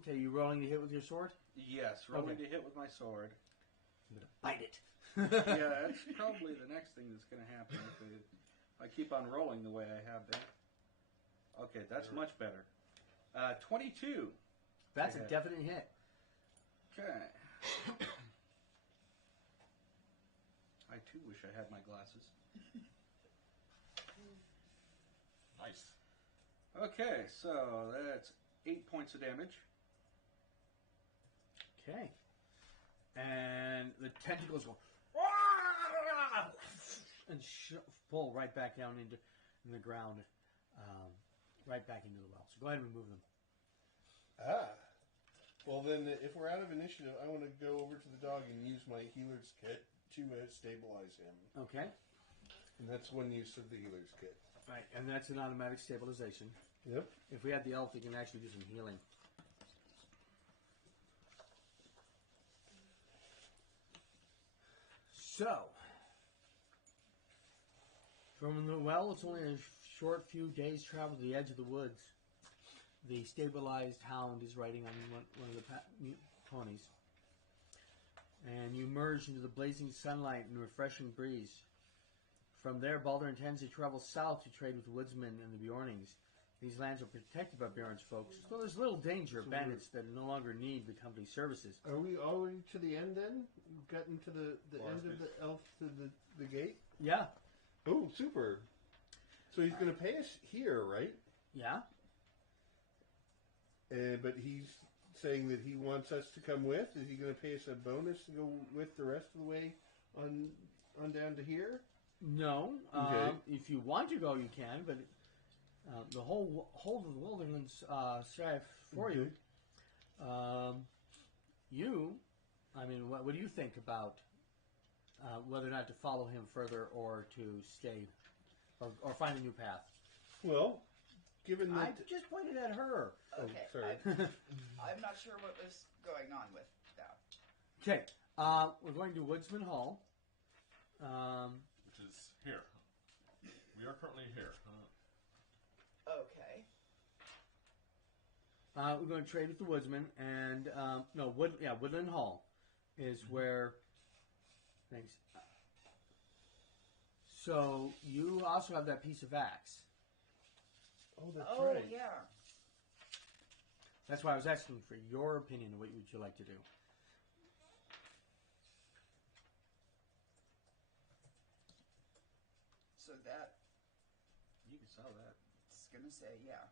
Okay, you rolling to hit with your sword? Yes, rolling Okay. to hit with my sword. I'm gonna bite it. Yeah, that's probably the next thing that's going to happen if I keep on rolling the way I have been. Okay, that's much better. 22. That's a Okay. definite hit. Okay. I too wish I had my glasses. Nice. Okay, so that's 8 points of damage. Okay. And the tentacles go and pull right back down into the ground, right back into the well. So go ahead and remove them. Well, then, if we're out of initiative, I want to go over to the dog and use my healer's kit to stabilize him. Okay. And that's one use of the healer's kit. Right, and that's an automatic stabilization. Yep. If we had the elf, we can actually do some healing. So, from the well, it's only a short few days' travel to the edge of the woods. The stabilized hound is riding on one of the ponies. And you emerge into the blazing sunlight and refreshing breeze. From there, Baldur intends to travel south to trade with the woodsmen and the Bjornings. These lands are protected by Bjorn's folks, so there's little danger of bandits that no longer need the company's services. Are we already to the end then? Gotten to the end of the elf to the gate? Yeah, Oh, super. So he's going to pay us here, right? yeah. But he's saying that he wants us to come with. Is he going to pay us a bonus to go with the rest of the way on down to here? No, Okay. if you want to go, you can, but the whole of the wilderness strive for you. What do you think about whether or not to follow him further or to stay or find a new path? Well, given I that... just pointed at her. Okay. sorry. I'm not sure what was going on with that. Okay, we're going to Woodsman Hall. Which is here. We are currently here. Okay. We're going to trade with the woodsman, and Woodland Hall is where. Thanks. So you also have that piece of axe. Oh, that's Oh, right. yeah. That's why I was asking for your opinion. What would you like to do? So that, You can sell that. it's going to say, yeah.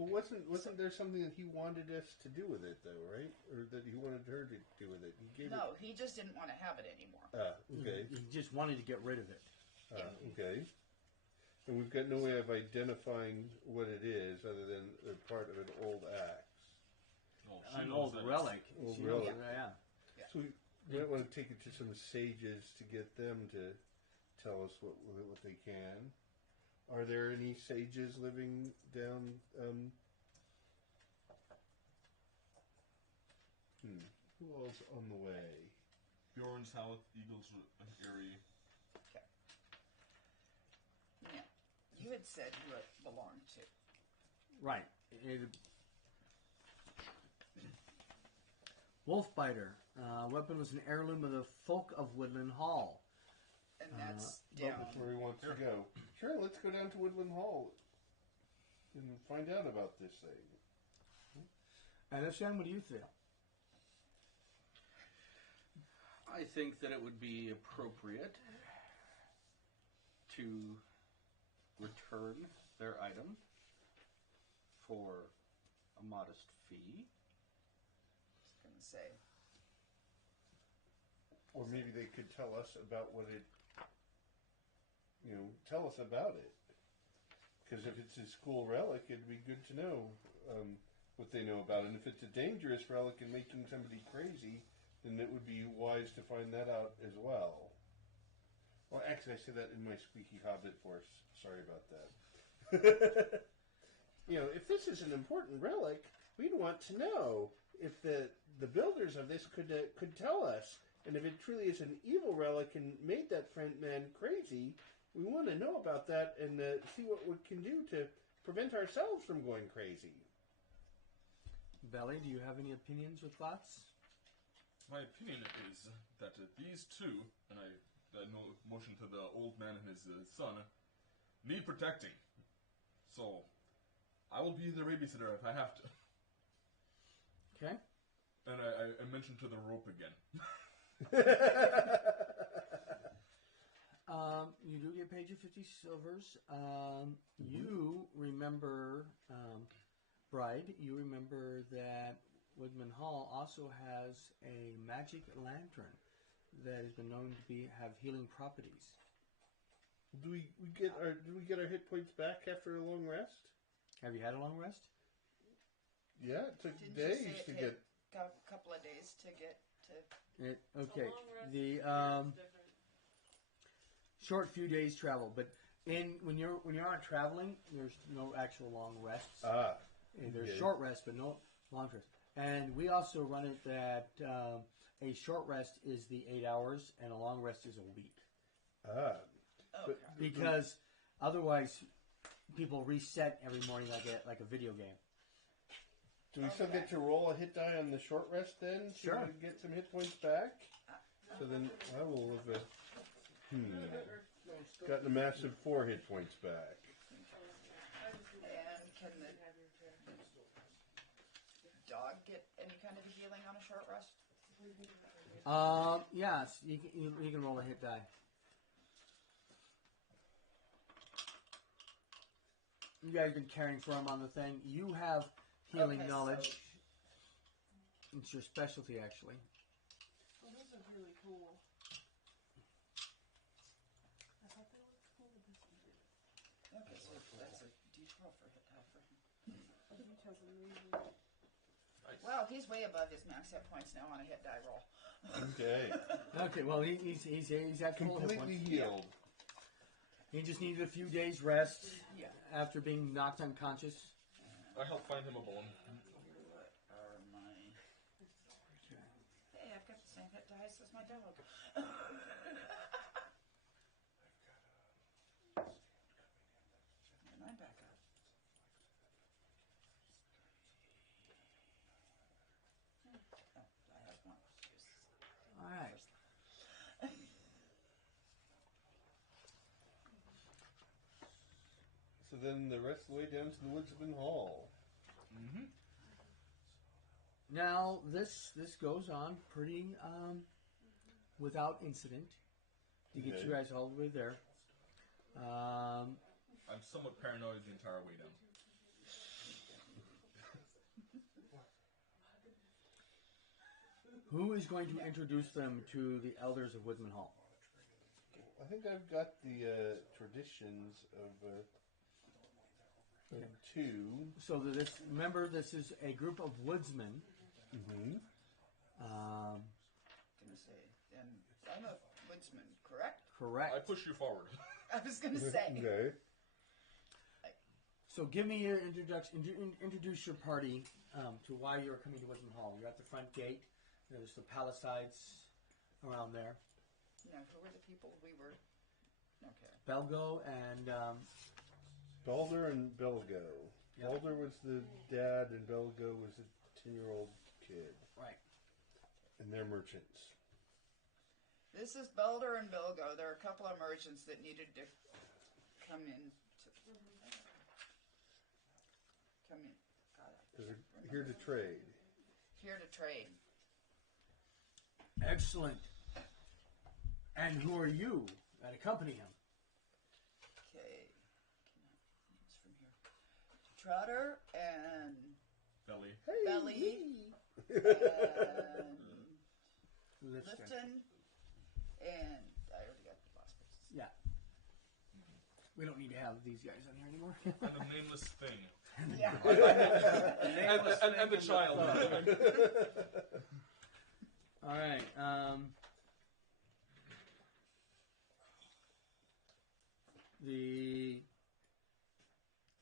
Well, wasn't there something that he wanted us to do with it, though, right? Or that he wanted her to do with it? He gave No, he just didn't want to have it anymore. Okay. You just wanted to get rid of it. Okay. And we've got no way of identifying what it is other than a part of an old axe. Oh, she An knows old that relic. Old She knows relic. it, yeah. So we might want to take it to some sages to get them to tell us what they can. Are there any sages living down? Who else on the way? Bjorn's House, Eagles, and Erie. Okay. Yeah. You had said who it belonged to. Right. Wolfbiter. Weapon was an heirloom of the folk of Woodland Hall. And that's That's down. where he wants to go. Sure, let's go down to Woodland Hall and find out about this thing. And Sam, what do you feel? I think that it would be appropriate to return their item for a modest fee. I was gonna say. Or maybe they could tell us about what it, tell us about it. Because if it's a school relic, it'd be good to know what they know about it. And if it's a dangerous relic and making somebody crazy, then it would be wise to find that out as well. Well, actually, I said that in my squeaky Hobbit voice. Sorry about that. If this is an important relic, we'd want to know if the builders of this could tell us. And if it truly is an evil relic and made that man crazy, we want to know about that and see what we can do to prevent ourselves from going crazy. Belly, do you have any opinions or thoughts? My opinion is that these two, and I motion to the old man and his son, need protecting. So, I will be the babysitter if I have to. Okay. And I mentioned to the rope again. You do get paid your 50 silvers. You remember, Bride, you remember that Woodman Hall also has a magic lantern that has been known to have healing properties. Do we get our hit points back after a long rest? Have you had a long rest? Yeah, it took Didn't days you say it to hit get. a couple of days to get to. Okay. A long rest The is different. short few days travel, but when you're not traveling, there's no actual long rests. And there's okay. short rests, but no long rests. And we also run it that a short rest is the 8 hours, and a long rest is a week. Okay. Because otherwise, people reset every morning like a video game. Do we still get to roll a hit die on the short rest then? Sure. To get some hit points back? So then I will have gotten a massive 4 hit points back. And can the dog get any kind of healing on a short rest? Yes, you can roll a hit die. You guys have been caring for him on the thing. You have healing knowledge. It's your specialty, actually. Oh, those are really cool. I thought they looked cool, but this one did. Okay, so that's a D12 for hit die for him. Details are amazing. Wow, he's way above his max hit points now on a hit die roll. Okay. Okay, well he's at full hit Completely points. healed. He just needed a few days rest Yeah. after being knocked unconscious. I helped find him a bone. What are my... Hey, I've got the same hit dice as my dog. And I'm back up. Oh, I have one. All right. So then the rest of the way down to the Woodsman Hall. Mm-hmm. Now this goes on pretty without incident to get you guys all the way there. I'm somewhat paranoid the entire way down. Who is going to introduce them to the elders of Woodman Hall? I think I've got the traditions of two. So remember, this is a group of woodsmen. Mm-hmm. Gonna say, and I'm a woodsman, correct? Correct. I push you forward. I was gonna say. Okay. So give me your introduction. Introduce your party to why you're coming to Woodman Hall. You're at the front gate. There's the palisades around there. Now, who were the people we were? Okay. Belgo and Balder and Belgo. Yep. Balder was the dad and Belgo was a 10-year-old kid. right. And they're merchants. This is Belder and Bilgo. There are a couple of merchants that needed to come in. Come in. God, They're here to trade. here to trade. Excellent. And who are you that accompany him? Trotter and Belly. Belly and Lifton and I already got the last person. Yeah. We don't need to have these guys on here anymore. And the nameless thing. Yeah. and the child. All right.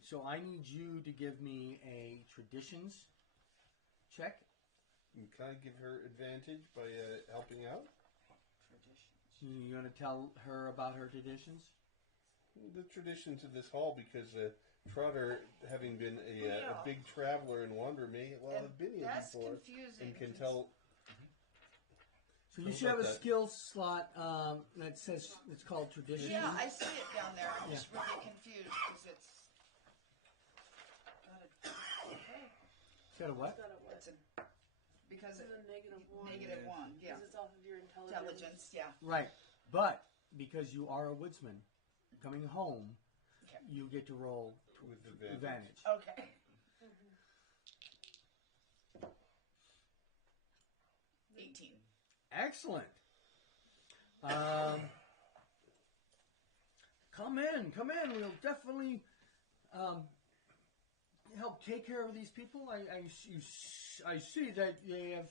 So I need you to give me a traditions check. And can I give her advantage by helping out? Traditions. You going to tell her about her traditions? The traditions of this hall, because Trotter, having been a big traveler and wanderer, may well have been here That's before confusing. and can tell. So you should have a skill slot that says it's called traditions. Yeah, I see it down there. I'm just really confused because it's got a okay. Got a what? It's got a what? It's a, because It's a negative one. negative one. Yeah, Because it's off of your intelligence. intelligence. Yeah. Right. But because you are a woodsman coming home, Okay. you get to roll With advantage. Okay. 18. Excellent. Come in. We'll definitely help take care of these people. I see that they have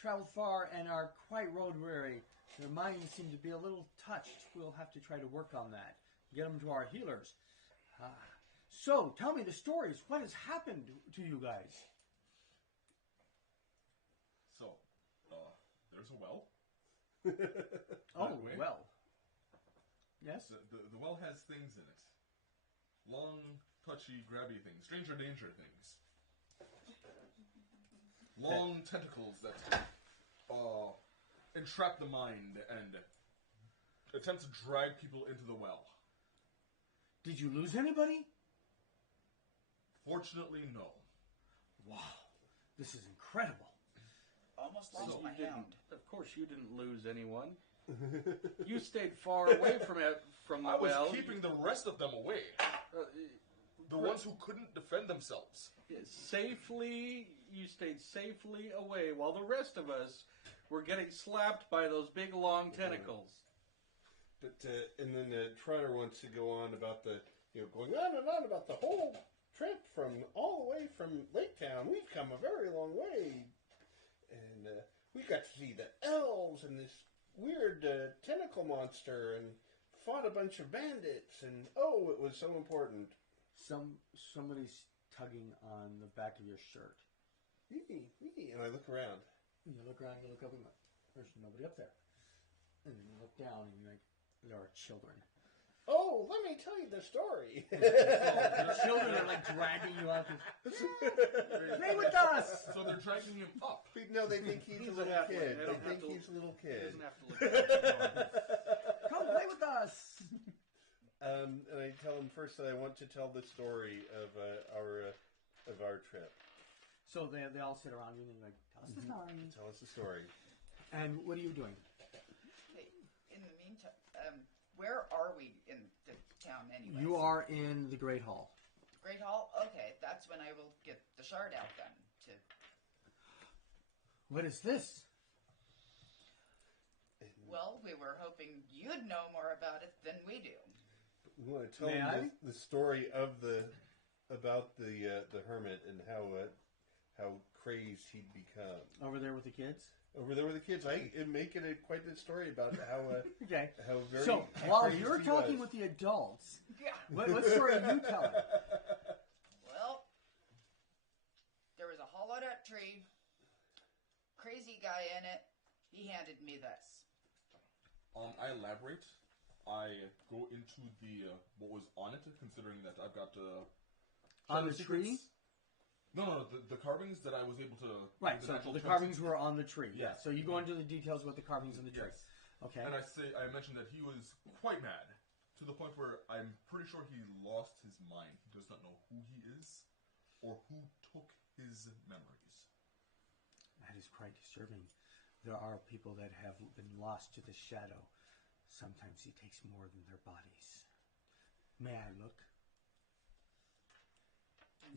traveled far and are quite road weary. Their minds seem to be a little touched. We'll have to try to work on that. Get them to our healers. So, tell me the stories. What has happened to you guys? So, there's a well. Oh, way? well. Yes? The well has things in it. Long, touchy, grabby things. Stranger danger things. Long tentacles that entrap the mind and attempt to drag people into the well. Did you lose anybody? Fortunately, no. Wow. This is incredible. Almost lost So my you didn't, hand. of course, you didn't lose anyone. You stayed far away from the I was well. keeping the rest of them away. The ones who couldn't defend themselves. You stayed safely away, while the rest of us were getting slapped by those big long tentacles. But and then Trotter wants to go on about going on and on about the whole trip from all the way from Lake Town. We've come a very long way, and we got to see the elves and this weird tentacle monster, and fought a bunch of bandits, and it was so important. Somebody's tugging on the back of your shirt. And I look around. And you look around, you look up, and there's nobody up there. And then you look down, and you're like, there are children. Oh, let me tell you the story. The children are like dragging you out. Play with us! So they're dragging him up. No, they think he's a little kid. They think he's a little He kid. doesn't have to look at it. Come play with us! And I tell him first that I want to tell the story of our trip. So they all sit around you and they're like, tell us the story. Tell us the story. And what are you doing? Hey, in the meantime, where are we in the town anyway? You are in the Great Hall. Great Hall? Okay, that's when I will get the shard out then. What is this? Well, we were hoping you'd know more about it than we do. We want to tell him the story about the hermit and how crazed he'd become. Over there with the kids? Over there with the kids. I make it quite a story about how okay. How very so while crazy you're he talking was. with the adults, Yeah. what story are you telling? Well, there was a hollowed out tree, crazy guy in it. He handed me this. I elaborate. I go into the what was on it, considering that I've got on the secrets. tree. No, the carvings that I was able to. Right. So the carvings were on the tree. Yeah. So you go into the details about the carvings on the tree. Yes. Okay. And I mentioned that he was quite mad to the point where I'm pretty sure he lost his mind. He does not know who he is or who took his memories. That is quite disturbing. There are people that have been lost to the shadow. Sometimes he takes more than their bodies. May I look?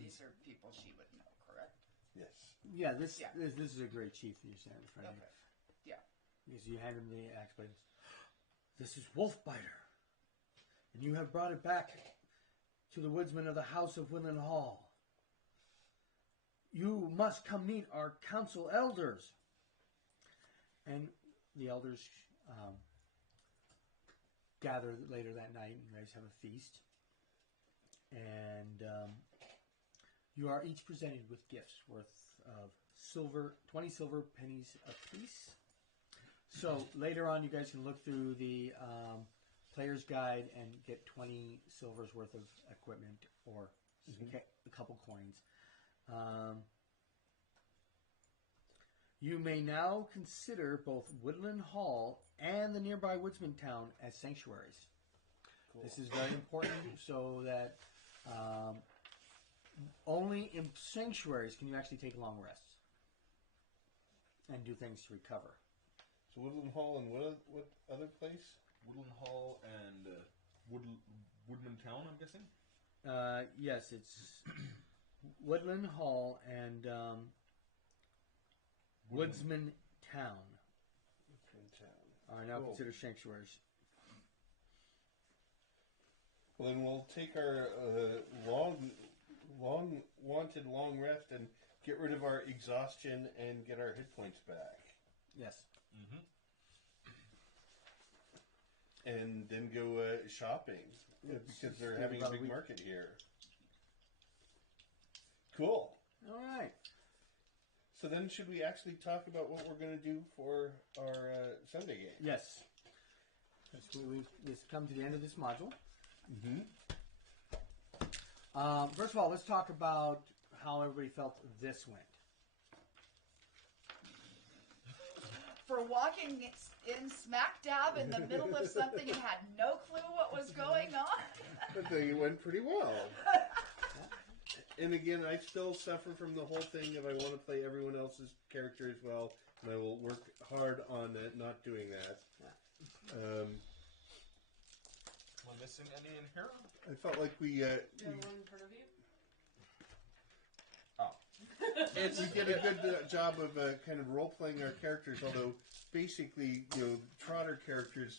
These are people she would know, correct? Yes. Yeah, this Yeah. this is a great chief that you're standing in front of. Okay. Yeah. Because you hand him the axe blade. This is Wolfbiter, and you have brought it back to the woodsmen of the House of Woodland Hall. You must come meet our council elders. And the elders gather later that night, and you guys have a feast. And you are each presented with gifts worth of 20 silver pennies apiece. So later on, you guys can look through the player's guide and get 20 silvers worth of equipment or a couple coins. You may now consider both Woodland Hall and the nearby woodsman town as sanctuaries. Cool. This is very important so that only in sanctuaries can you actually take long rests and do things to recover. So Woodland Hall and what other place? Woodland Hall and Woodman Town, I'm guessing? Yes, it's Woodland Hall and Woodsman Town are now considered sanctuaries. Well, then we'll take our long wanted long rest and get rid of our exhaustion and get our hit points back. Yes. Mm-hmm. And then go shopping because they're having a big market here. Cool. All right. So then, should we actually talk about what we're going to do for our Sunday game? Yes. We've come to the end of this module. Mm-hmm. First of all, let's talk about how everybody felt this went. For walking in smack dab in the middle of something and had no clue what was going on. I think it went pretty well. And again, I still suffer from the whole thing of I want to play everyone else's character as well, and I will work hard on not doing that. Am I missing any in here? I felt like we one in front of you? Oh. we did a good job of kind of role playing our characters, although basically, Trotter characters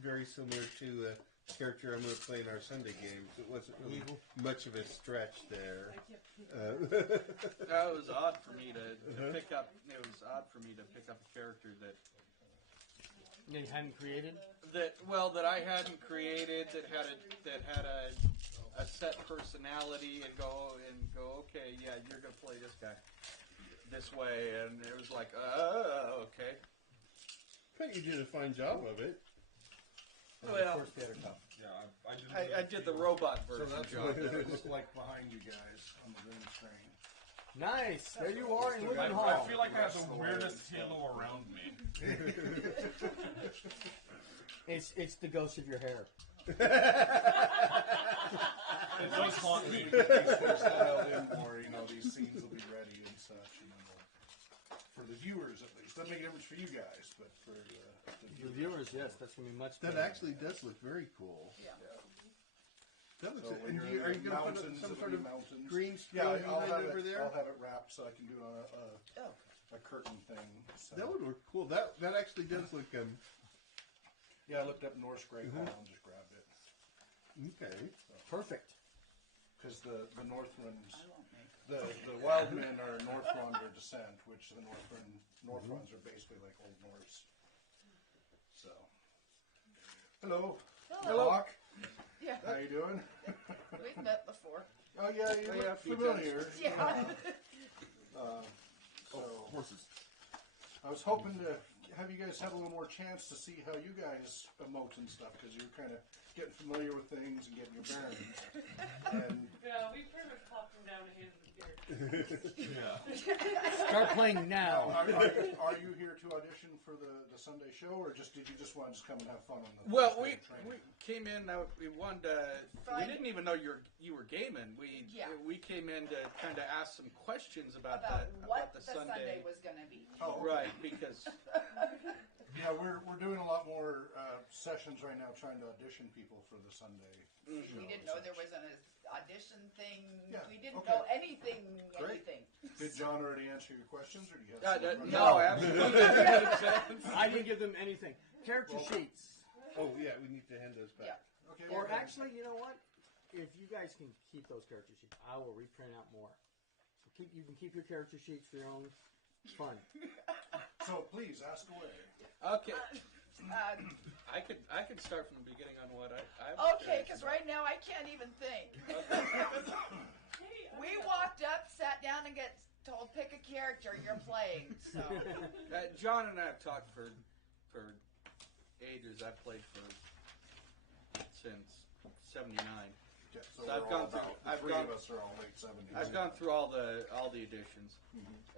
very similar to the character I'm going to play in our Sunday games. It wasn't really much of a stretch there. That was odd for me to pick up. It was odd for me to pick up a character that You hadn't created? that I hadn't created, that had a set personality, and go okay, yeah, you're gonna play this guy this way, and it was like okay. I think you did a fine job of it. Well, Yeah, I did the robot So version. that's John. what it looked like behind you guys on the green screen. Nice. There you are in I Woodland Hall. feel like I have the weirdest halo around me. It's the ghost of your hair. It does haunt me. There's that out in more, these scenes will be ready and such, for the viewers at least. Doesn't make a difference for you guys, but for the The viewers, yes, that's going to be much That better. actually does look very cool. Yeah. That looks So it. when And you're are in you the going to put mountains, some it'll sort be of mountains. green screen Yeah, I'll behind have over it. there? I'll have it wrapped so I can do it on Oh. a curtain thing. So. That would look cool. That actually does look Yeah, I looked up Norse Great Hall and just grabbed it okay. Perfect. because the Northrunds, I won't make the wild men are Northronder descent, which the Northrunds are basically like Old Norse. So, hello, Hello. Hawk. Yeah, How you doing? we've met before. Oh yeah, you Yeah, look a few familiar. Yeah. So Horses. I was hoping to have you guys have a little more chance to see how you guys emote and stuff because you're kind of getting familiar with things and getting your bearings. And Yeah, we pretty much popped him down a hand of beer. Yeah. Start playing now. are you here to audition for the Sunday show, or did you just want to just come and have fun on the Well, first day we of training? came in. We wanted to. We Fine. didn't even know you were gaming. We came in to kind of ask some questions about About what the the Sunday was going to be. Oh, Right, because Yeah, we're doing a lot more sessions right now, trying to audition people for the Sunday. We show didn't and know such. there was an audition thing. Yeah, We didn't okay. know anything. Did John already answer your questions, or do you have some No, absolutely. I didn't give them anything. Character sheets. Oh yeah, we need to hand those back. Yeah. Okay. Or well, actually, you know what? If you guys can keep those character sheets, I will reprint out more. So you can keep your character sheets for your own fun. So please ask away. Okay. I could start from the beginning on what I'm Okay, because right now I can't even think. We walked up, sat down, and get told pick a character you're playing. So John and I have talked for ages. I've played for since '79. Okay, so So we're I've all gone through- about, the I've three gone- of us are all late 70s. I've gone through all the editions,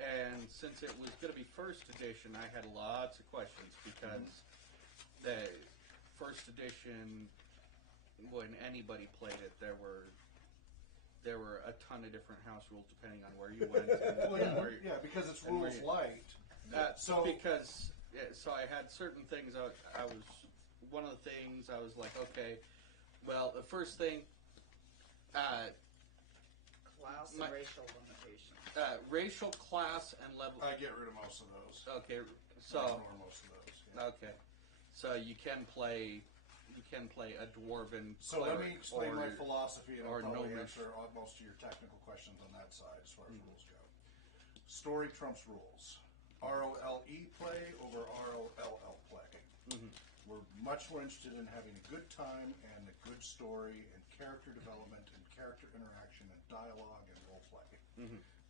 and since it was going to be first edition, I had lots of questions because the first edition, when anybody played it, there were a ton of different house rules depending on where you went. And Well, where you- yeah, because it's and where rules you- light. So because so I had certain things. I was one of the things I was like, okay, well, the first thing. class and My- racial limitations. Racial, class, and level. I get rid of most of those. Okay, I so ignore most of those. Yeah. okay, so you can play a dwarven. So let me cleric explain my or- philosophy, and or I'll probably gnomish. answer most of your technical questions on that side as far as rules go. Story trumps rules. ROLE play over ROLL play. We're much more interested in having a good time and a good story and character development and character interaction and dialogue and role play.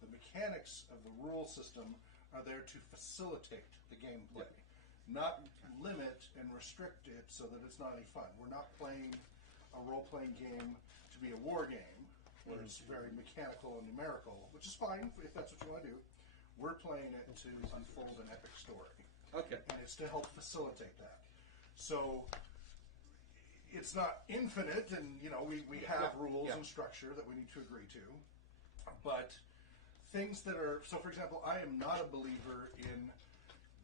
The mechanics of the rule system are there to facilitate the gameplay, not limit and restrict it so that it's not any fun. We're not playing a role-playing game to be a war game where it's very mechanical and numerical, which is fine if that's what you want to do. We're playing it to unfold an epic story. Okay. And it's to help facilitate that. So it's not infinite, and we have rules and structure that we need to agree to. But things that are for example, I am not a believer in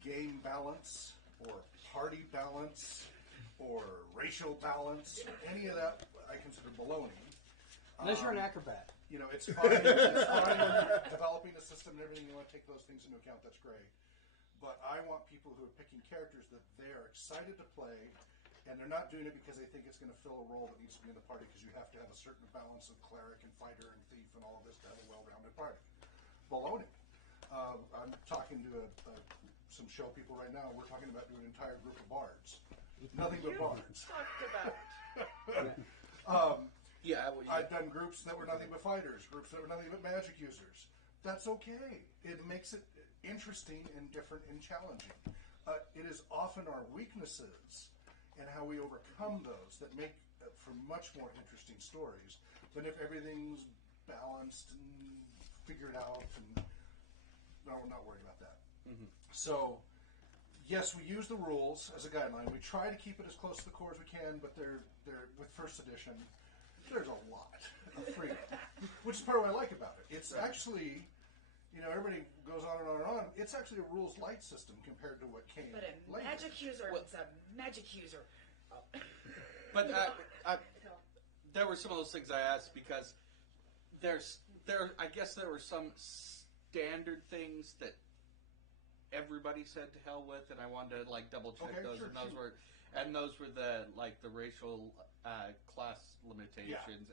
game balance or party balance or racial balance or any of that. I consider baloney. Unless you're an acrobat. It's fine. It's fine when you're developing a system and everything. You want to take those things into account. That's great. But I want people who are picking characters that they are excited to play, and they're not doing it because they think it's going to fill a role that needs to be in the party, because you have to have a certain balance of cleric and fighter and thief and all of this to have a well-rounded party. Baloney. I'm talking to some show people right now. We're talking about doing an entire group of bards. Nothing but bards. Talked about. I've done groups that were nothing but fighters, groups that were nothing but magic users. That's okay. It makes it interesting and different and challenging. It is often our weaknesses and how we overcome those that make for much more interesting stories than if everything's balanced and figured out. And no, we're not worried about that. So, yes, we use the rules as a guideline. We try to keep it as close to the core as we can, but they're with first edition. There's a lot of freedom, which is part of what I like about it. It's actually, everybody goes on and on and on. It's actually a rules light system compared to what came But a later. magic user, it's a magic user. But there were some of those things I asked because I guess there were some standard things that everybody said to hell with, and I wanted to double check those. Sure, and those were the racial class limitations.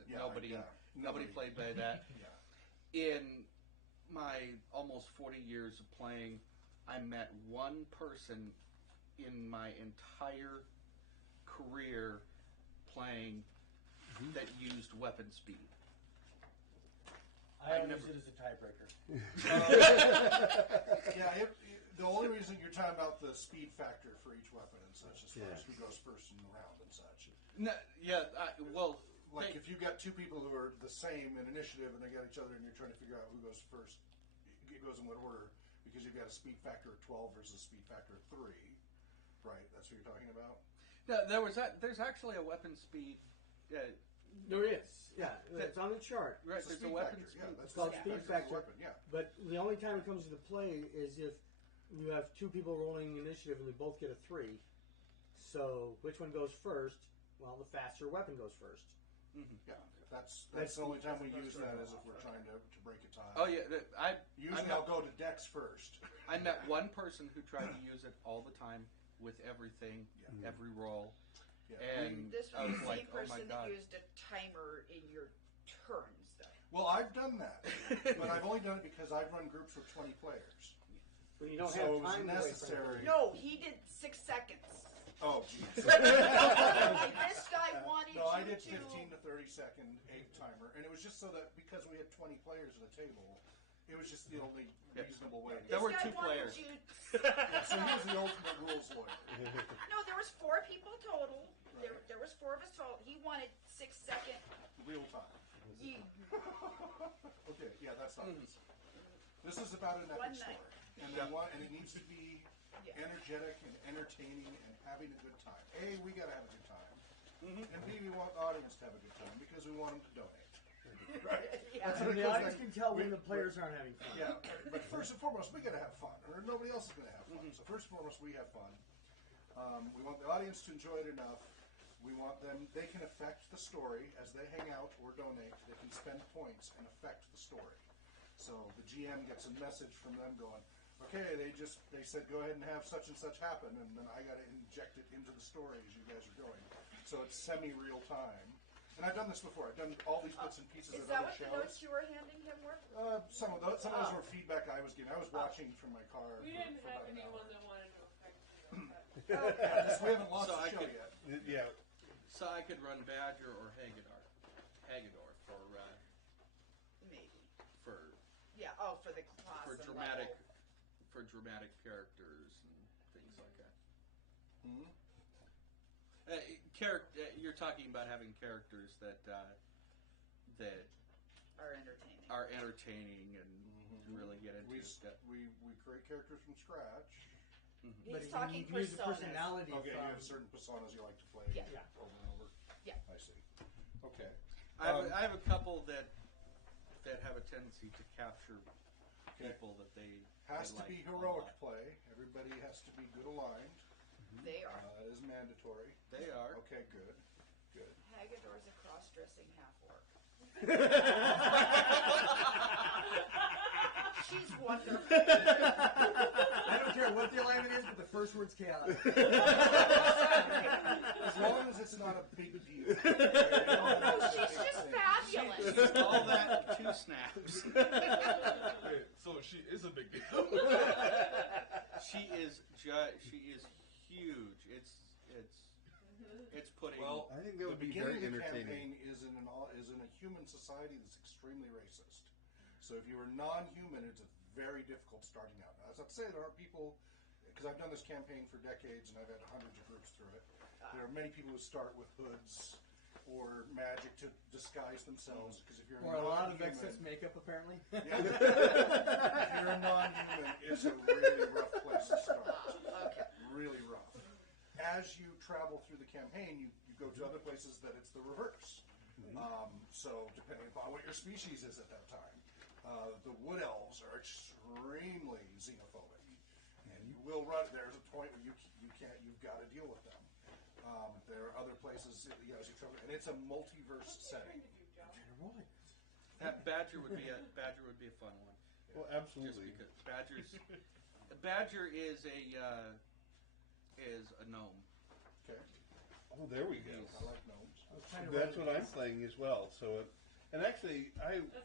Nobody played by that. In my almost 40 years of playing, I met one person in my entire career playing that used weapon speed. I don't use it as a tiebreaker. The only reason you're talking about the speed factor for each weapon and such, as far as who goes first in the round and such. If you've got two people who are the same in initiative and they got each other and you're trying to figure out who goes first, it goes in what order, because you've got a speed factor of 12 versus a speed factor of 3, right? That's what you're talking about? No, there's actually a weapon speed. There is, it's on the chart. Right, there's a weapon speed. That's it's called speed factor. Weapon, But the only time it comes into play is if you have two people rolling initiative and they both get a 3. So which one goes first? Well, the faster weapon goes first. Mm-hmm. Yeah, that's the only time we use that is if we're trying to break a tie. Oh yeah, Usually I'll go to Dex first. I met one person who tried to use it all the time with everything, every roll. Yeah. And This I was was the like, same oh my person god. that used a timer in your turns, though. Well, I've done that, but I've only done it because I've run groups with 20 players. But you don't So have it was time necessary. No, he did 6 seconds. Oh, jeez. This guy wanted No, I you did to... 15 to 30 second 8 timer, and it was just so that because we had 20 players at the table, it was just the only reasonable way. There were This guy 2 wanted players. you- So he was the ultimate rules lawyer. No, there was 4 people total. Right. There was 4 of us total. He wanted 6 second. Real time. He, Okay, yeah, that's not this. This is about an One epic story, night. and it needs to be Yeah. energetic and entertaining and having a good time. A, we got to have a good time, and B, we want the audience to have a good time because we want them to donate. Right? yeah. That's And what it the goes audience back- can tell when we- the players aren't having fun. Yeah, but first and foremost, we got to have fun, or nobody else is going to have fun. So first and foremost, we have fun. We want the audience to enjoy it enough. We want them, they can affect the story as they hang out or donate. They can spend points and affect the story. So the GM gets a message from them going, okay, they said go ahead and have such and such happen, and then I got to inject it into the story as you guys are going. So it's semi-real time. And I've done this before. I've done all these bits and pieces Is of that other what the shows. notes you were handing him were? Some of those were feedback I was giving. I was watching from my car We for didn't about have an hour. anyone that wanted to affect you. We haven't lost So the I show could- yet. Yeah. So I could run Badger or Hagador Maybe. for Yeah. Oh, for the class for and dramatic level. for dramatic characters and things like that. You're talking about having characters that Are entertaining. are entertaining and really get into it. We create characters from scratch. He's But talking you can use the personas. personality Okay, you from... have certain personas you like to play Yeah. over and over. Yeah. I see. Okay. I have a couple that have a tendency to capture Okay. people that they Has they to like be a heroic lot. play. Everybody has to be good aligned. They are. That is mandatory. They are. Okay, good. Good. Hagador's a cross-dressing half-orc. She's wonderful. I don't care what the alignment is, but the first word's chaotic. As long as it's not a big deal. She's just fabulous. She's all that in 2 snaps. Okay, so she is a big deal. She is huge. It's putting. Well, I think that would The be beginning very of the entertaining. campaign is in a human society that's extremely racist. So if you were non-human, it's very difficult starting out. Now, that's not to say there aren't people, because I've done this campaign for decades and I've had hundreds of groups through it. There are many people who start with hoods or magic to disguise themselves. Because if you're Or a lot of non-human- excess makeup, apparently. Yeah. If you're a non-human, it's a really rough place to start. Okay. Really rough. As you travel through the campaign, you go to other places that it's the reverse. So depending upon what your species is at that time, the wood elves are extremely xenophobic, and you will run. There's a point where you can't. You've got to deal with them. There are other places as you travel, and it's a multiverse setting. That Badger would be a fun one. Well, Just absolutely. because Badger is a gnome. Okay, Oh, there we go. I like gnomes. That's what I'm playing as well. So, and actually,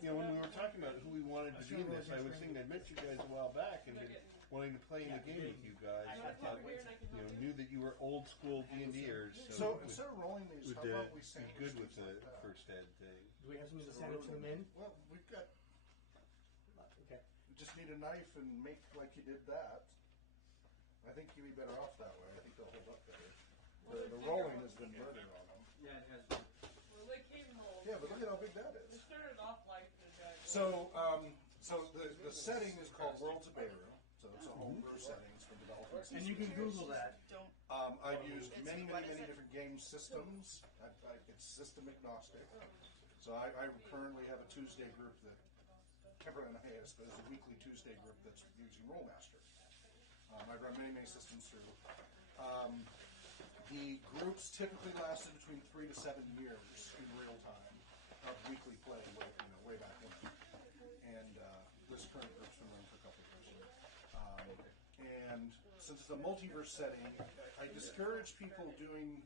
when we were talking about who we wanted to do this, I was thinking I'd met you guys a while back and been wanting to play in a game with you guys. I thought, knew that you were old school D&Ders. So instead of rolling these, how would about we be sandwich good with these the like that? first ed thing. Do we have something to sandwich them in? Well, we've got. Okay. You just need a knife and make like you did that. I think you'd be better off that way. I think they'll hold up better. The rolling has been murder on them. Yeah, it has been. Well, they came home. Yeah, but look at how big that They is. started off like the guy. So, the setting is called Worlds of Beirut. So it's a homebrew setting. It's been developed. And you can Google that. Don't. I've used It's- many what is it? different game systems. It's system agnostic. So I currently have a Tuesday group that temporarily on hiatus, but it's a weekly Tuesday group that's using Rollmaster. I've run many systems through. The groups typically lasted between 3 to 7 years in real time of weekly play, way back when. And this current group's been running for a couple of years. And since it's a multiverse setting, I discourage people doing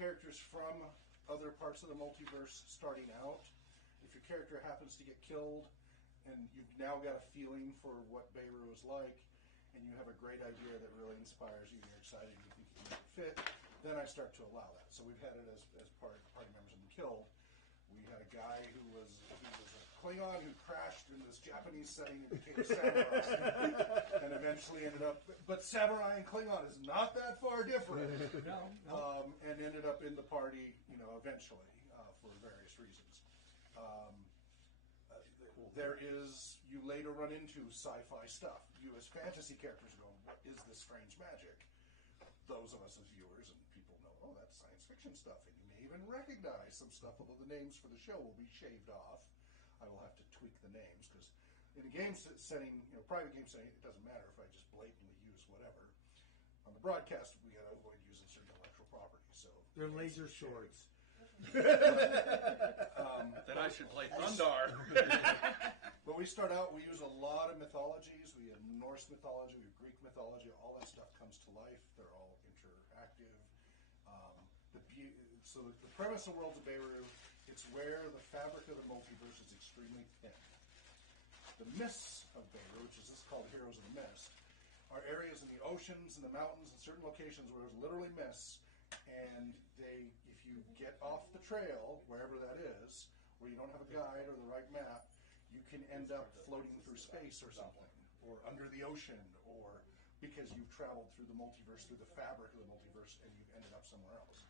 characters from other parts of the multiverse starting out. If your character happens to get killed and you've now got a feeling for what Beirut is like, and you have a great idea that really inspires you and you're excited and you think you can make it fit, then I start to allow that. So we've had it as party members have been killed. We had a guy who was a Klingon who crashed in this Japanese setting and became a samurai, and eventually ended up. But samurai and Klingon is not that far different. No. And ended up in the party, eventually for various reasons. You later run into sci-fi stuff. You as fantasy characters go, what is this strange magic? Those of us as viewers and people know, oh, that's science fiction stuff. And you may even recognize some stuff, although the names for the show will be shaved off. I will have to tweak the names, because in a game setting, private game setting, it doesn't matter if I just blatantly use whatever. On the broadcast, we got to avoid using certain intellectual property. So they're laser swords. Then I should play Thundar. But we start out, we use a lot of mythologies. We have Norse mythology, we have Greek mythology. All that stuff comes to life. They're all interactive. So the premise of Worlds of Beirut, it's where the fabric of the multiverse is extremely thin. The mists of Beirut, which is called Heroes of the Mist, are areas in the oceans and the mountains and certain locations where there's literally mists, and if you get off the trail, wherever that is, where you don't have a guide or the right map, you can end up floating through space or something, or under the ocean, or because you've traveled through the multiverse, through the fabric of the multiverse, and you've ended up somewhere else.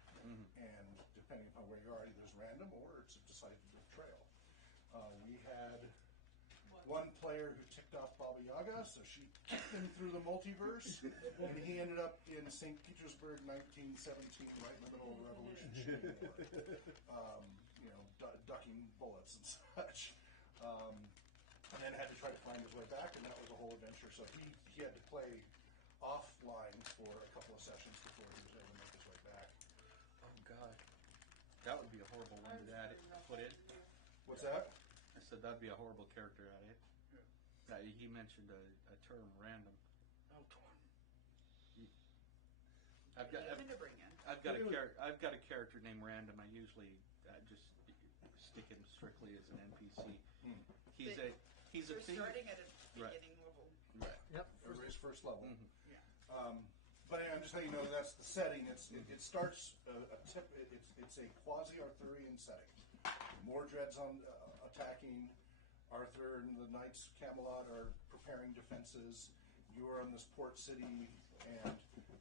And depending upon where you are, either it's random or it's a decided trail. We had one player who ticked off Baba Yaga, so she kicked him through the multiverse, and he ended up in St. Petersburg, 1917, right in the middle of the Revolution shooting war, ducking bullets and such. And then had to try to find his way back, and that was a whole adventure. So he had to play offline for a couple of sessions before he was able to make his way back. Oh God, that would be a horrible one to put in. What's that? I said that'd be a horrible character at it. Yeah. He mentioned a term, random. Oh, I've got a character named Random. I usually just stick him strictly as an NPC. He's You're starting at a beginning level. Right. Yep. Everybody's first level. Yeah. But I'm just letting you know that's the setting. It starts. It's a quasi-Arthurian setting. Mordred's on attacking. Arthur and the knights of Camelot are preparing defenses. You are in this port city, and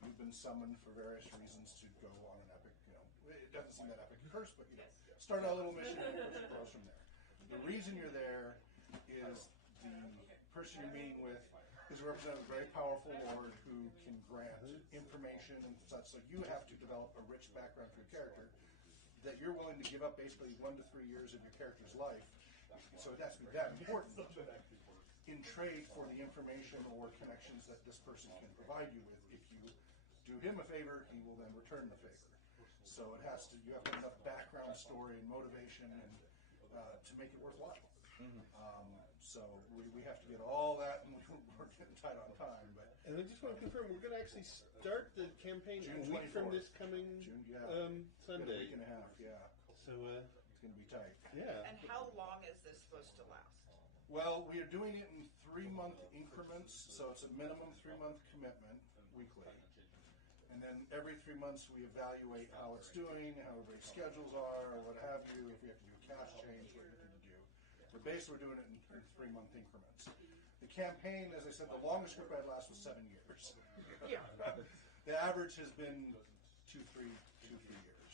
you've been summoned for various reasons to go on an epic. It doesn't seem that epic at first, but start out a little mission and push it grows from there. The reason you're there is the person you're meeting with is a representative of a very powerful lord who can grant information and such. So you have to develop a rich background for your character that you're willing to give up basically 1 to 3 years of your character's life. So it has to be that important in trade for the information or connections that this person can provide you with. If you do him a favor, he will then return the favor. So you have to have enough background story and motivation and to make it worthwhile. So we have to get all that, and we're getting tight on time. And I just want to confirm, we're going to actually start the campaign a week from this coming Sunday. A week and a half, yeah. So it's going to be tight. Yeah. And how long is this supposed to last? Well, we are doing it in 3-month increments, so it's a minimum 3-month commitment weekly. And then every 3 months we evaluate how it's doing, how everybody's schedules are, or what have you, if we have to do a cash change, what we can do. But basically we're doing it in 3-month increments. The campaign, as I said, the longest group I'd last was 7 years. Yeah. The average has been 2-3 years.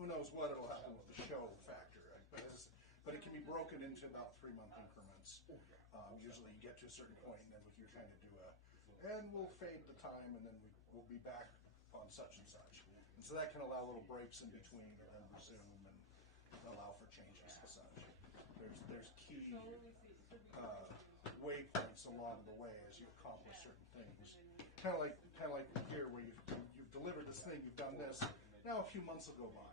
Who knows what it'll happen with the show factor, right? But it can be broken into about 3-month increments. Usually you get to a certain point, and then you're trying to do and we'll fade the time, and then we'll be back on such and such. And so that can allow little breaks in between, and then resume, and allow for changes and such. There's key waypoints points along the way as you accomplish certain things. Kind of like here, where you've delivered this thing, you've done this. Now a few months will go by.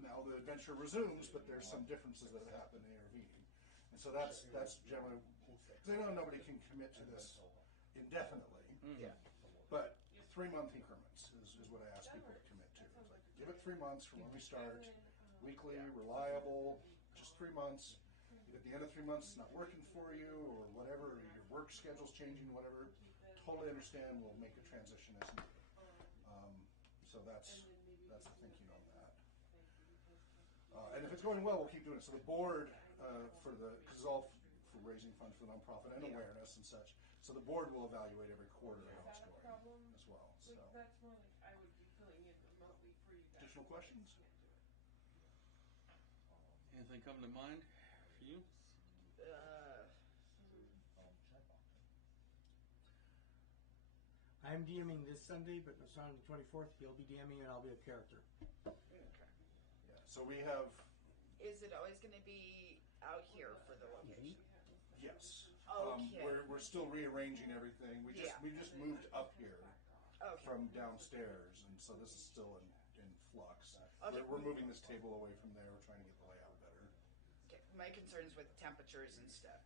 Now the adventure resumes, but there's some differences that have happened in ARV. And so that's generally, because I know nobody can commit to this indefinitely. Yeah. But 3-month increments is what I ask people to commit to. It's like, give it 3 months from when we start, weekly, reliable, just 3 months. If at the end of 3 months it's not working for you or whatever, or your work schedule's changing, whatever, totally understand. We'll make a transition as needed. So that's the thinking on that. And if it's going well, we'll keep doing it. So the board because it's all for raising funds for the nonprofit and awareness and such. So the board will evaluate every quarter how it's going as well. So. That's more like I would be filling in remotely for you guys. Additional questions? Anything come to mind for you? I'm DMing this Sunday, but it's on the 24th. He'll be DMing and I'll be a character. Okay. Yeah. So we have. Is it always going to be out here for the location? Yes. Okay. We're still rearranging everything. We just moved up here from downstairs, and so this is still in flux. Okay. We're moving this table away from there. We're trying to get the layout better. Okay. My concerns with temperatures and stuff.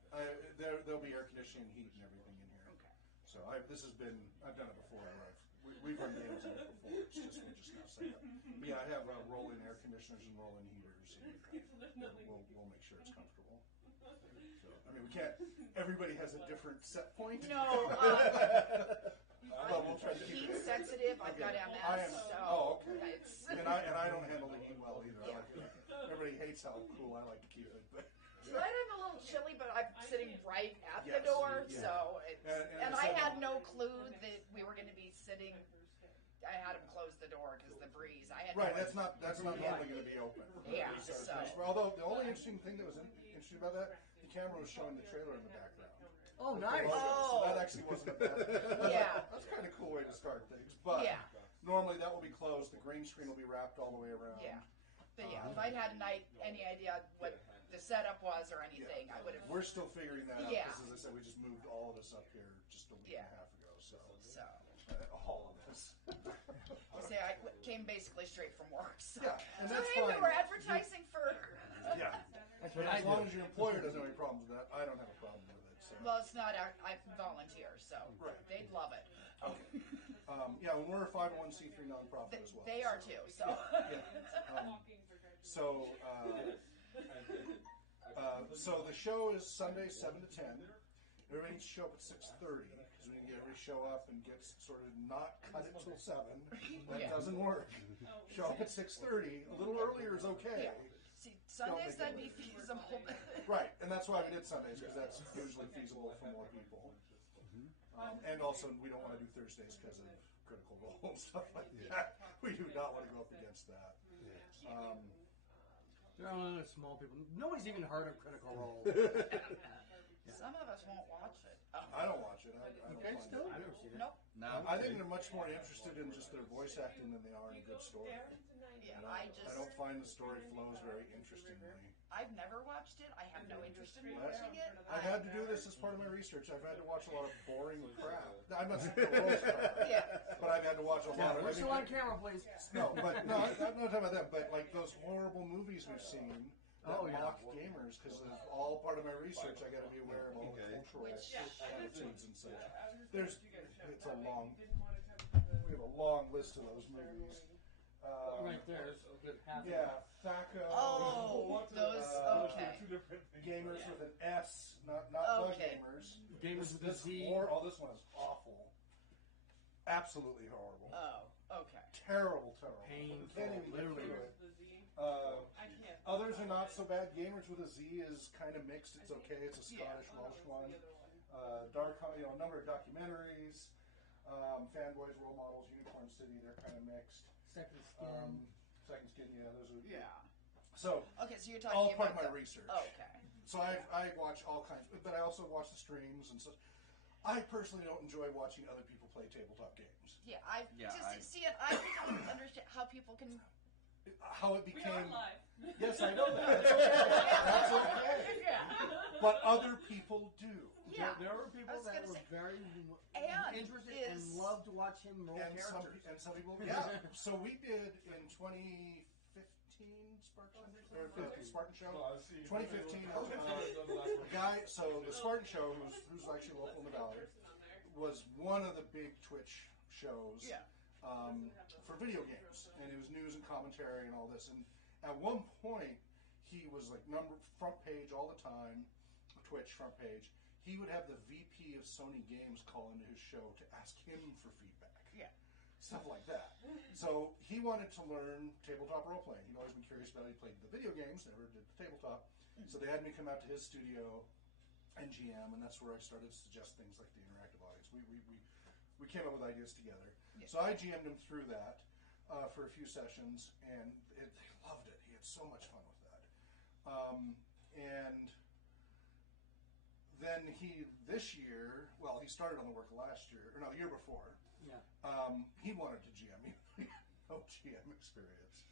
There'll be air conditioning, heat, and everything in here. Okay. So I've done it before. We've run games in it before. It's just we just now set up. But yeah, I have roll-in air conditioners and roll-in heaters, and we'll make sure it's comfortable. So, I mean, we can't. Everybody has a different set point. No. But we'll try to keep Heat sensitive. I've got MS. I am. So okay. it's, And I don't handle the heat well either. Yeah. Everybody hates how cool I like to keep it, but. tonight I'm a little chilly, but I'm sitting right at Yes, the door, yeah. so it's, And I so- had no clue that we were going to be sitting. I had him close the door because the breeze. I had Right, no that's not normally going to be open. Yeah, We started so- finishing. Although the only interesting thing that was interesting about that, the camera was showing the trailer in the background. Oh, With the nice. logo. Oh. So that actually wasn't a bad. Yeah. That's kind of a cool way to start things. But Yeah. normally that will be closed. The green screen will be wrapped all the way around. Yeah. But yeah, if I'd had any idea what the setup was or anything, I would have. We're still figuring that out Yeah. because, as I said, we just moved all of this up here just a week and a half ago. So all of this. I say I came basically straight from work. So, Yeah, and so that's hey, fine. we're advertising for. Yeah. That's what I As long do. as your employer doesn't have any problems with that, I don't have a problem with it. So. Well, it's not. I volunteer, so Right. they'd love it. Okay. Yeah, and we're a 501c3 nonprofit as well. They are too. So. So the show is Sunday 7 to 10. Everybody needs to show up at 6:30 because we need to get everybody show up and get sort of not cut it till 7. That Yeah. doesn't work. Show up at 6:30. A little earlier is okay. Yeah. See, Sundays that'd be feasible. Right, and that's why we did Sundays because that's usually feasible for more people. And also, we don't want to do Thursdays because of Critical Role and stuff like that. We do not want to go up against that. There are a lot of small people. Nobody's even heard of Critical Role. Some of us won't watch it. I don't watch it. I don't Okay, find still? it. I've never seen it. Nope. No. I think they're much more interested in just their voice acting than they are in a good story. Yeah, I don't find the story flows very interestingly. I've never watched it. I have no interest in watching it. I had to do this as part of my research. I've had to watch a lot of boring crap. I'm not saying the role's crap, Yeah. but I've had to watch a lot of. We're still on camera, please. No, but no, I'm not talking about that. But like those horrible movies we've seen that mock gamers, because of all part of my research, I got to be aware of all the cultural attitudes and such. It's a long. We have a long list of those movies. Right there. Yeah, Thaco. Oh, those. Okay. Gamers with an S, not Okay. the gamers. Gamers with a Z. This one is awful. Absolutely horrible. Oh, okay. Terrible. Painful, Can't even literally. get through it. I can't. Others are not so bad. Gamers with a Z is kind of mixed. It's okay. It's a Scottish Welsh one. A number of documentaries. Fanboys, Role Models, Unicorn City. They're kind of mixed. Second Skin. Second Skin. Yeah, those are. Yeah. So. Okay, so you're talking all about part of my research. Okay. So I watch all kinds, but I also watch the streams and so. I personally don't enjoy watching other people play tabletop games. Yeah, I don't understand how people can. How it We are became. live. Yes, I know that. That's okay. That's okay. Yeah. But other people do. Yeah. There were people I was that gonna were say, very and interested is- and loved to watch him roll and characters. some people, yeah. So we did in 2015 Spartan Show. No, I see. 2015 guy. So the Spartan Show, who's actually local in the valley, was one of the big Twitch shows. Yeah. For video games, and it was news and commentary and all this. And at one point, he was like front page all the time, Twitch front page. He would have the VP of Sony Games call into his show to ask him for feedback. Yeah. Stuff like that. So he wanted to learn tabletop role playing. He'd always been curious about it. He played the video games, never did the tabletop. So they had me come out to his studio and GM, and that's where I started to suggest things like the interactive audience. We came up with ideas together. Yeah. So I GM'd him through that for a few sessions, and they loved it. He had so much fun with that. And then this year, well, he started on the work last year, or no, the year before. Yeah. He wanted to GM. He had no GM experience.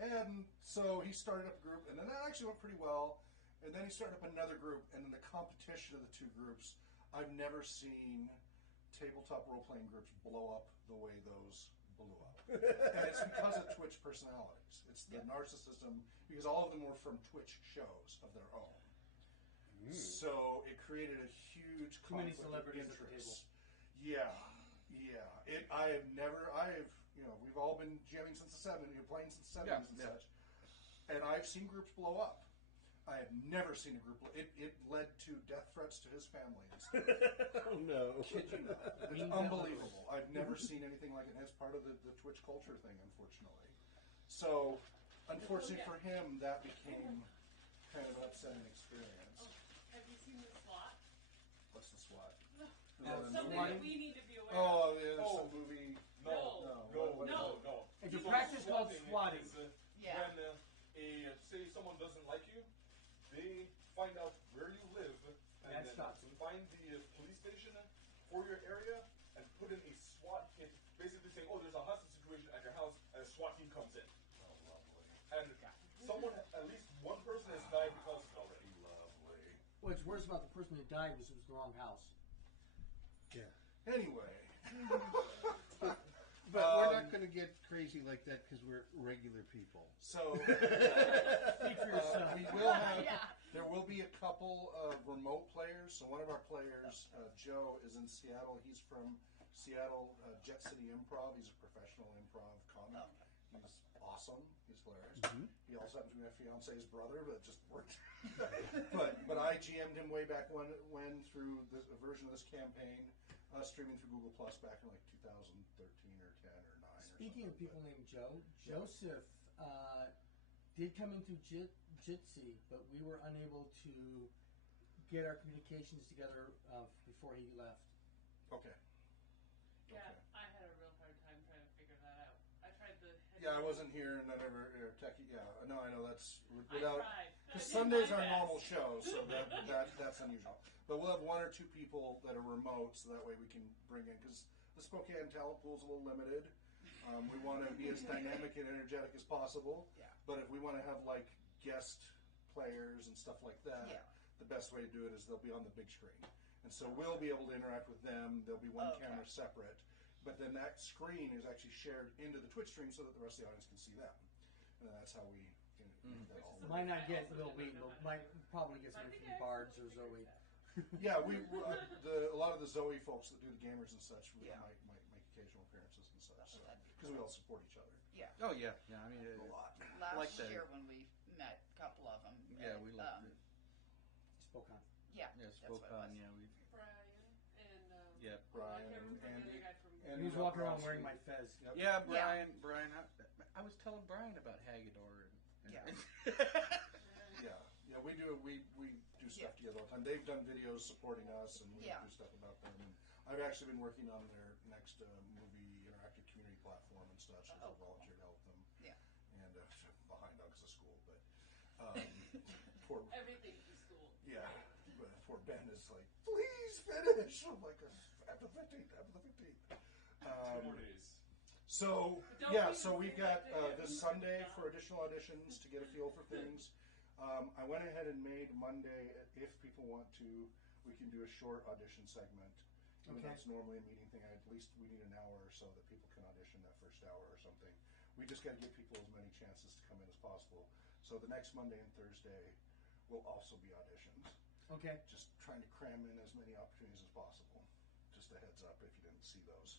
And so he started up a group, and then that actually went pretty well. And then he started up another group, and in the competition of the two groups, I've never seen tabletop role-playing groups blow up the way those blew up. And it's because of Twitch personalities. It's the narcissism, because all of them were from Twitch shows of their own. So it created a huge Too many conflict of celebrities at the interests. Yeah. We've all been jamming since the 70s, playing since the 70s and such. And I've seen groups blow up. I have never seen a group. It led to death threats to his family. Oh no! Kid you not. It's unbelievable. I've never seen anything like it. And it's part of the Twitch culture thing, unfortunately. So, unfortunately for him, that became kind of an upsetting experience. Have you seen the SWAT? What's the SWAT? Something that we need to be aware of. Oh, yeah, there's some movie. No. It's a practice called swatting. Yeah. When say someone doesn't like you, they find out where you live and That then stops. find the police station for your area and put in a SWAT kit, basically saying, "Oh, there's a hostage situation at your house," and a SWAT team comes in. Oh, lovely. And at least one person has died because of it already. Lovely. What's worse about the person who died was it was the wrong house. Yeah. Anyway. But we're not going to get crazy like that because we're regular people. So Speak for yourself. we will have. There will be a couple of remote players. So one of our players, Joe, is in Seattle. He's from Seattle Jet City Improv. He's a professional improv comic. He's awesome. He's hilarious. He also happens to be my fiance's brother, but it just worked. but I GM'd him way back when through a version of this campaign, streaming through Google Plus back in like 2013 or 10 or 9. Speaking of people named Joe, Joseph did come into Jitsi, but we were unable to get our communications together before he left. Okay. Yeah, I had a real hard time trying to figure that out. I tried the. Yeah, I wasn't here, and I never techie. Yeah, no, I know that's I without. tried. Because I did Sundays my are best. normal shows, so that's unusual. But we'll have one or two people that are remote, so that way we can bring in, because the Spokane talent pool is a little limited. We want to be as dynamic and energetic as possible. Yeah. But if we want to have like guest players and stuff like that, the best way to do it is they'll be on the big screen, and so we'll be able to interact with them. There'll be one camera separate, but then that screen is actually shared into the Twitch stream so that the rest of the audience can see them, and that's how we. That all works. Might not get Lil Wheaton, but might probably get something from Bards or Zoe. Yeah, a lot of the Zoe folks that do the gamers and such might make occasional appearances and such, because we all support each other. Yeah. Oh yeah. I mean, A lot. Last like that. year when we met, a couple of them. Yeah, we loved it. Spokane. Yeah. Yeah, that's what it Spokane. was. Yeah, we. Brian and Yeah. Brian I can't and remember the Andy. other guy from. And He was walking around wearing my fez. Yep. Yeah, Brian. I was telling Brian about Haggador. Yeah, we do stuff together all the time. They've done videos supporting us, and we do stuff about them. And I've actually been working on their next movie interactive community platform and stuff. So I volunteered to help them. Yeah. And behind on because of school, but poor Everything for school. yeah, but poor Ben is like, please finish. I'm like, after the 15th. 2 more days. So so we've got this Sunday for additional auditions to get a feel for things. I went ahead and made Monday, if people want to, we can do a short audition segment. Even though Okay. it's normally a meeting thing, at least we need an hour or so that people can audition that first hour or something. We just got to give people as many chances to come in as possible. So the next Monday and Thursday will also be auditions. Okay. Just trying to cram in as many opportunities as possible. Just a heads up if you didn't see those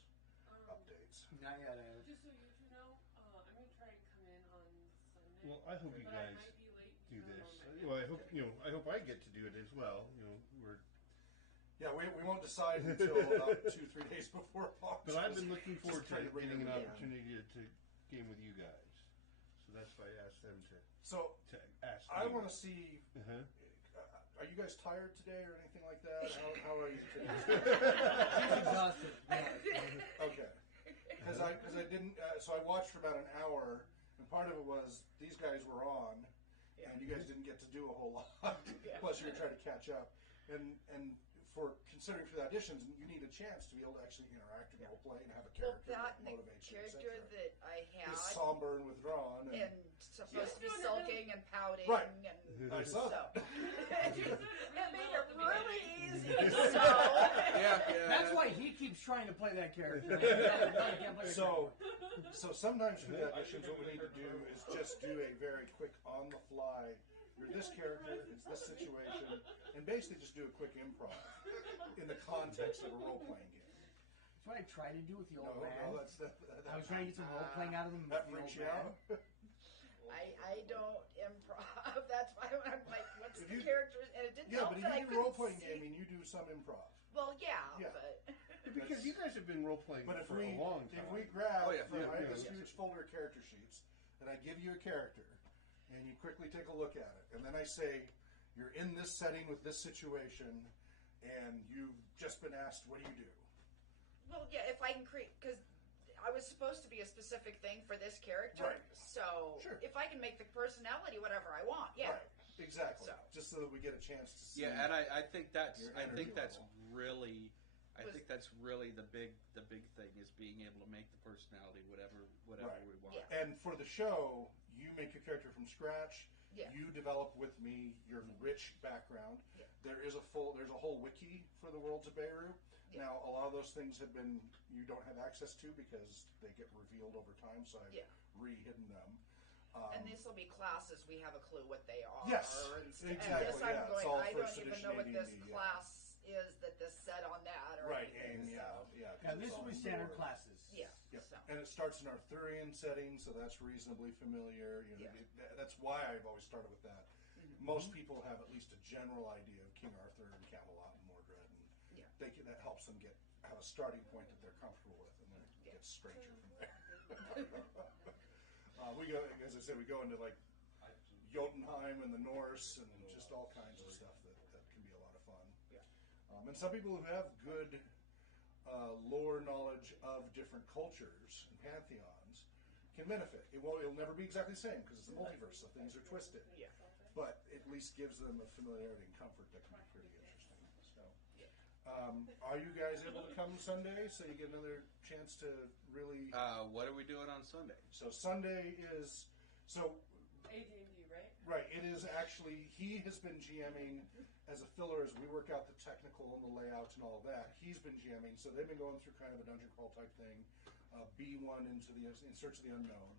updates. Not yet. I have. Just so you two know, I'm gonna try and come in on Sunday. Well, I hope you but guys I might be late do because this. I'm on my Well, I hope I hope I get to do it as well. We're. Yeah, we won't decide until about 2-3 days before launch. But I've been looking forward to trying to bring getting an everybody in. opportunity to game with you guys. So that's why I asked them So to ask. I me. want to see. Uh-huh. Are you guys tired today or anything like that? How are you today? He's exhausted. Okay. Because I didn't. So I watched for about an hour, and part of it was these guys were on, and you guys didn't get to do a whole lot. Plus, you were trying to catch up, and for considering for the auditions, you need a chance to be able to actually interact and role play and have a Well, character that that and the motivates you. character that I had Is somber and withdrawn, and supposed to be sulking and pouting Right. and I saw so that. it made it really easy. So Yeah. That's why he keeps trying to play that character. I can't play that So sometimes for the auditions, what we need to do is just do a very quick on the fly. You're this character, it's this situation, and basically just do a quick improv in the context of a role playing game. That's what I tried to do with the old man. No, I was trying to get some role playing out of him. that with the freaks old you man. out. I don't improv. That's why I'm like, what's If the you- characters? And it didn't Yeah, help but if that I you do couldn't role playing see. gaming, you do some improv. Well, yeah, Yeah. but Because you guys have been role playing But if for we a long time. if we grab, Oh, yeah. I have this Yeah. huge folder of character sheets, and I give you a character, and you quickly take a look at it, and then I say, you're in this setting with this situation, and you've just been asked, what do you do? well, yeah. If I can create, because I was supposed to be a specific thing for this character, Right. so Sure. if I can make the personality whatever I want, yeah. Right, exactly. So. Just so that we get a chance to see. Yeah, and I think that's Your I energy think that's level. really I Was- think that's really the big thing is being able to make the personality whatever Right. we want. Yeah. And for the show, you make your character from scratch. Yeah. You develop with me your rich background. Yeah. There's a whole wiki for the worlds of Beirut. Yeah. Now, a lot of those things have been you don't have access to because they get revealed over time. So I've Yeah. re-hidden them. And this will be classes. We have a clue what they are. Yes, and exactly, this I'm yeah, it's going. all I don't first even edition know what this AD&D, yeah. class is that this said on that. Or Right, anything, and yeah, so. yeah. 'cause Yeah, it's this all will be standard lore. classes. Yeah. Yep. So. And it starts in Arthurian setting, so that's reasonably familiar. You know, Yeah. that's why I've always started with that. Most people have at least a general idea of King Arthur and Camelot and Mordred, and Yeah. that helps them have a starting point that they're comfortable with, and then it Yeah. gets stranger from there. We go, as I said, we go into like Jotunheim and the Norse, and just all kinds of stuff that can be a lot of fun. Yeah. And some people who have good lore knowledge of different cultures and pantheons can benefit. It'll never be exactly the same because it's the multiverse, so things are twisted. Yeah. But at least gives them a familiarity and comfort that can be pretty interesting. So, are you guys able to come Sunday so you get another chance to really? What are we doing on Sunday? So Sunday is AD&D, right? Right, it is actually, he has been GMing as a filler as we work out the technical and the layout and all of that. He's been GMing, so they've been going through kind of a dungeon crawl type thing, B1 in search of the unknown.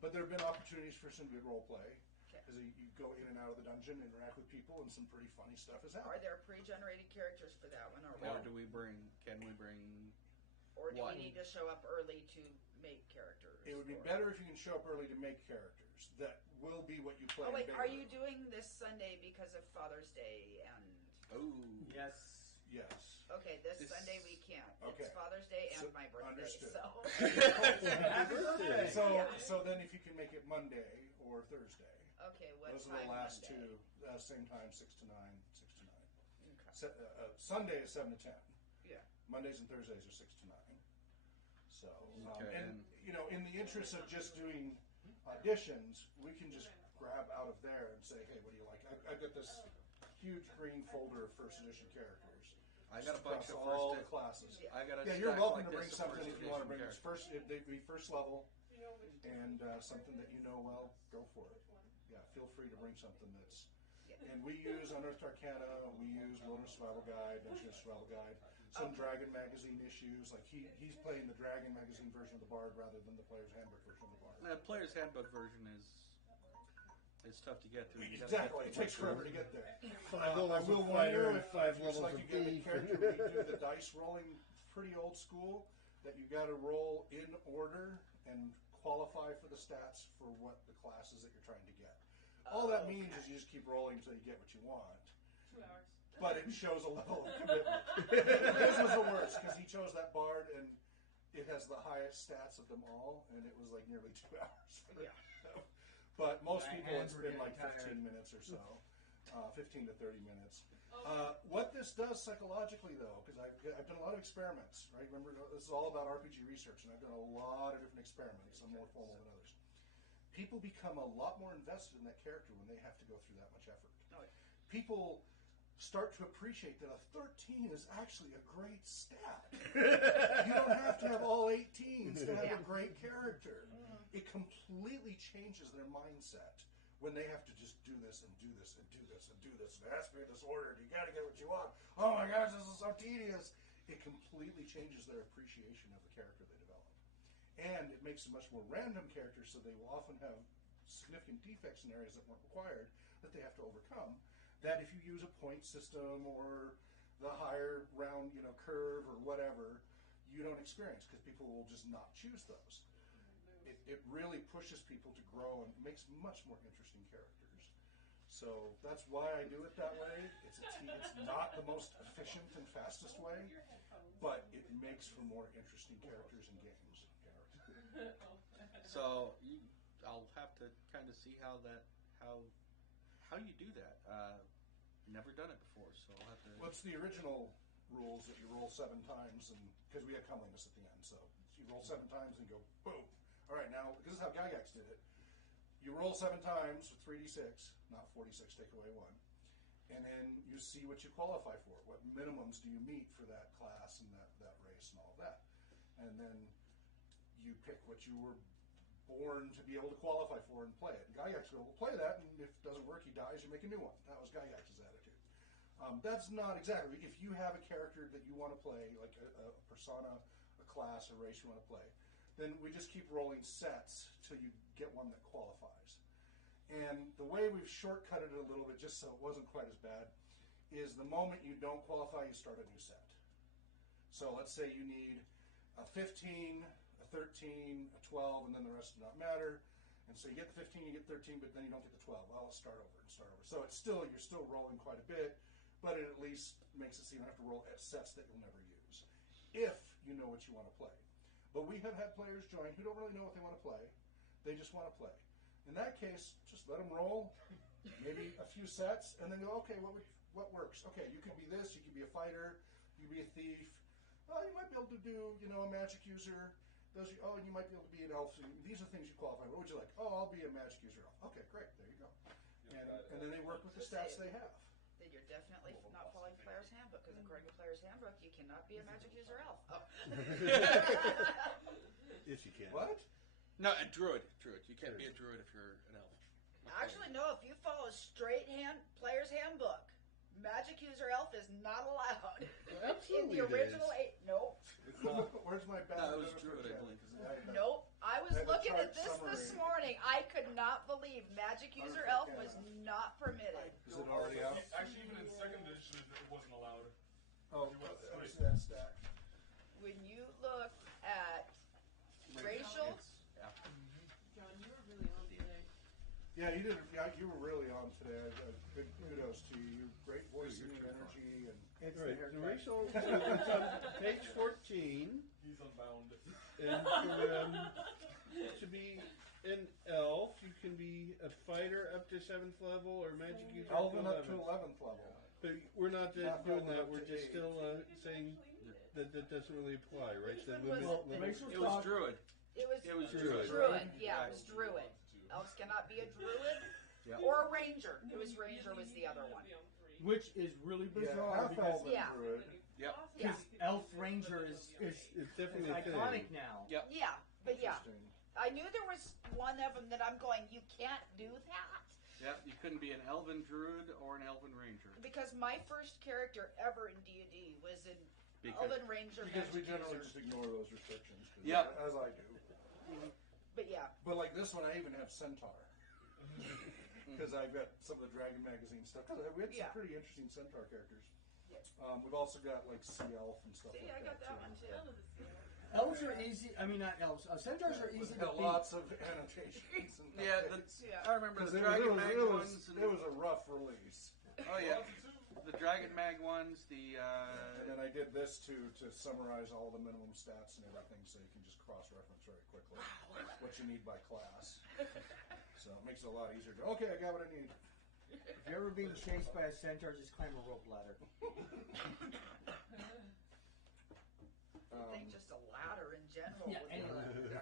But there have been opportunities for some good role play, because you go in and out of the dungeon, interact with people, and some pretty funny stuff is Are happening. there pre-generated characters for that one, or Or what? do we bring? Can we bring? Or do One. we need to show up early to make characters? It would be or- better if you can show up early to make characters. That will be what you play. Oh wait, in are Beirut. you doing this Sunday because of Father's Day and? Oh, Yes. Yes. Okay, this This- Sunday we can't. Okay. It's Father's Day and So- my birthday, understood. so. Happy birthday. So then if you can make it Monday or Thursday. Okay, what Those time are the last Monday? two, same time, 6 to 9, 6 to 9. Okay. Sunday is 7 to 10. Yeah. Mondays and Thursdays are 6 to 9. So, Okay, and and- you know, in the interest of just doing auditions, we can just grab out of there and say, hey, what do you like? I've got this huge green folder of first edition characters. I got a bunch across of all first the classes. I got a Yeah, you're stack welcome like to bring this of something first if you want to edition bring this characters. they'd be first level and something that you know well. Go for it. Yeah, feel free to bring something that's And we use Unearthed Arcana, we use Wilderness Survival Guide, Dungeon Survival Guide, some Dragon Magazine issues. Like he's playing the Dragon Magazine version of the Bard rather than the Player's Handbook version of the Bard. The Player's Handbook version is tough to get through. Exactly, it takes forever to get there. 5 I levels will of warn you, fighter and if 5 looks levels like of you get a thief. character, we do the dice rolling pretty old school, that you got to roll in order and qualify for the stats for what the classes that you're trying to get. All that means is you just keep rolling until you get what you want. 2 hours. But it shows a level of commitment. His was the worst because he chose that Bard and it has the highest stats of them all, and it was like nearly 2 hours for him. But most My people, hands it's were been like getting 15 tired. minutes or so, 15 to 30 minutes. Okay. What this does psychologically, though, because I've done a lot of experiments, right? Remember, this is all about RPG research, and I've done a lot of different experiments, some more formal than others. People become a lot more invested in that character when they have to go through that much effort. Oh, yeah. People start to appreciate that a 13 is actually a great stat. You don't have to have all 18s to have a great character. It completely changes their mindset when they have to just do this and do this and do this and do this. It has to be in this order. You got to get what you want. Oh my gosh, this is so tedious. It completely changes their appreciation of the character they develop. And it makes them much more random characters, so they will often have significant defects in areas that weren't required that they have to overcome. That if you use a point system or the higher round, curve or whatever, you don't experience because people will just not choose those. It really pushes people to grow and makes much more interesting characters. So that's why I do it that way. It's not the most efficient and fastest way, but it makes for more interesting characters and games. So I'll have to kind of see how you do that. Never done it before, so I'll have to. What's the original rules that you roll 7 times, and because we had comeliness at the end, so you roll 7 times and go boom. All right, now this is how Gygax did it. You roll 7 times with 3d6, not 46, take away 1, and then you see what you qualify for. What minimums do you meet for that class and that race and all of that, and then you pick what you were born to be able to qualify for and play it. And Gygax will play that, and if it doesn't work, he dies, you make a new one. That was Gygax's attitude. That's not exactly. If you have a character that you want to play, like a persona, a class, a race you want to play, then we just keep rolling sets till you get one that qualifies. And the way we've shortcutted it a little bit, just so it wasn't quite as bad, is the moment you don't qualify, you start a new set. So let's say you need a 15, a 13, a 12, and then the rest do not matter. And so you get the 15, you get 13, but then you don't get the 12. Well, let's start over and start over. So you're still rolling quite a bit, but it at least makes it so you don't have to roll at sets that you'll never use, if you know what you want to play. But we have had players join who don't really know what they want to play. They just want to play. In that case, just let them roll, maybe a few sets, and then go, okay, what works? Okay, you could be this, you could be a fighter, you could be a thief. Oh, you might be able to do, a magic user. And you might be able to be an elf. These are things you qualify. What would you like? Oh, I'll be a magic user elf. Okay, great. There you go. And then they work with the stats they have. Then you're definitely not following Player's Handbook, because according to Player's Handbook, you cannot be a magic user elf. Oh. If you can. What? No, a druid. You can't be a druid if you're an elf. Actually, no. If you follow straight Player's Handbook, magic user elf is not allowed. Absolutely In the it original is. 8. Nope. Where's my bad? No, it was druid, I believe. Nope. I was I have a looking chart at this summary. this morning. I could not believe magic user elf was not permitted. Is it already out? Actually, even in second edition, it wasn't allowed. Oh, let me see that stack. When you look at racial, Yeah. John, you were really on today. Yeah, you did. Yeah, you were really on today. Big kudos to you. Great voicing and energy, and It's All the right, haircut. the racial it's on page 14, He's unbound. and to be an elf, you can be a fighter up to 7th level or magic user Elven up to 11th. 11th level. But we're not Not doing Elven that. up We're to just 8. still saying that doesn't really apply, right? Which The one was limit- it? Racial It was talk- druid. it was druid. druid. Yeah, it was druid. Elves cannot be a druid or a ranger. It was ranger was the other one. which is really Yeah, bizarre half because elven Yeah. druid. Yep. Yeah. Elf Ranger is It's definitely a iconic thing. now. Yep. Yeah, but yeah. Interesting. I knew there was one of them that I'm going, you can't do that. Yep, you couldn't be an elven druid or an elven ranger. Because my first character ever in D&D was in Elven Ranger. Because we Magic generally User. just ignore those restrictions. Yeah. As I do. But yeah. But like this one, I even have Centaur. Because I've got some of the Dragon Magazine stuff. We had some pretty interesting Centaur characters. Yeah. We've also got like Sea Elf and stuff like that. I got that one too. Elves are easy. I mean, not elves. Centaurs are easy to beat. Lots of annotations. And I remember the it Dragon was, Mag it was, ones. It was a rough release. Oh yeah, the Dragon Mag ones. And then I did this to summarize all the minimum stats and everything, so you can just cross-reference very quickly what you need by class. So it makes it a lot easier to. Okay, I got what I need. If you're ever being chased by a centaur, just climb a rope ladder. I think just a ladder in general. Yeah, any ladder.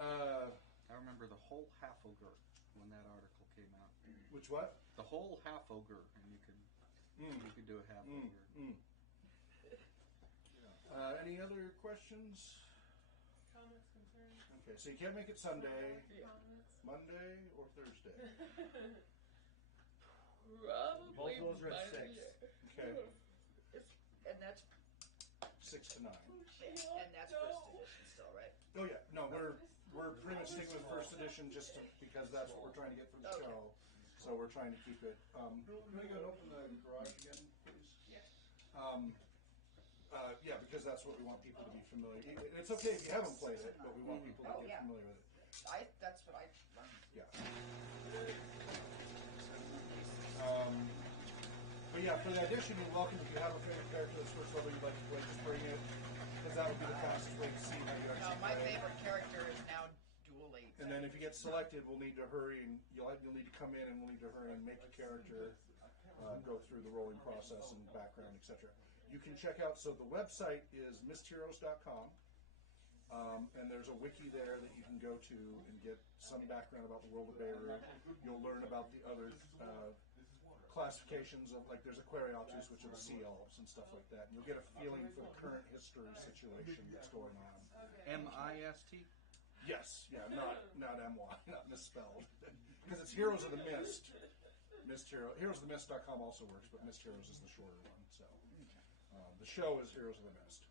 I remember the whole half ogre when that article came out. Which what? The whole half ogre, and you could do a half ogre. Any other questions? Comments, concerns? Okay, so you can't make it Sunday, Comments? Monday, or Thursday. Probably Both those are at Monday. 6. Okay, And that's 6 to 9. and that's first edition still, right? Oh yeah, no, we're pretty much sticking with first edition because that's what we're trying to get for the show. So we're trying to keep it. Can we go open the garage again, please? Yeah, because that's what we want people to be familiar. It's okay if you haven't played it, but we want people to get familiar with it. That's what I learned. Yeah. But yeah, for the audition, you're welcome. If you have a favorite character that's first level you'd like to play, just bring it, because that would be the fastest way to see how you actually No, my play. favorite character is now Dual 8. And then if you get selected, we'll need to hurry and you'll need to come in and we'll need to hurry and make a character, go through the rolling process and background, etc. You can check out, so the website is mistheroes.com, and there's a wiki there that you can go to and get some background about the world of Beirut. You'll learn about the other classifications of, like, there's Aquariatus, which are the sea elves and stuff like that. And you'll get a feeling for the current history situation that's going on. MIST? Yes, yeah, not MY, not misspelled. Because it's Heroes of the Mist. Heroesofthemist.com also works, but Mist Heroes is the shorter one. So the show is Heroes of the Mist.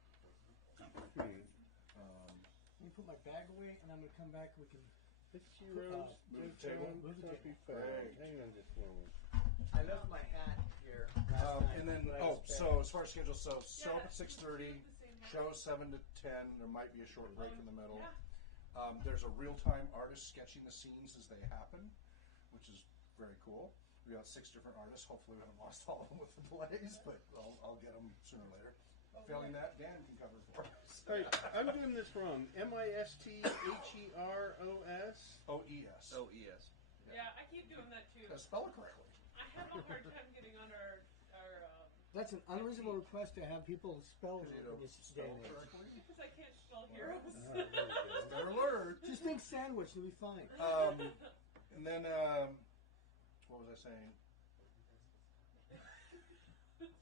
Let me put my bag away, and I'm going to come back. We can Move the table. Hang on just one moment. I left my hat here. And then, so as far as schedule, so show up at 6:30, show 7 to 10. There might be a short break in the middle. There's a real-time artist sketching the scenes as they happen, which is very cool. We got 6 different artists. Hopefully, we haven't lost all of them with the delays, but I'll get them sooner or later. Failing that, Dan can cover for us. All right, I'm doing this wrong. MISTHEROS? OES. OES. Yeah, I keep doing that too. Spell it correctly. I have a hard time getting on our That's an unreasonable request to have people spell it in this day and age. correctly. because I can't spell heroes. Better alert. Just think sandwich, you'll be fine. And then, what was I saying?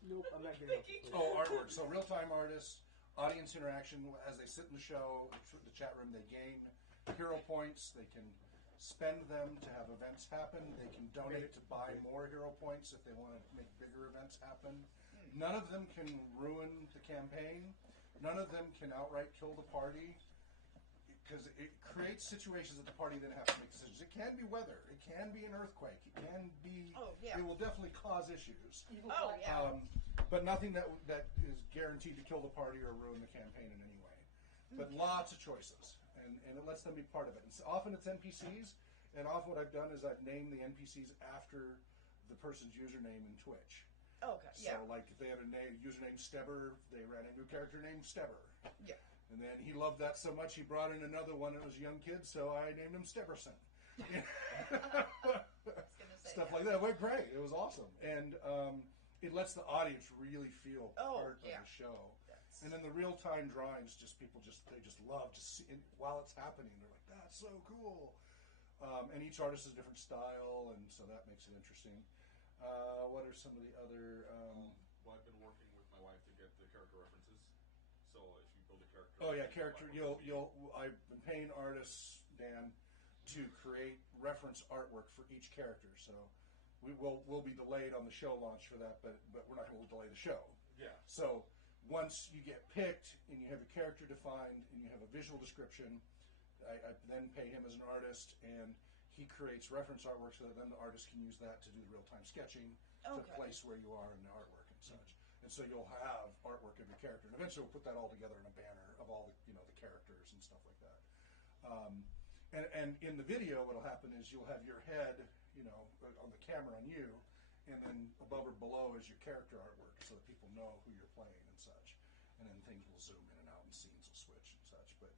Nope, I'm not getting it. Oh, artwork. So real-time artists, audience interaction as they sit in the show, the chat room. They gain hero points. They can spend them to have events happen. They can donate to buy more hero points if they want to make bigger events happen. None of them can ruin the campaign. None of them can outright kill the party, because it creates situations that the party then have to make decisions. It can be weather. It can be an earthquake. It can be. Oh, yeah. It will definitely cause issues. Oh, yeah. But nothing that is guaranteed to kill the party or ruin the campaign in any way. But lots of choices, and it lets them be part of it. And so often it's NPCs, and often what I've done is I've named the NPCs after the person's username in Twitch. Okay, So, like, if they had a username Stebber, they ran a new character named Stebber. Yeah. And then he loved that so much, he brought in another one that was a young kid, so I named him Stebberson. Stuff like that. It went great. It was awesome. And it lets the audience really feel part of the show. And then the real-time drawings, people they just love to see it while it's happening. They're like, that's so cool. And each artist has a different style, and so that makes it interesting. What are some of the other? Well, I've been working with my wife to get the character references. So if you build a character. Oh yeah, character. I've been paying artists, Dan, to create reference artwork for each character. So we'll be delayed on the show launch for that, but we're not going to delay the show. Yeah. So once you get picked and you have your character defined and you have a visual description, I then pay him as an artist, and he creates reference artwork so that then the artist can use that to do the real-time sketching to place where you are in the artwork and such. And so you'll have artwork of your character, and eventually we'll put that all together in a banner of all the the characters and stuff like that. And in the video, what'll happen is you'll have your head, on the camera on you, and then above or below is your character artwork, so that people know who you're playing and such. And then things will zoom in and out, and scenes will switch and such. But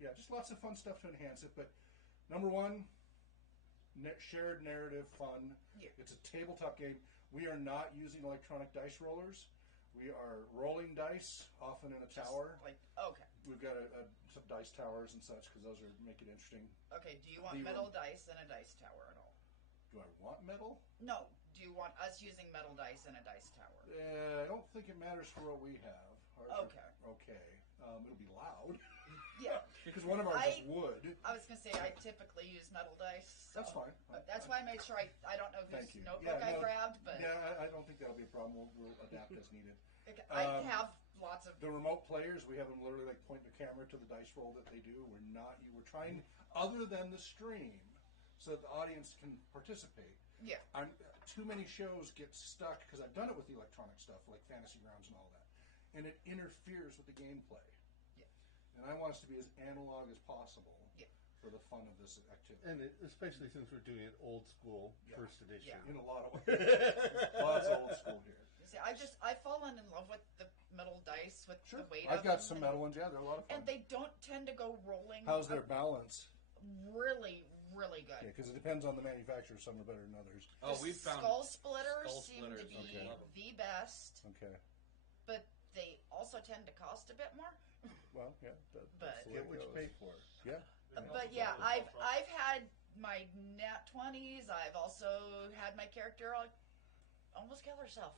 yeah, just lots of fun stuff to enhance it. But number one, shared narrative fun. Yeah. It's a tabletop game. We are not using electronic dice rollers. We are rolling dice, often in a tower. We've got some dice towers and such, because those make it interesting. Okay, do you want metal dice in a dice tower at all? Do I want metal? No. Do you want us using metal dice in a dice tower? I don't think it matters for what we have. Ours okay. It'll be loud. Yeah. Because one of ours is wood. I was going to say, I typically use metal dice. So that's fine. That's why I made sure I don't know whose notebook I grabbed, but... Yeah, I don't think that'll be a problem. We'll adapt as needed. I have lots of... The remote players, we have them literally point the camera to the dice roll that they do. We're trying, other than the stream, so that the audience can participate. Yeah. Too many shows get stuck, because I've done it with the electronic stuff, like Fantasy Grounds and all that, and it interferes with the gameplay. Yeah. And I want us to be as analog as possible. Yeah. For the fun of this activity. And especially since we're doing it old school, first edition. Yeah. In a lot of ways. Lots of old school here. See, I've fallen in love with the metal dice, with the weight of them. I've got some metal ones, they're a lot of fun. And they don't tend to go rolling. How's their balance? Really, really good. Yeah, because it depends on the manufacturer. Some are better than others. We've found Skull Splitters seem to be the best. Okay. But they also tend to cost a bit more. Well, yeah. That's get what you pay for. Yeah. But yeah, I've had my nat 20s. I've also had my character almost kill herself.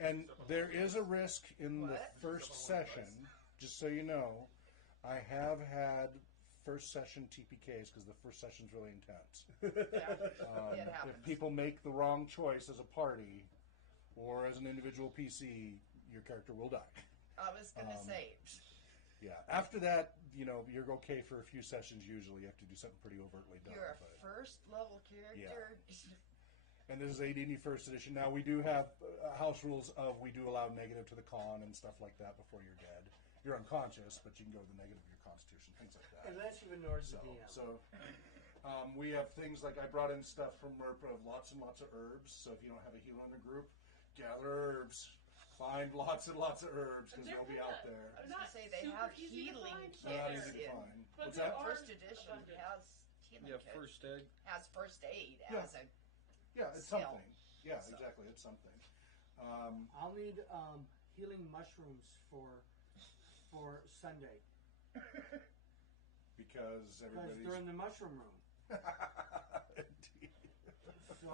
And there is a risk in the first session, just so you know. I have had first session TPKs because the first session's really intense. It happens. If people make the wrong choice as a party or as an individual PC, your character will die. I was going to say. Yeah. After that, you're okay for a few sessions usually. You have to do something pretty overtly dumb. You're a first level character. Yeah. And this is AD&D first edition. Now, we do have house rules of we do allow negative to the con and stuff like that before you're dead. You're unconscious, but you can go to the negative of your constitution, things like that. Unless you've ignored the DM. So we have things like I brought in stuff from MERP of lots and lots of herbs. So if you don't have a healer in the group, gather herbs. Find lots and lots of herbs because they'll be out there. I was going to say they have healing kits. Not easy to find. What's that? First edition has healing kits. First aid. Has first aid as a Yeah, it's skill. something. Yeah, exactly. It's something. I'll need healing mushrooms for Sunday. Because everybody's... they're in the mushroom room. Indeed. So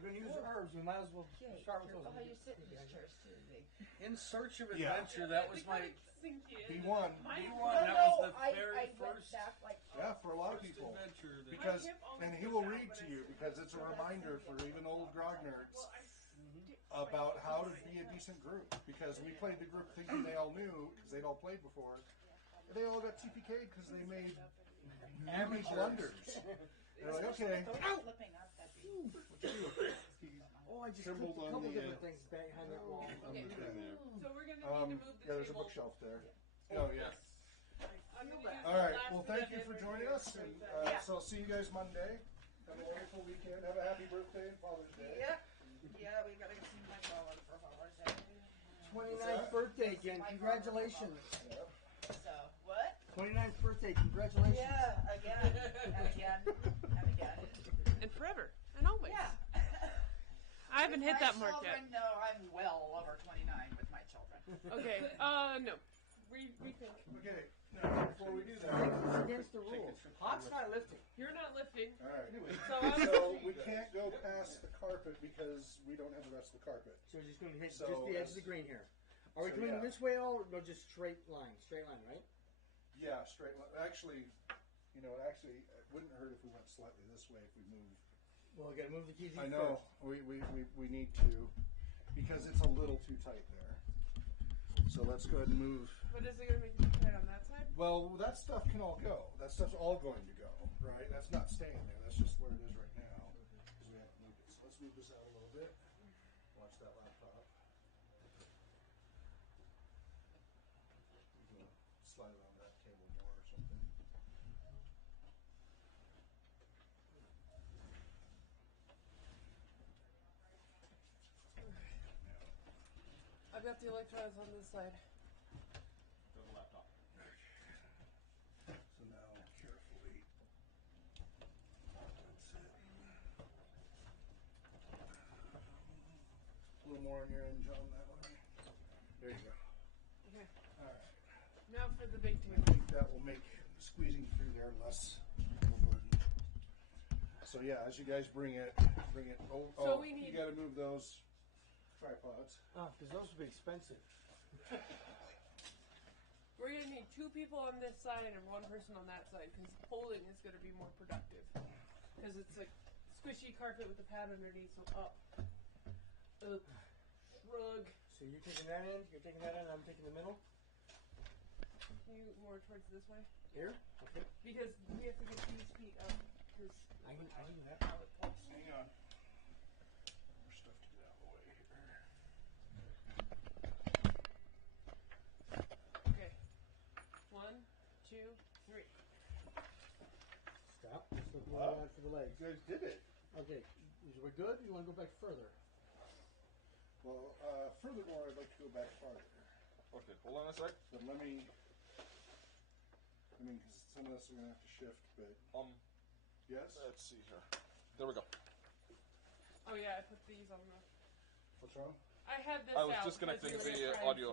we're going to use herbs. We might as well start with those. How you sit in these chairs too. In Search of Adventure, that was my... B1. B1, that was the very first... Yeah, for a lot of people. Because, and he will read to you because it's a reminder for even old grog nerds about how to be a decent group. Because we played the group thinking they all knew because they'd all played before. They all got TPK'd because they made many blunders. They're like, okay. Oh, I just clicked a couple different things behind that wall. Okay. So we're going to need to move the there's a table. bookshelf there. Oh, yeah. I'm gonna use All the right. last Well, bit thank of you for it joining us. And, so I'll see you guys Monday. Have a wonderful weekend. Have a happy birthday and Father's Day. Yep. Yeah, we got to get some money rolling for Father's Day. 29th birthday, Jen. Congratulations. Yep. So, what? 29th birthday. Congratulations. Yeah, again, and again, and again. And forever. And always. Yeah. I haven't hit that mark My yet. children know I'm well over 29 with my children. Okay. No. Rethink. Okay. Now, before we do that, It's against the rules. Hot's not lifting. You're not lifting. all right. So We can't go past the carpet because we don't have the rest of the carpet. So we're just going to hit So, just the edge of the green here. Are we so, coming yeah. this way all, or no, just straight line? Straight line, right? Yeah, straight line. Actually, you know, it wouldn't hurt if we went slightly this way if we move. Well, we gotta move the keys. I know. We need to, because it's a little too tight there. So let's go ahead and move. But is it going to make it too tight on that side? Well, that stuff can all go. That stuff's all going to go, right? That's not staying there. That's just where it is right now. We have to move it. So let's move this out a little bit. Watch that laptop. Slide it on that table more or something. I've got the electrons on this side. The laptop. So now, carefully. That's it. A little more on your end, John, that way. There you go. Okay. All right. Now for the big I table. think that will make squeezing through there less of a burden. So yeah, as you guys bring it. So we need. You got to move those tripods. Oh, because those would be expensive. We're going to need 2 people on this side and 1 person on that side because holding is going to be more productive. Because it's like squishy carpet with a pad underneath, so up, rug. So you're taking that end, I'm taking the middle. Can you more towards this way? Here? Okay. Because we have to get these feet up. Cause I can do that. Hang on. More stuff to get out of the way here. Okay. 1, 2, 3. Stop. Let's look more around for the legs. You guys did it. Okay. Is we good? You want to go back further? Well, furthermore, I'd like to go back farther. Okay, hold on a sec. But because some of us are going to have to shift, but... Yes? Let's see here. There we go. Oh yeah, I put these on the... What's wrong? I had this I was out disconnecting because we were the trying- audio.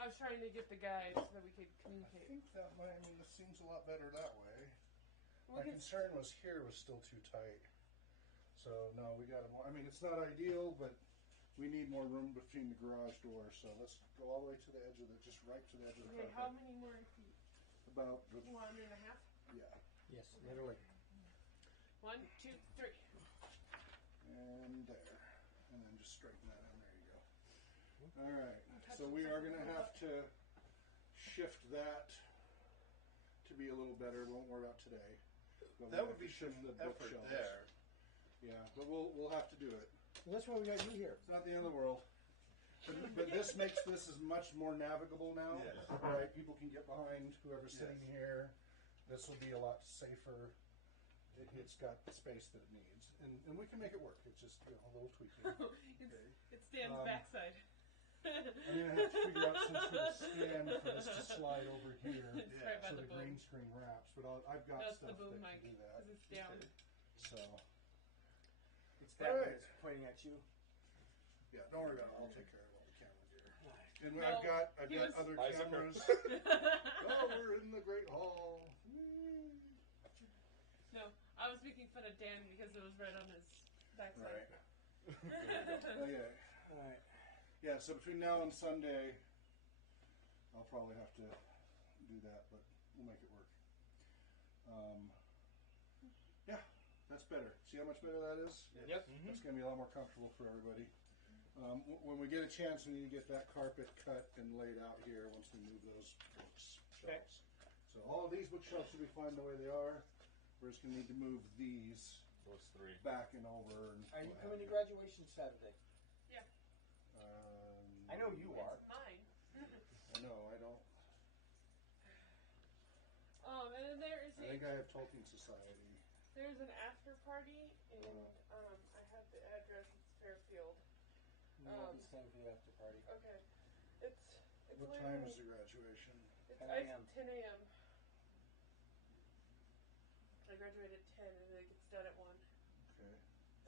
I was trying to get the guide so that we could I communicate. think that might, this seems a lot better that way. We My can- concern was here was still too tight. So, no, we got to more... it's not ideal, but we need more room between the garage doors. So let's go all the way to the edge of just right to the edge of the Okay, carpet. how many more feet? About... 1.5? Yeah. Yes, literally. 1, 2, 3. And there. And then just straighten that in. There you go. All right. So we are going to have to shift that to be a little better. We won't worry about today. But That we'll would be have to shift some the effort bookshelves. there. Yeah, but we'll have to do it. Well, that's why we got you here. It's not the end of the world. But this makes this as much more navigable now. Yes. Right? People can get behind whoever's Yes. sitting here. This will be a lot safer. It's got the space that it needs. And we can make it work. It's just a little tweaking. It's Dan's backside. I'm going to have to figure out some sort of stand for this to slide over here It's right by so the the boom. green screen wraps. But I've got That's stuff the boom that mic can do that. because it's down. So, It's that All way. right. It's pointing at you. yeah, don't worry about it. I'll take care of all the camera gear. And No, I've got he was- other Isaac. cameras. Oh, we're in the Great Hall. No, I was making fun of Dan because it was right on his backside. Right. Okay. All right. Yeah, so between now and Sunday, I'll probably have to do that, but we'll make it work. Yeah, that's better. See how much better that is? Yep. It's going to be a lot more comfortable for everybody. When we get a chance, we need to get that carpet cut and laid out here once we move those bookshelves. Okay. So all of these bookshelves should be fine the way they are. We're just going to need to move these Those 3. back and over. And Are you what coming to have graduation Saturday? Yeah. you. I know you are. It's mine. I know, I don't. And then there is I think I have Tolkien Society. there's an after party and I have the address. It's Fairfield. You won't be staying for the after party. Okay. It's What time is the graduation? It's 10 a.m. 10 a.m. I graduate at 10 and then it gets done at 1. Okay.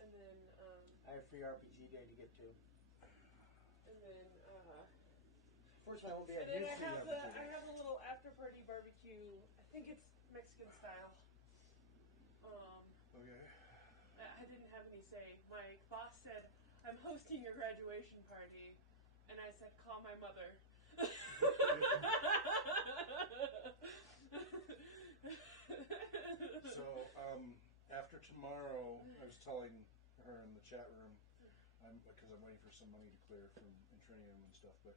And then, I have free RPG day to get to. and then, Fortunately, I won't be and at then his I free have RPG I day. have a little after party barbecue. I think it's Mexican style. Okay. I didn't have any say. My boss said, "I'm hosting your graduation party," and I said, "Call my mother." So after tomorrow, I was telling her in the chat room, because I'm waiting for some money to clear from Intrinium and stuff, but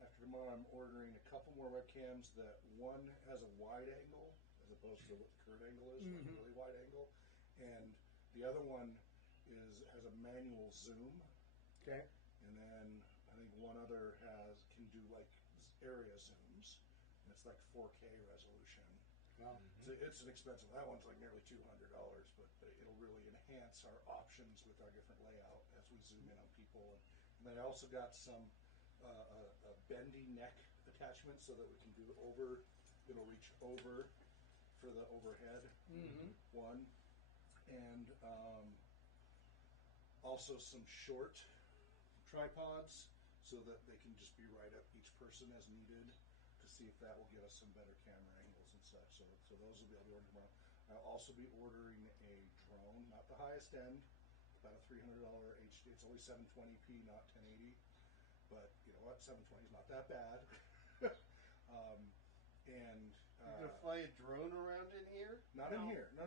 after tomorrow I'm ordering a couple more webcams that one has a wide angle as opposed to what the current angle is, like a really wide angle, and the other one has a manual zoom. Okay. And then I think one other can do like area zooms, and it's like 4K resolution. Wow. So it's an expensive. That one's like nearly $200, but it'll really enhance our options with our different layout as we zoom in on people. And then I also got some a bendy neck attachment so that we can do over. It'll reach over for the overhead one, and also some short tripods so that they can just be right up each person as needed, to see if that will get us some better camera angles and such. So those will be ordered tomorrow. I'll also be ordering a drone, not the highest end, about a $300 HD. It's only 720p, not 1080. But you know what? 720 is not that bad. You're gonna fly a drone around in here? Not in here. No.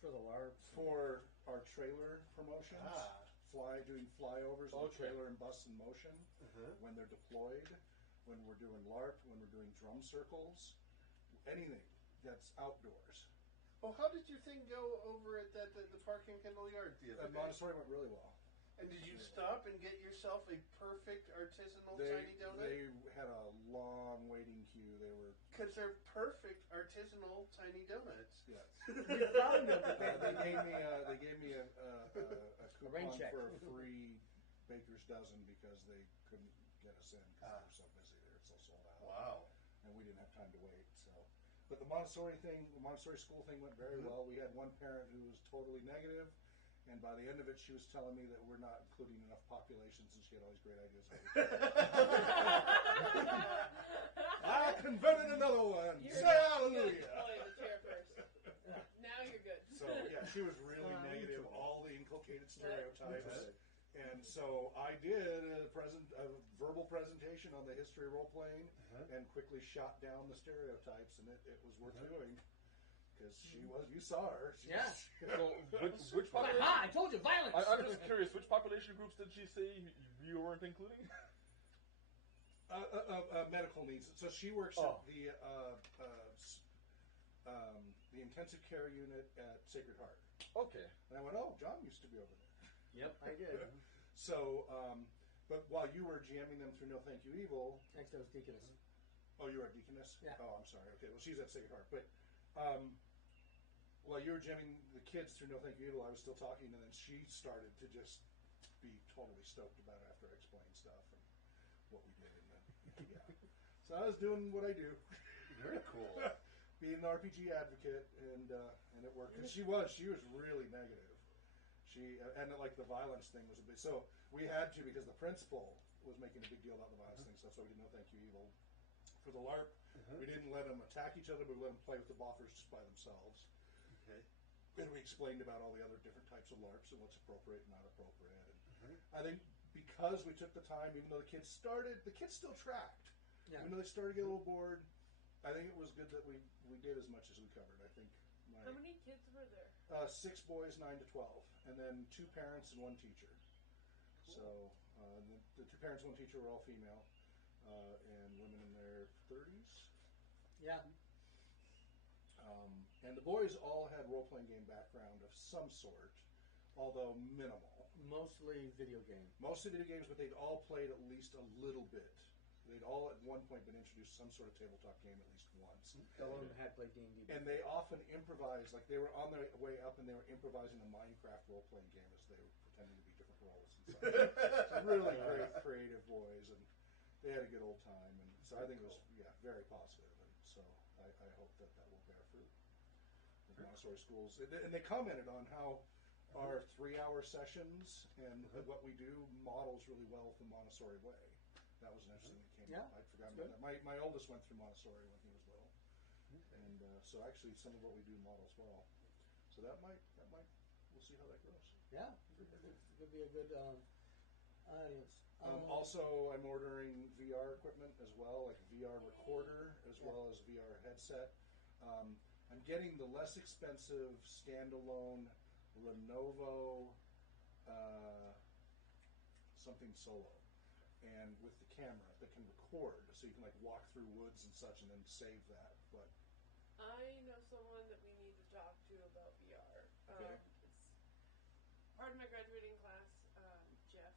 For the LARP. For our trailer promotions. Doing flyovers of the trailer and bus in motion when they're deployed, when we're doing LARP, when we're doing drum circles, anything that's outdoors. Oh, how did your thing go over at the park in Kendall Yard the other day? Montessori went really well. And did you stop and get yourself a perfect artisanal tiny donut? They had a long waiting queue. They were... Because they're perfect artisanal tiny donuts. Yes. We found them. They gave me a coupon check. for a free baker's dozen because they couldn't get us in because they were so busy. They were so sold out. Wow. And we didn't have time to wait. So, but the Montessori school thing went very well. We had one parent who was totally negative. And by the end of it, she was telling me that we're not including enough populations, and she had all these great ideas. I converted another one. Say hallelujah. Now you're good. So yeah, she was really negative. All the inculcated stereotypes. And so I did a verbal presentation on the history of role playing, and quickly shot down the stereotypes, and it was worth doing. Because you saw her. So, which population? I told you, violence! I'm just curious, which population groups did she say you weren't including? Medical needs. So she works at the intensive care unit at Sacred Heart. Okay. And I went, oh, John used to be over there. Yep, I did. So, but while you were jamming them through No Thank You Evil... Next, I was Deaconess. Oh, you were at Deaconess? Yeah. Oh, I'm sorry. Okay, well, she's at Sacred Heart. But while you were jamming the kids through No Thank You Evil, I was still talking, and then she started to just be totally stoked about it after I explained stuff and what we did. And yeah. So I was doing what I do. Very cool. Being an RPG advocate, and it worked. And she was really negative. And like the violence thing was a big. So we had to, because the principal was making a big deal about the violence thing. So that's why we did No Thank You Evil. For the LARP, we didn't let them attack each other, but we let them play with the boffers just by themselves. Okay. And we explained about all the other different types of LARPs and what's appropriate and not appropriate. And I think because we took the time, even though the kids still tracked. Yeah. Even though they started to get a little bored, I think it was good that we did as much as we covered. I think. How many kids were there? 6 boys, 9 to 12, and then 2 parents and 1 teacher. Cool. So the 2 parents and 1 teacher were all female, and women in their 30s. Yeah. And the boys all had role-playing game background of some sort, although minimal. Mostly video game. Mostly video games, but they'd all played at least a little bit. They'd all at one point been introduced to some sort of tabletop game at least once. Some of them had played D&D. And they often improvised, like they were on their way up and they were improvising a Minecraft role-playing game as they were pretending to be different roles and such. Really great creative boys, and they had a good old time. And so I think it was, very positive. And so I hope that will bear fruit. The Montessori schools, and they commented on how our 3-hour sessions and what we do models really well with the Montessori way. That was an interesting thing that came up. I'd forgotten about that. My oldest went through Montessori when he was little, and so actually some of what we do models well. So that might we'll see how that goes. Yeah, it could be a good audience. Also, I'm ordering VR equipment as well, like VR recorder as well as VR headset. I'm getting the less expensive standalone Lenovo something Solo, and with the camera that can record, so you can like walk through woods and such, and then save that. But I know someone that we need to talk to about VR. Okay. It's part of my graduating class, Jeff.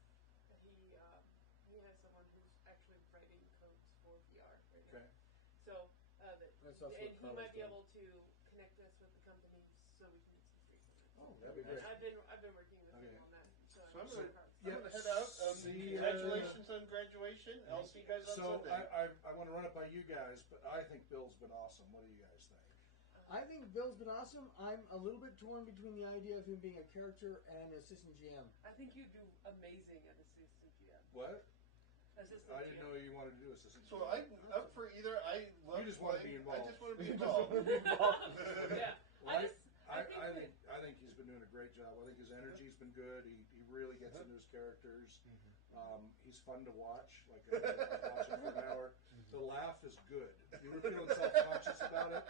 He has someone who's actually writing codes for VR right okay, now. So That's also and what he might be Carla's able to connect us with the companies so we can get some free codes. oh, that'd be great. I've been working with Okay. him on that. So So I'm sure gonna head out. See, Congratulations on graduation. I'll see you guys on So Sunday. I want to run it by you guys, but I think Bill's been awesome. What do you guys think? I think Bill's been awesome. I'm a little bit torn between the idea of him being a character and an assistant GM. I think you do amazing as assistant GM. What? Assistant I didn't GM. know you wanted to do assistant. So GM. I'm up for either. I love You just want to playing. be involved. I just want to be You just wanna involved. be involved. Yeah. Well, I think I think he's been doing a great job. I think his energy's been good. He really gets into his characters. He's fun to watch. Like I watch him for an hour. The laugh is good. If you were feeling self-conscious about it,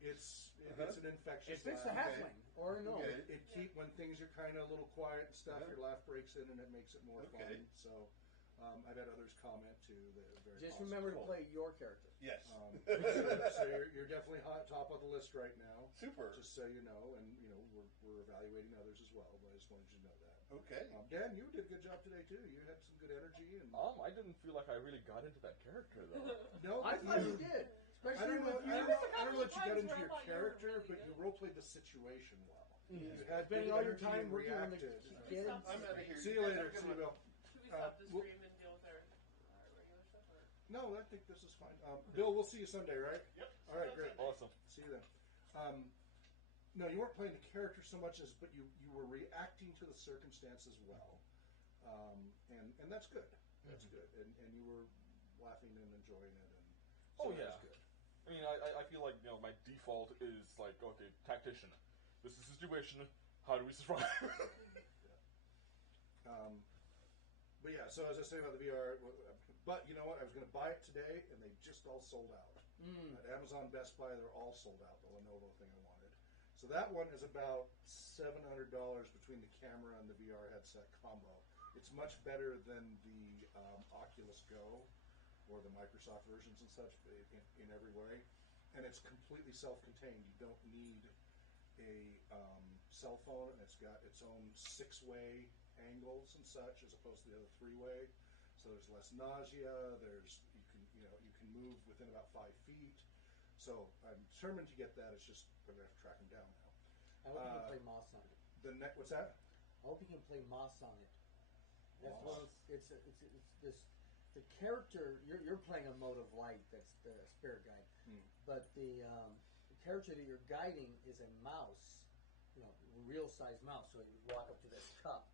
it's an infectious. It fits the laugh. halfling, or no. Okay. It keep when things are kind of a little quiet and stuff. Your laugh breaks in and it makes it more Okay. fun. So I've had others comment too. That are very Just positive. remember to play your character. Yes. So you're definitely top of the list right now. Super. Just so you know, and we're evaluating others as well. But I just wanted you to know that. Okay. Dan, you did a good job today too. You had some good energy and. I didn't feel like I really got into that character though. No, I but thought you did. I Especially don't know. with you. I don't know that you got times into where I your thought you were character, really but you good. role played the situation well. You Mm. had Spending good all your energy time and working on the reacted. kids. I'm out of here. See you guys later. have a good See you, one. Bill. Should we stop the we'll- stream and deal with our regular stuff? Or? No, I think this is fine. Bill, we'll see you Sunday, right? Yep. All right, great. Awesome. See you then. No, you weren't playing the character so much as, but you were reacting to the circumstances well, and that's good. That's good, and you were laughing and enjoying it, and so that was good. I mean, I feel like my default is like, okay, tactician. This is the situation. How do we survive? But yeah, so as I say about the VR, but you know what? I was going to buy it today, and they just all sold out. At Amazon, Best Buy, they're all sold out. The Lenovo thing I wanted. So that one is about $700 between the camera and the VR headset combo. It's much better than the Oculus Go or the Microsoft versions and such in every way, and it's completely self-contained. You don't need a cell phone, and it's got its own 6-way angles and such, as opposed to the other 3-way. So there's less nausea. You can move within about 5 feet. So I'm determined to get that. It's just we're gonna have to track them down now. I hope you can play Moss on it. What's that? I hope you can play Moss on it. That's Moss? one. It's this. The character you're playing a mode of light. That's the spirit guide. But the character that you're guiding is a mouse. Real size mouse. So you walk up to this cup.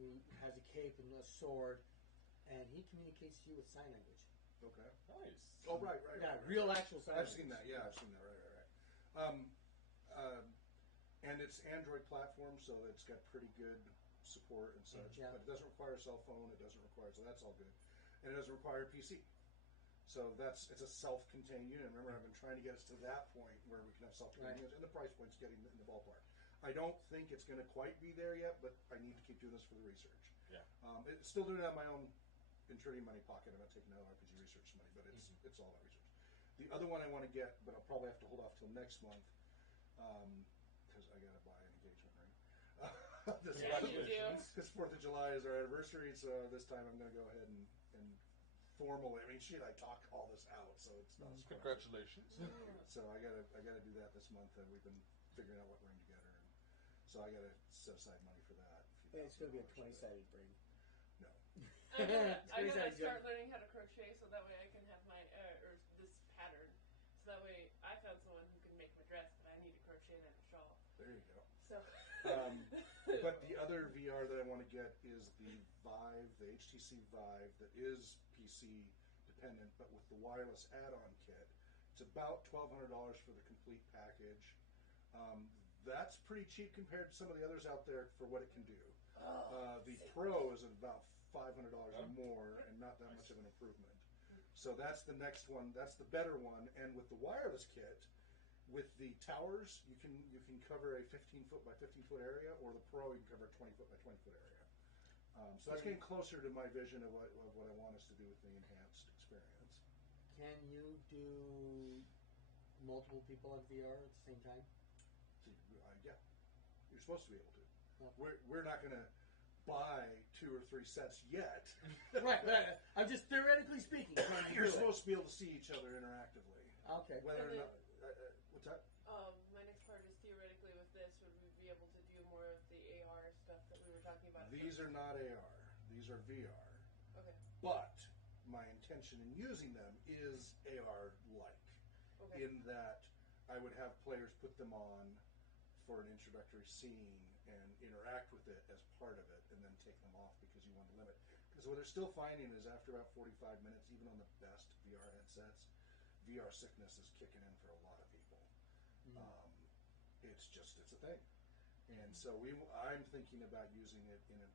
Who has a cape and a sword, and he communicates to you with sign language. Okay. Nice. Oh, right. Yeah, real actual sign I've language. seen that. Yeah, I've seen that. Right. And it's Android platform, so it's got pretty good support and such. Yeah. But it doesn't require a cell phone. It doesn't require, so that's all good. And it doesn't require a PC. So it's a self-contained unit. Remember, I've been trying to get us to that point where we can have self-contained units, and the price point's getting in the ballpark. I don't think it's going to quite be there yet, but I need to keep doing this for the research. Yeah. It's still doing it on my own intriguing money pocket. I'm not taking out RPG research money, but it's all that research. The other one I want to get, but I'll probably have to hold off till next month because I got to buy an engagement ring. Yeah, you do. Because 4th of July is our anniversary, so this time I'm going to go ahead and formally. I mean, I talk all this out, so it's not. Congratulations. So I gotta do that this month, and we've been figuring out what ring to get her. And so I gotta set aside money for that. It's going to be a 20-sided ring. No. I gotta start learning how to crochet so that way I can have my or this pattern. So that way I found someone who can make my dress, but I need to crochet that shawl. There you go. So. But the other VR that I want to get is the Vive, the HTC Vive, that is PC dependent, but with the wireless add-on kit. It's about $1,200 for the complete package. That's pretty cheap compared to some of the others out there for what it can do. The Pro is about $500 more, and not that much of an improvement. So that's the next one. That's the better one. And with the wireless kit, with the towers, you can cover a 15-foot by 15-foot area, or the Pro, you can cover a 20-foot by 20-foot area. So that's getting closer to my vision of what I want us to do with the enhanced experience. Can you do multiple people in VR at the same time? Yeah, you're supposed to be able to. Yeah. We're not going to buy 2 or 3 sets yet. right. I'm just theoretically speaking. You're supposed to be able to see each other interactively. Okay. Whether or not, what's that? My next part is theoretically with this, would we be able to do more of the AR stuff that we were talking about? These are not AR. These are VR. Okay. But my intention in using them is AR-like. Okay. In that I would have players put them on for an introductory scene and interact with it as part of it, and then take them off because you want to limit. Because what they're still finding is after about 45 minutes, even on the best VR headsets, VR sickness is kicking in for a lot of people. It's a thing. And so I'm thinking about using it in a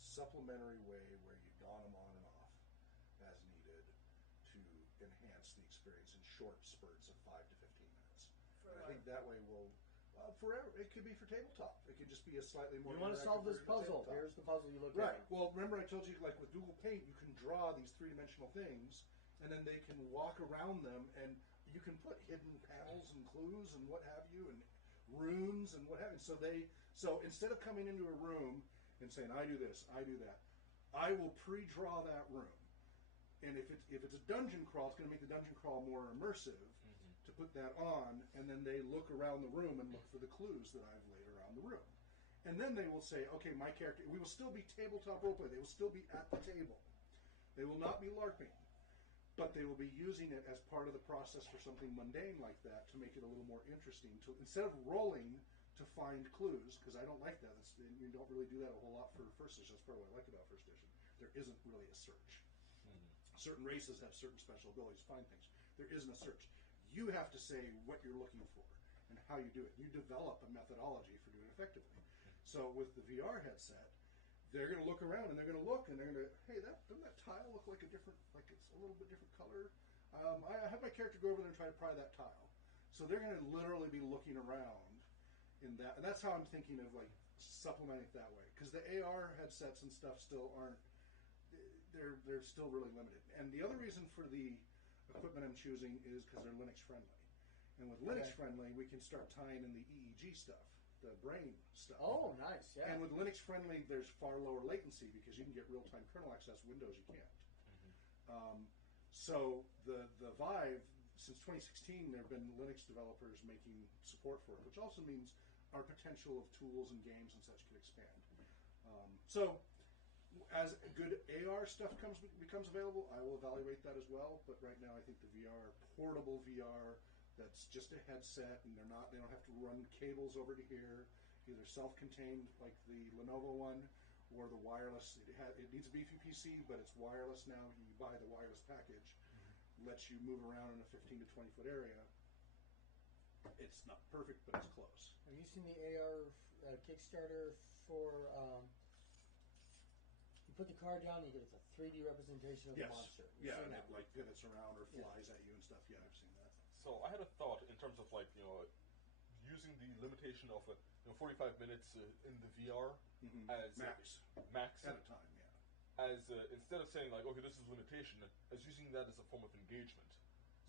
supplementary way where you don them on and off as needed to enhance the experience in short spurts of 5 to 15 minutes. I think that way we'll forever. It could be for tabletop. It could just be a slightly more. You want to solve this puzzle? Here's the puzzle you look at. Right. Well, remember I told you, like with Google Paint, you can draw these 3-dimensional things, and then they can walk around them, and you can put hidden panels and clues and what have you, and runes and what have you. So instead of coming into a room and saying, I do this, I do that, I will pre-draw that room. And if it's a dungeon crawl, it's going to make the dungeon crawl more immersive to put that on, and then they look around the room and look for the clues that I've laid around the room. And then they will say, okay, my character, we will still be tabletop roleplay. They will still be at the table. They will not be LARPing. But they will be using it as part of the process for something mundane like that to make it a little more interesting. Instead of rolling to find clues, because I don't like that. You don't really do that a whole lot for first edition. That's part of what I like about first edition. There isn't really a search. Certain races have certain special abilities to find things. There isn't a search. You have to say what you're looking for and how you do it. You develop a methodology for doing it effectively. So with the VR headset, they're going to look around and they're going to look and they're going to, hey, doesn't that tile look like it's a little bit different color? I have my character go over there and try to pry that tile. So they're going to literally be looking around in that, and that's how I'm thinking of like supplementing it that way. Because the AR headsets and stuff still aren't, they're still really limited. And the other reason for the equipment I'm choosing is because they're Linux friendly. And with Linux friendly, we can start tying in the EEG stuff, the brain stuff. Oh, nice, yeah. And with Linux friendly, there's far lower latency because you can get real-time kernel access. Windows, you can't. So the Vive, since 2016, there have been Linux developers making support for it, which also means our potential of tools and games and such could expand. So as good AR stuff becomes available, I will evaluate that as well. But right now, I think the VR, portable VR, that's just a headset, and they don't have to run cables over to here, either self-contained like the Lenovo one, or the wireless. It needs a beefy PC, but it's wireless now. You buy the wireless package, lets you move around in a 15 to 20 foot area. It's not perfect, but it's close. Have you seen the AR Kickstarter for? You put the card down, you get a 3D representation of the monster. Yeah, and it like pivots around or flies at you and stuff. Yeah, I've seen that. So I had a thought in terms of using the limitation of 45 minutes in the VR as max at a time. Yeah. As instead of saying like, okay, this is limitation, as using that as a form of engagement.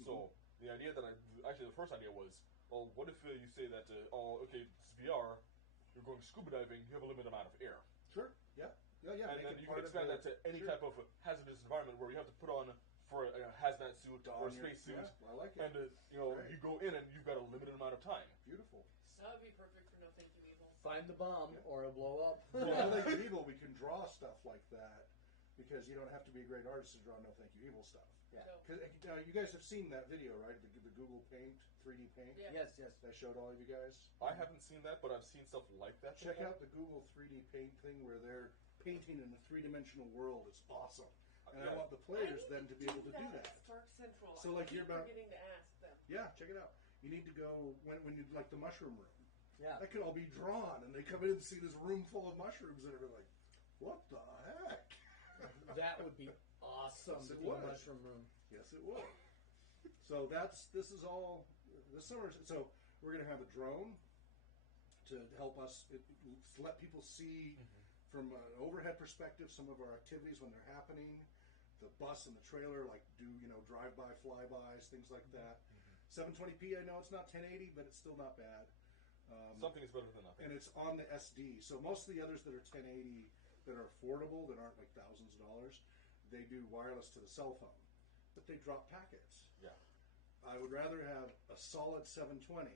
So the idea that the first idea was, well, what if you say that, okay, it's VR, you're going scuba diving, you have a limited amount of air. Sure. Yeah. Yeah. And then you can expand that to any type of hazardous environment where you have to put on for a hazmat suit or a space suit. Yeah, I like it. And you go in and you've got a limited amount of time. Beautiful. That would be perfect for No Thank You Evil. Find the bomb or it'll blow up. Well, No Thank You Evil, we can draw stuff like that because you don't have to be a great artist to draw No Thank You Evil stuff. Yeah. Because you guys have seen that video, right? The Google Paint, 3D Paint. Yeah. Yes. I showed all of you guys. I haven't seen that, but I've seen stuff like that. Check out the Google 3D Paint thing where they're painting in a 3-dimensional world. It's awesome. And I want the players then to be able to do that. Spark Central. So like you're about forgetting to ask them. Yeah, check it out. You need to go when you like the mushroom room. Yeah. That could all be drawn, and they come in and see this room full of mushrooms, and they're like, "What the heck?" That would be awesome. Yes, to it do a would. mushroom room. Yes, it would. So this is all this summer. So we're going to have a drone to help us to let people see from an overhead perspective some of our activities when they're happening. The bus and the trailer, like do drive-by, flybys, things like that. 720p. I know it's not 1080, but it's still not bad. Something is better than nothing. And it's on the SD. So most of the others that are 1080 that are affordable, that aren't like thousands of dollars, they do wireless to the cell phone, but they drop packets. Yeah. I would rather have a solid 720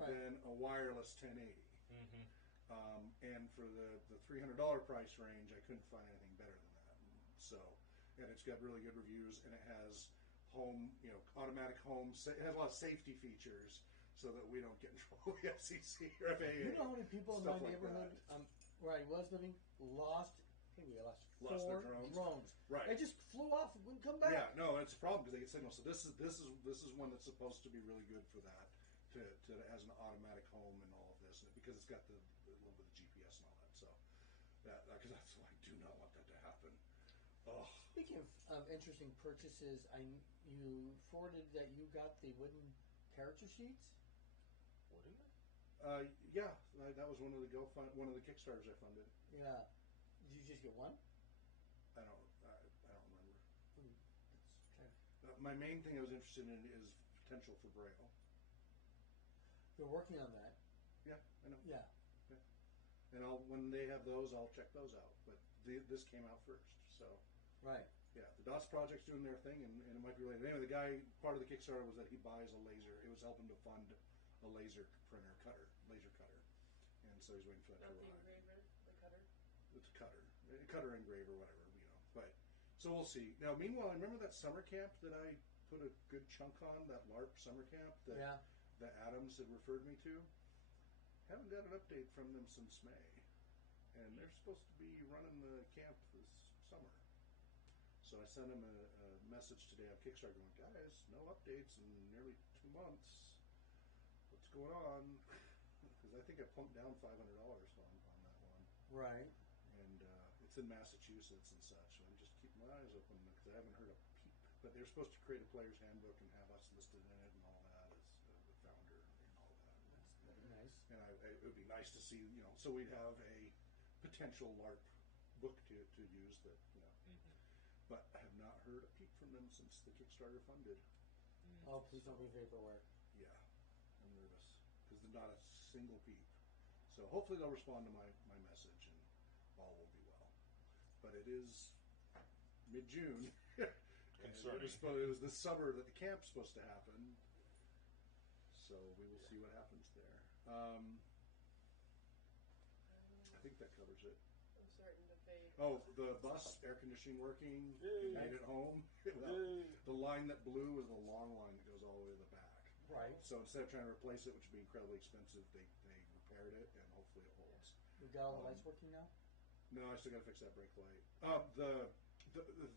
than a wireless 1080. And for the $300 price range, I couldn't find anything better than that. So, and it's got really good reviews, and it has home, automatic home. It has a lot of safety features, so that we don't get in trouble with the FCC or FAA. You know how many people in my like neighborhood, where I was living, lost their drones. Right. They just flew off and wouldn't come back. Yeah, no, it's a problem because they get signals. So this is one that's supposed to be really good for that. To as an automatic home and all of this, because it's got a little bit of GPS and all that. So because that's why I do not want that to happen. Oh. Speaking of interesting purchases, you forwarded that you got the wooden character sheets. Wooden? Yeah, that was one of the one of the Kickstarters I funded. Yeah. Did you just get one? I don't remember. My main thing I was interested in is potential for Braille. They're working on that. Yeah, I know. Yeah. And when they have those, I'll check those out. But this came out first, so. Right. Yeah, the DOTS project's doing their thing, and it might be related. Anyway, the guy, part of the Kickstarter was that he buys a laser. It was helping to fund a laser cutter. And so he's waiting for that to arrive. Not the engraver, the cutter? It's a cutter engraver, whatever, But, so we'll see. Now, meanwhile, remember that summer camp that I put a good chunk on, that LARP summer camp that Adams had referred me to? Haven't got an update from them since May. And they're supposed to be running the camp this summer. So I sent him a message today on Kickstarter going, guys, no updates in nearly 2 months. What's going on? Because I think I pumped down $500 on that one. Right. And it's in Massachusetts and such. So I'm just keeping my eyes open because I haven't heard a peep. But they're supposed to create a player's handbook and have us listed in it and all that as the founder and all that. That'd be nice. And it would be nice to see, so we'd have a potential LARP book to use that, But I have not heard a peep from them since the Kickstarter funded. Oh, please don't be vaporware. Yeah, I'm nervous because there's not a single peep. So hopefully they'll respond to my message and all will be well. But it is mid-June. Concerning. It was this summer that the camp's supposed to happen. So we will see what happens there. I think that covers it. I'm starting to fade. Oh, the bus air conditioning working. Made it home. The line that blew is the long line that goes all the way to the back. Right. So instead of trying to replace it, which would be incredibly expensive, they repaired it and hopefully it holds. You got all the lights working now? No, I still got to fix that brake light.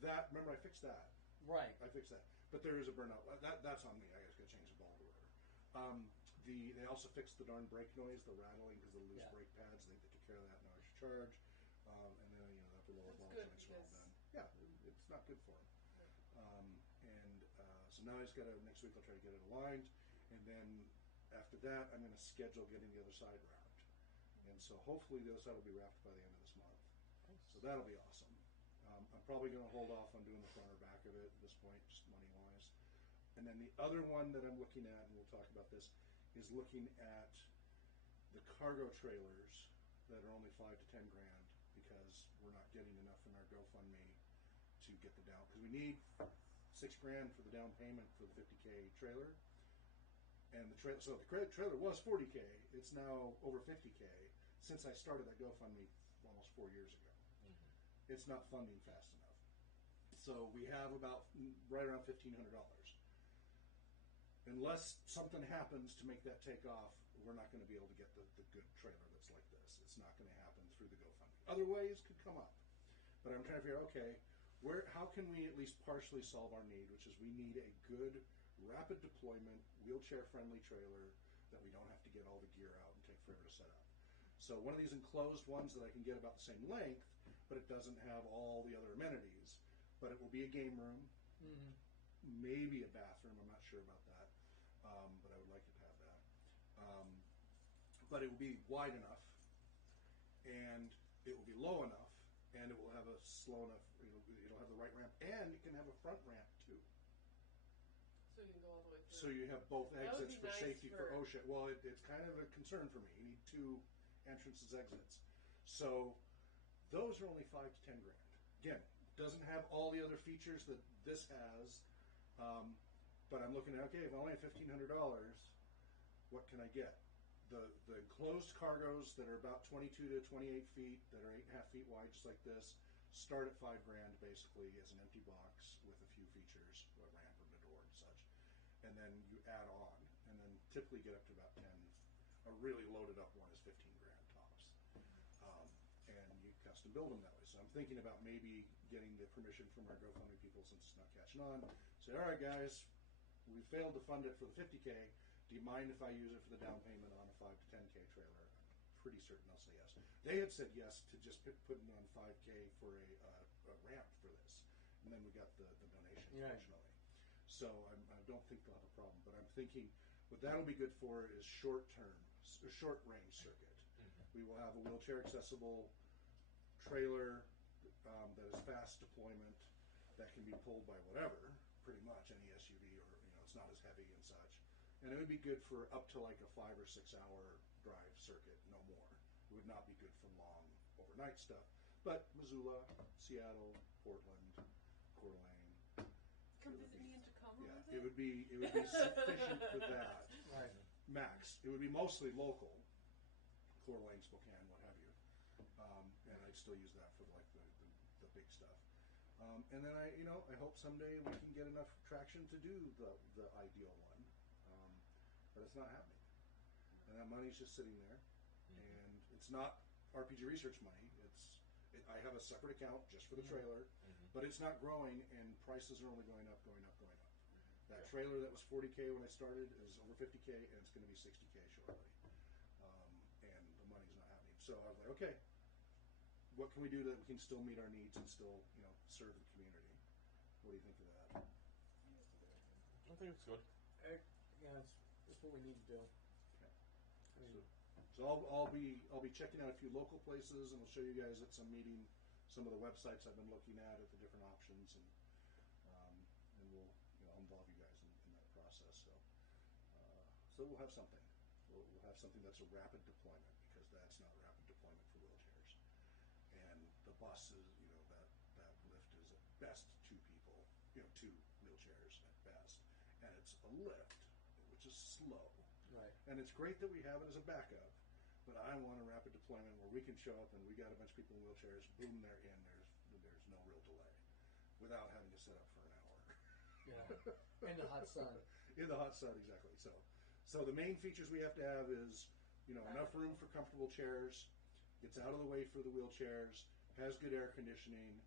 That remember I fixed that. Right. I fixed that, but there is a burnout. That's on me. I just got to change the bulb or whatever. They also fixed the darn brake noise, the rattling because of the loose brake pads. They took care of that, no extra charge. And then the upper lower ball joints were all done. Yeah, it's not good for them. So now I just got to next week. I'll try to get it aligned, and then after that, I'm going to schedule getting the other side wrapped. And so hopefully the other side will be wrapped by the end of this month. So that'll be awesome. I'm probably going to hold off on doing the front or back of it at this point, just money-wise. And then the other one that I'm looking at, and we'll talk about this, is looking at the cargo trailers that are only $5 to $10 grand because we're not getting enough in our GoFundMe to get the down. Because we need $6 grand for the down payment for the 50K trailer. And the trailer was 40K. It's now over 50K since I started that GoFundMe almost 4 years ago. It's not funding fast enough. So we have about right around $1,500. Unless something happens to make that take off, we're not going to be able to get the good trailer that's like this. It's not going to happen through the GoFundMe. Other ways could come up. But I'm trying to figure out, okay, how can we at least partially solve our need, which is we need a good, rapid deployment, wheelchair-friendly trailer that we don't have to get all the gear out and take forever to set up. So one of these enclosed ones that I can get about the same length, but it doesn't have all the other amenities. But it will be a game room, maybe a bathroom. I'm not sure about that. But but it will be wide enough, and it will be low enough, and it will have a slow enough. It'll have the right ramp, and it can have a front ramp too. So you can go all the way through. So you have both That would exits be for nice safety for for- OSHA. Well, it's kind of a concern for me. You need 2 entrances, exits. So those are only $5 to $10 grand. Again, doesn't have all the other features that this has. But I'm looking at, okay, if I only have $1,500, what can I get? The enclosed cargos that are about 22 to 28 feet, that are 8.5 feet wide, just like this, start at $5 grand basically as an empty box with a few features, a ramp and a door and such. And then you add on, and then typically get up to about 10. A really loaded up one is 15 grand tops. And you custom build them that way. So I'm thinking about maybe getting the permission from our GoFundMe people, since it's not catching on. Say, all right, guys, we failed to fund it for the 50K. Do you mind if I use it for the down payment on a 5 to 10K trailer? I'm pretty certain they'll say yes. They had said yes to just putting on 5K for a ramp for this, and then we got the donation originally. So I don't think they'll have a problem. But I'm thinking what that'll be good for is short range circuit. We will have a wheelchair accessible trailer that is fast deployment, that can be pulled by whatever, pretty much any SUV, or it's not as heavy and such. And it would be good for up to like a 5 or 6 hour drive circuit, no more. It would not be good for long overnight stuff. But Missoula, Seattle, Portland, Coeur d'Alene. Come visit me in Tacoma. Yeah, it would be sufficient for that. Right. Max. It would be mostly local, Coeur d'Alene, Spokane, what have you. And I'd still use that for like the big stuff. And then I hope someday we can get enough traction to do the ideal one. But it's not happening. And that money's just sitting there. And it's not RPG research money. I have a separate account just for the trailer, but it's not growing, and prices are only going up, going up, going up. That trailer that was 40K when I started is over 50K, and it's going to be 60K shortly. And the money's not happening. So I was like, okay, what can we do that we can still meet our needs and still, serve the community? What do you think of that? I think it's good. Yeah, it's what we need to do. Okay. So I'll be checking out a few local places, and we'll show you guys at some meeting some of the websites I've been looking at the different options, and we'll I'll involve you guys in that process. So we'll have something. We'll have something that's a rapid deployment, because that's not rapid deployment for wheelchairs. And the bus is that lift is at best 2 people, 2 wheelchairs at best, and it's a lift, which is slow. Right. And it's great that we have it as a backup, but I want a rapid deployment where we can show up and we got a bunch of people in wheelchairs, boom, they're in, there's no real delay, without having to set up for an hour. Yeah. In the hot sun. In the hot sun, exactly. So the main features we have to have is, enough room for comfortable chairs, gets out of the way for the wheelchairs, has good air conditioning.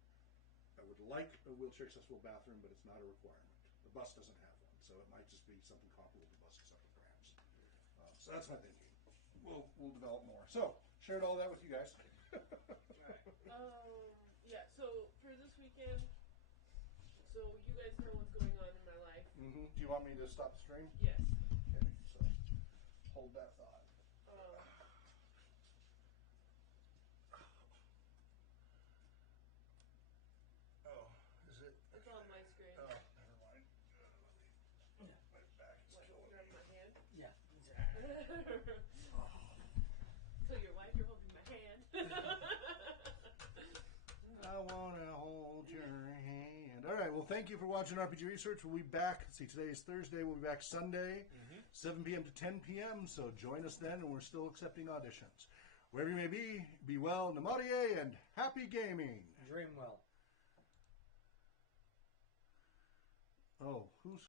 I would like a wheelchair accessible bathroom, but it's not a requirement. The bus doesn't have one, so it might just be something comparable to buses up with ramps. So that's my thinking. We'll develop more. So shared all that with you guys. Yeah. So for this weekend, so you guys know what's going on in my life. Do you want me to stop the stream? Yes. Okay. So hold that thought. Oh, is it? It's on my screen. Oh, never mind. My back is What, killing you're on me. my hand? Yeah. So your wife, you're holding my hand. I want to hold your hand. All right. Well, thank you for watching RPG Research. We'll be back. Let's see, today is Thursday. We'll be back Sunday, 7 p.m. to 10 p.m. So join us then, and we're still accepting auditions. Wherever you may be well, namaste, and happy gaming. Dream well. Oh, who's